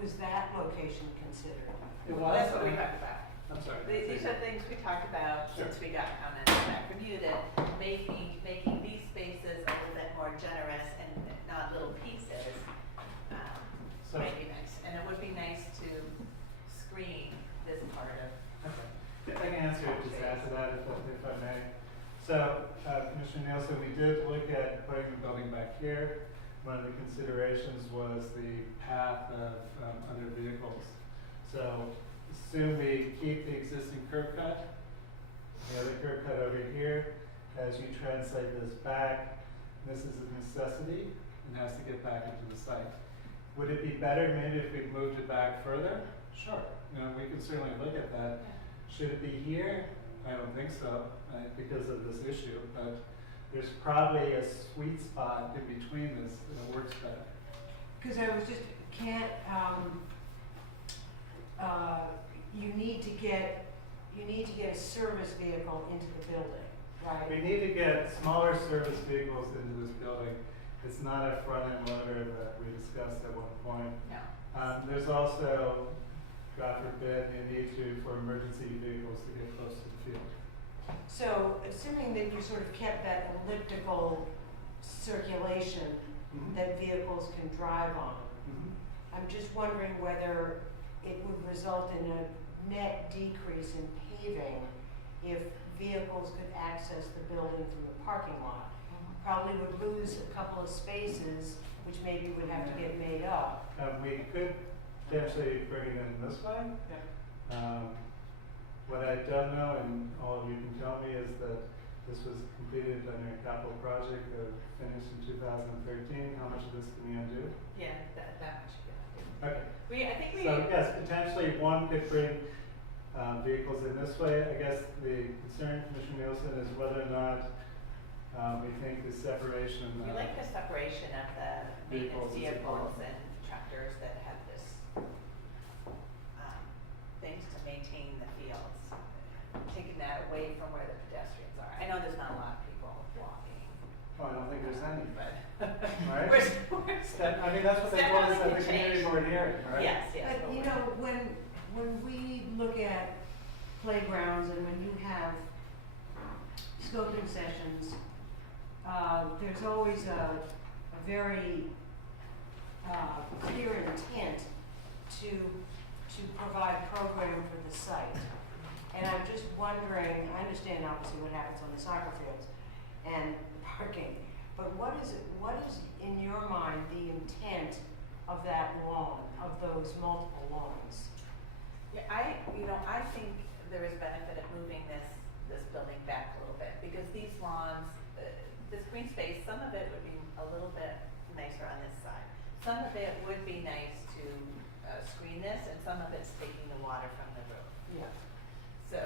Was that location considered? It Well, was, that's what we talked about. I'm sorry. These are things we talked about since we got comments back from you, that making these spaces a little bit more generous and not little pieces So- might be nice. And it would be nice to screen this part of. Okay. If I can answer it, just add to that if I may. So, Commissioner Nielsen, we did look at putting the building back here. One of the considerations was the path of other vehicles. So, assume we keep the existing curb cut, the other curb cut over here. As you translate this back, this is a necessity and has to get back into the site. Would it be better maybe if we moved it back further? Sure, we could certainly look at that. Should it be here? I don't think so, because of this issue, but there's probably a sweet spot in between this that works better. Because I was just, you need to get a service vehicle into the building, right? We need to get smaller service vehicles into this building. It's not a front-end loader that we discussed at one point. No. There's also, God forbid, you need for emergency vehicles to get close to the field. So assuming that you sort of kept that elliptical circulation Mhm. that vehicles can drive on, I'm just wondering whether it would result in a net decrease in paving if vehicles could access the building from the parking lot. Probably would lose a couple of spaces, which maybe would have to get made up. We could potentially bring it in this way. What I don't know, and all of you can tell me, is that this was completed under a capital project that finished in 2013. How much of this can we undo? Yeah, that much. Okay. I think we. So yes, potentially one could bring vehicles in this way. I guess the concern, Commissioner Nielsen, is whether or not we think the separation. We like the separation of the maintenance vehicles and tractors that have this things to maintain the fields, taking that away from where the pedestrians are. I know there's not a lot of people walking. Oh, I don't think there's any. But right? we're I mean, that's what they told us at the community board hearing, right? Yes, yes. But you know, when we look at playgrounds and when you have scoping sessions, there's always a very clear intent to provide program for the site. And I'm just wondering, I understand obviously what happens on the soccer fields and parking, but what is in your mind the intent of that lawn, of those multiple lawns? Yeah, I think there is benefit of moving this building back a little bit, because these lawns, this green space, some of it would be a little bit nicer on this side. Some of it would be nice to screen this, and some of it's taking the water from the roof. Yeah. So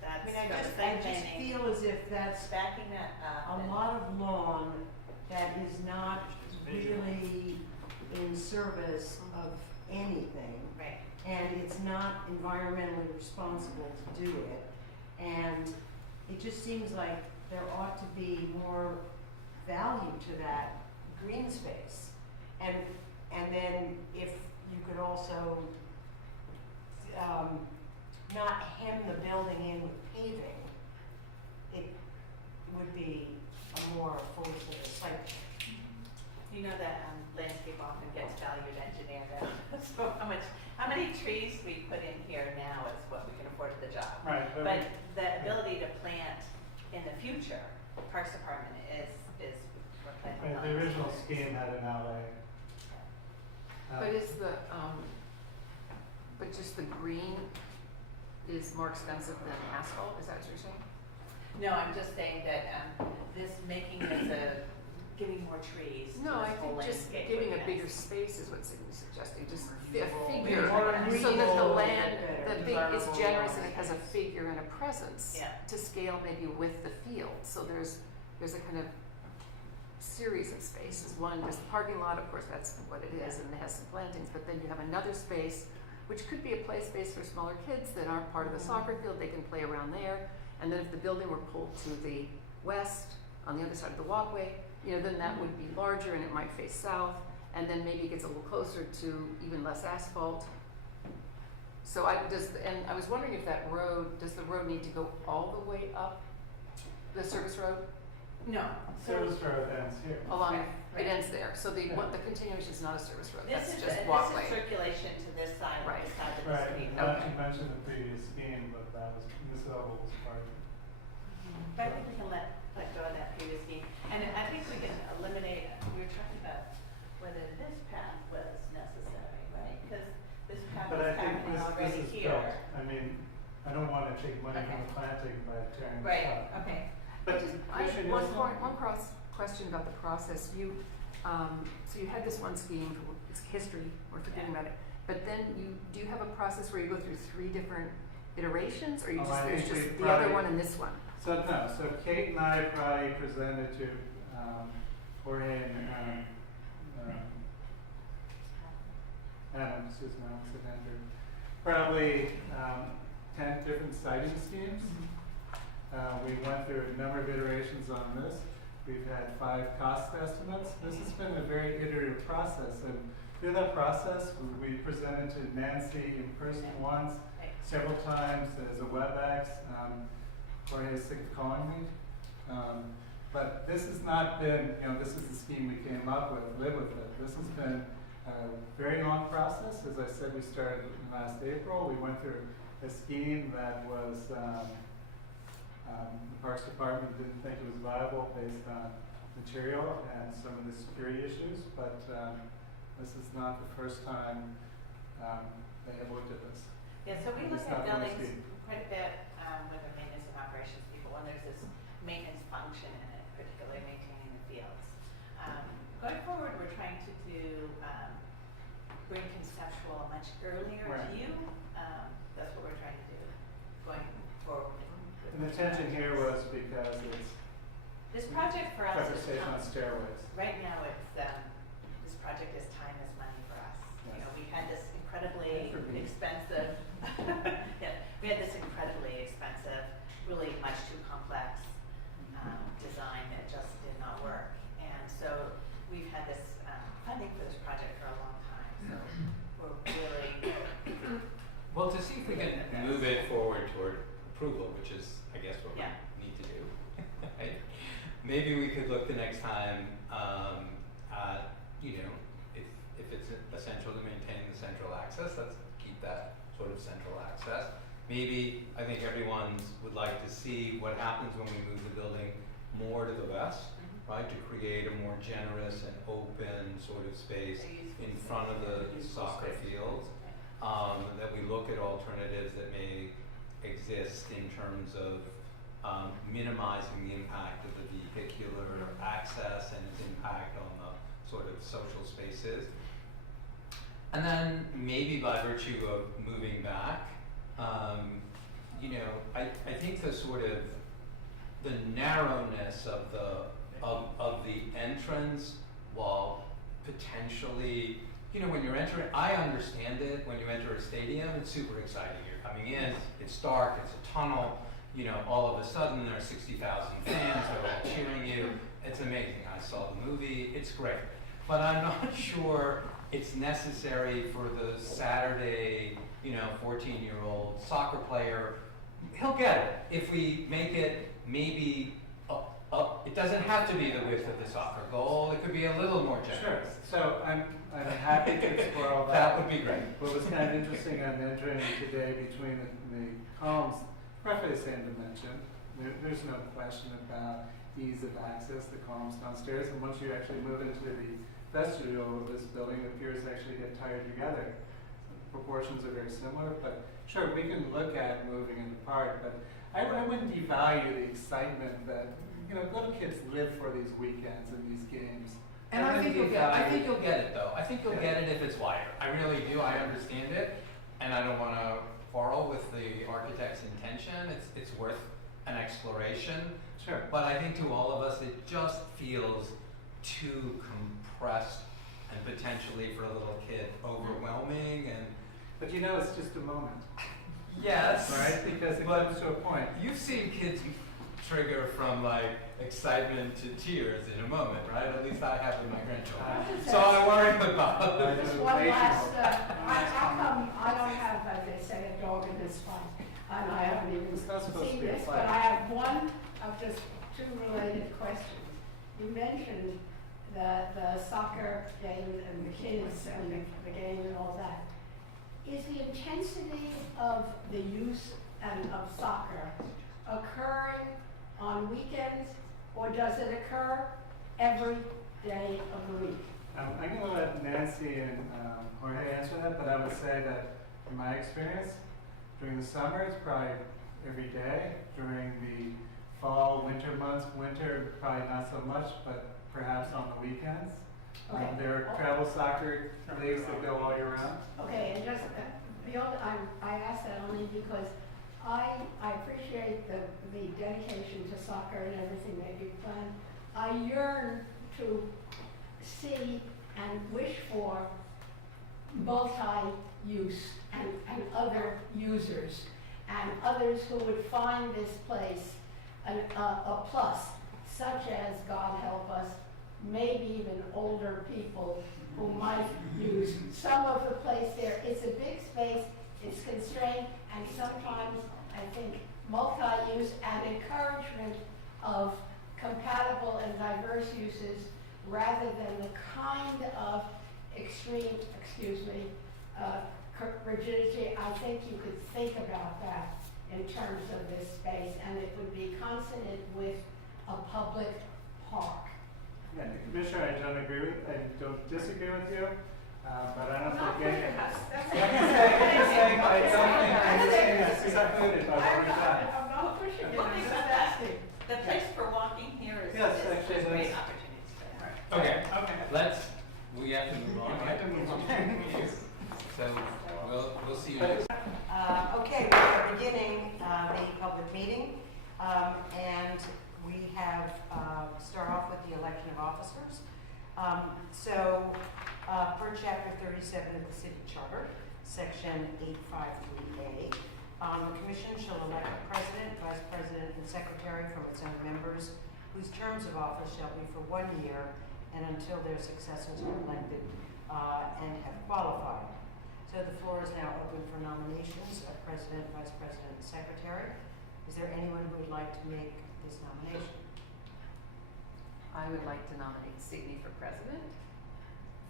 that's. I mean, I just feel as if that's backing that up. A lot of lawn that is not really in service of anything. Right. And it's not environmentally responsible to do it. And it just seems like there ought to be more value to that green space. And then if you could also not hem the building in with paving, it would be a more full site. You know that landscape often gets valued engineered out. So how many trees we put in here now is what we can afford for the job. Right. But the ability to plant in the future, Parks Department is we're planning on. The original scheme had an outlay. But is the, but just the green is more expensive than asphalt, is that what you're saying? No, I'm just saying that this making this giving more trees. No, to I this whole think just landscape giving would a be bigger nice. space is what Sigmund's suggesting, just a Maybe figure, more so that the reasonable, land, better, the big is desirable generous and lawn. it has a figure and a presence Yeah. to scale maybe with the field. So there's a kind of series of spaces. One, there's the parking lot, of course, that's what it is, and it has some plantings, but then you have another space, which could be a play space for smaller kids that aren't part of the soccer field, they can play around there. And then if the building were pulled to the west, on the other side of the walkway, then that would be larger and it might face south, and then maybe it gets a little closer to even less asphalt. So I was wondering if does the road need to go all the way up the service road? No. Service road ends here. Along, Right. it ends there, so the Yeah. continuation is not a service road, This that's is just this walkway. is circulation to this side, Right. this side of the Right, street. not to mention the previous scheme, but that was, Ms. Elbow was part of it. But I think we can let go of that previous scheme, and I think we can eliminate. We were talking about whether this path was necessary, right? Because this path But is I think happening this already is here. built. I mean, I don't want to take money from Okay. the planting by tearing this Right. up. Okay. But I have Commissioner one Nielsen? point, question about the process. So you had this one scheme, it's history, we're forgetting about it. But then do you have a process where you go through 3 different iterations, or you Oh, just, I there's think just we the other probably- one and this one? So Kate and I probably presented to Jorge and Adam, excuse me, I almost said Andrew, probably 10 different siting schemes. We went through a number of iterations on this. We've had 5 cost estimates. This has been a very iterative process, and through that process, we presented to Nancy in person once, several times as a WebEx. Jorge is sick of calling me. But this has not been, this is the scheme we came up with, live with it. This has been very long process. As I said, we started last April. We went through a scheme that was, the Parks Department didn't think it was viable based on material and some of the security issues, but this is not the first time they have looked at this. Yeah, so we It's look not at one buildings scheme. quite a bit with the maintenance and operations people when there's this maintenance function in it, particularly maintaining the fields. Going forward, we're trying to do bring conceptual much earlier Right. to you. That's what we're trying to do going forward. And the tension here was because it's This project for us Pepper is Station on steroids. right now. It's this project is time is money for us. You know, we had this incredibly Good for me. expensive. Yeah, we had this incredibly expensive, really much too complex design that just did not work. And so we've had this funding for this project for a long time. So we're really Well, to see if we can move it forward toward approval, which is, I guess, what Yeah. we need to do. Right? Maybe we could look the next time at, if it's essential to maintain the central access, let's keep that sort of central access. Maybe, I think everyone would like to see what happens when we move the building more to the west, right, to create a more generous and open sort of space in front of the soccer fields. That we look at alternatives that may exist in terms of minimizing the impact of the vehicular access and its impact on the sort of social spaces. And then maybe by virtue of moving back, I think the sort of the narrowness of the entrance, while potentially, when you're entering, I understand it, when you enter a stadium, it's super exciting. You're coming in, it's dark, it's a tunnel, all of a sudden there are 60,000 fans, they're all cheering you. It's amazing. I saw the movie, it's great. But I'm not sure it's necessary for the Saturday, 14-year-old soccer player. He'll get it if we make it maybe up. It doesn't have to be the width of the soccer goal. It could be a little more generous. Sure. So I'm happy to explore all that. That would be great. What was kind of interesting on entering today between the columns, preface and dimension, there's no question about ease of access, the columns downstairs, and once you actually move into the vestibule of this building, the piers actually get tied together. The proportions are very similar, but sure, we can look at moving it apart, but I wouldn't devalue the excitement that, little kids live for these weekends and these games. And I think you'll get it though. I think you'll get it if it's wider. I really do. I understand it, and I don't want to quarrel with the architect's intention. It's worth an exploration. Sure. But I think to all of us, it just feels too compressed and potentially for a little kid overwhelming. And but it's just a moment. Yes. Right? Because it comes to a point. You've seen kids trigger from excitement to tears in a moment, right? At least I have with my grandchildren. So I worry about it. Just one last, how come I don't have, as they say, a dog in this fight? And I haven't even It's not supposed to seen be a this, fight. but I have one of just two related questions. You mentioned the soccer game and the kids and the game and all that. Is the intensity of the use of soccer occurring on weekends, or does it occur every day of the week? I'm going to let Nancy and Jorge answer that, but I would say that in my experience, during the summer, it's probably every day. During the fall, winter months, probably not so much, but perhaps on the weekends. Okay. There are travel soccer leagues that go all year round. Okay, and just I ask that only because I appreciate the dedication to soccer and everything that you plan. I yearn to see and wish for multi-use and other users and others who would find this place a plus, such as, God help us, maybe even older people who might use some of the place there. It's a big space, it's constrained, and sometimes I think multi-use and encouragement of compatible and diverse uses rather than the kind of extreme, rigidity, I think you could think about that in terms of this space, and it would be consonant with a public park. Yeah, Commissioner, I don't disagree with you, but I don't think any. I'm just saying, I don't think anything is precluded by what we've done. I'm not pushing it, Well, I'm because just that's- asking. The place for walking here is, Yes, is actually, a great that's- opportunity today. Okay, Okay. we have to move on. We have to move on. So, we'll see you But next. Okay, we are beginning the public meeting, and we have, start off with the election of officers. Per Chapter 37 of the City Charter, Section 853A, the Commission shall elect a president, vice president, and secretary from its own members, whose terms of office shall be for 1 year and until their successors are elected and have qualified. So the floor is now open for nominations of president, vice president, and secretary. Is there anyone who would like to make this nomination? I would like to nominate Signe for president,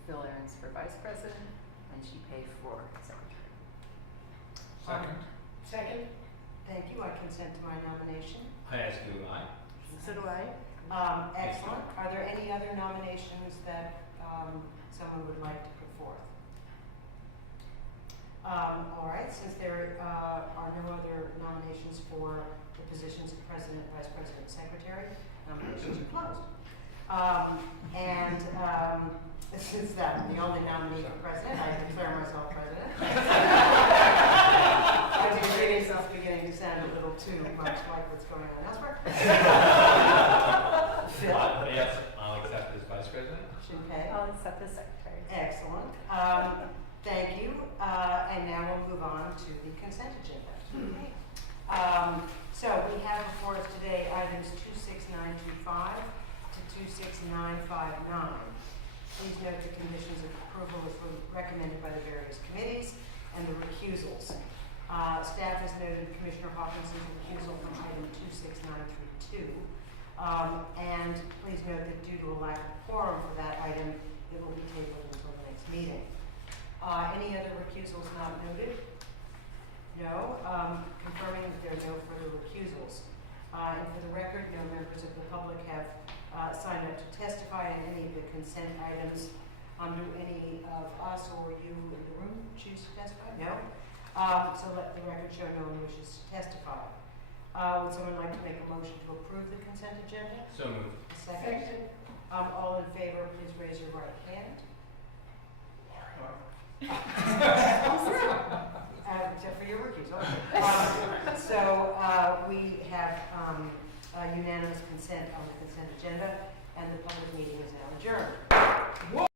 Phil Ahrens for vice president, and Ji Pei for secretary. Second. Second? Thank you. I consent to my nomination. I ask you, aye. So do I. Excellent. Are there any other nominations that someone would like to put forth? All right, since there are no other nominations for the positions of president, vice president, secretary, nominations are closed. Since I'm the only nominee for president, I declare myself president. My degree is beginning to sound a little too much like what's going on elsewhere. Phil? Yes, I'll accept as vice president. Shinpei? I'll accept as secretary. Excellent. Thank you. And now we'll move on to the consent agenda. So we have before us today items 26925 to 26959. Please note the conditions of approval as recommended by the various committees and the recusals. Staff has noted Commissioner Hawkinson's recusal from item 26932. And please note that due to a lack of quorum for that item, it will be tabled until the next meeting. Any other recusals not noted? No. Confirming that there are no further recusals. And for the record, no members of the public have signed up to testify on any of the consent items. Do any of us or you in the room choose to testify? No. So let the record show no one wishes to testify. Would someone like to make a motion to approve the consent agenda? So moved. A second. All in favor, please raise your right hand. Except for your recusal. So we have unanimous consent on the consent agenda, and the public meeting is now adjourned.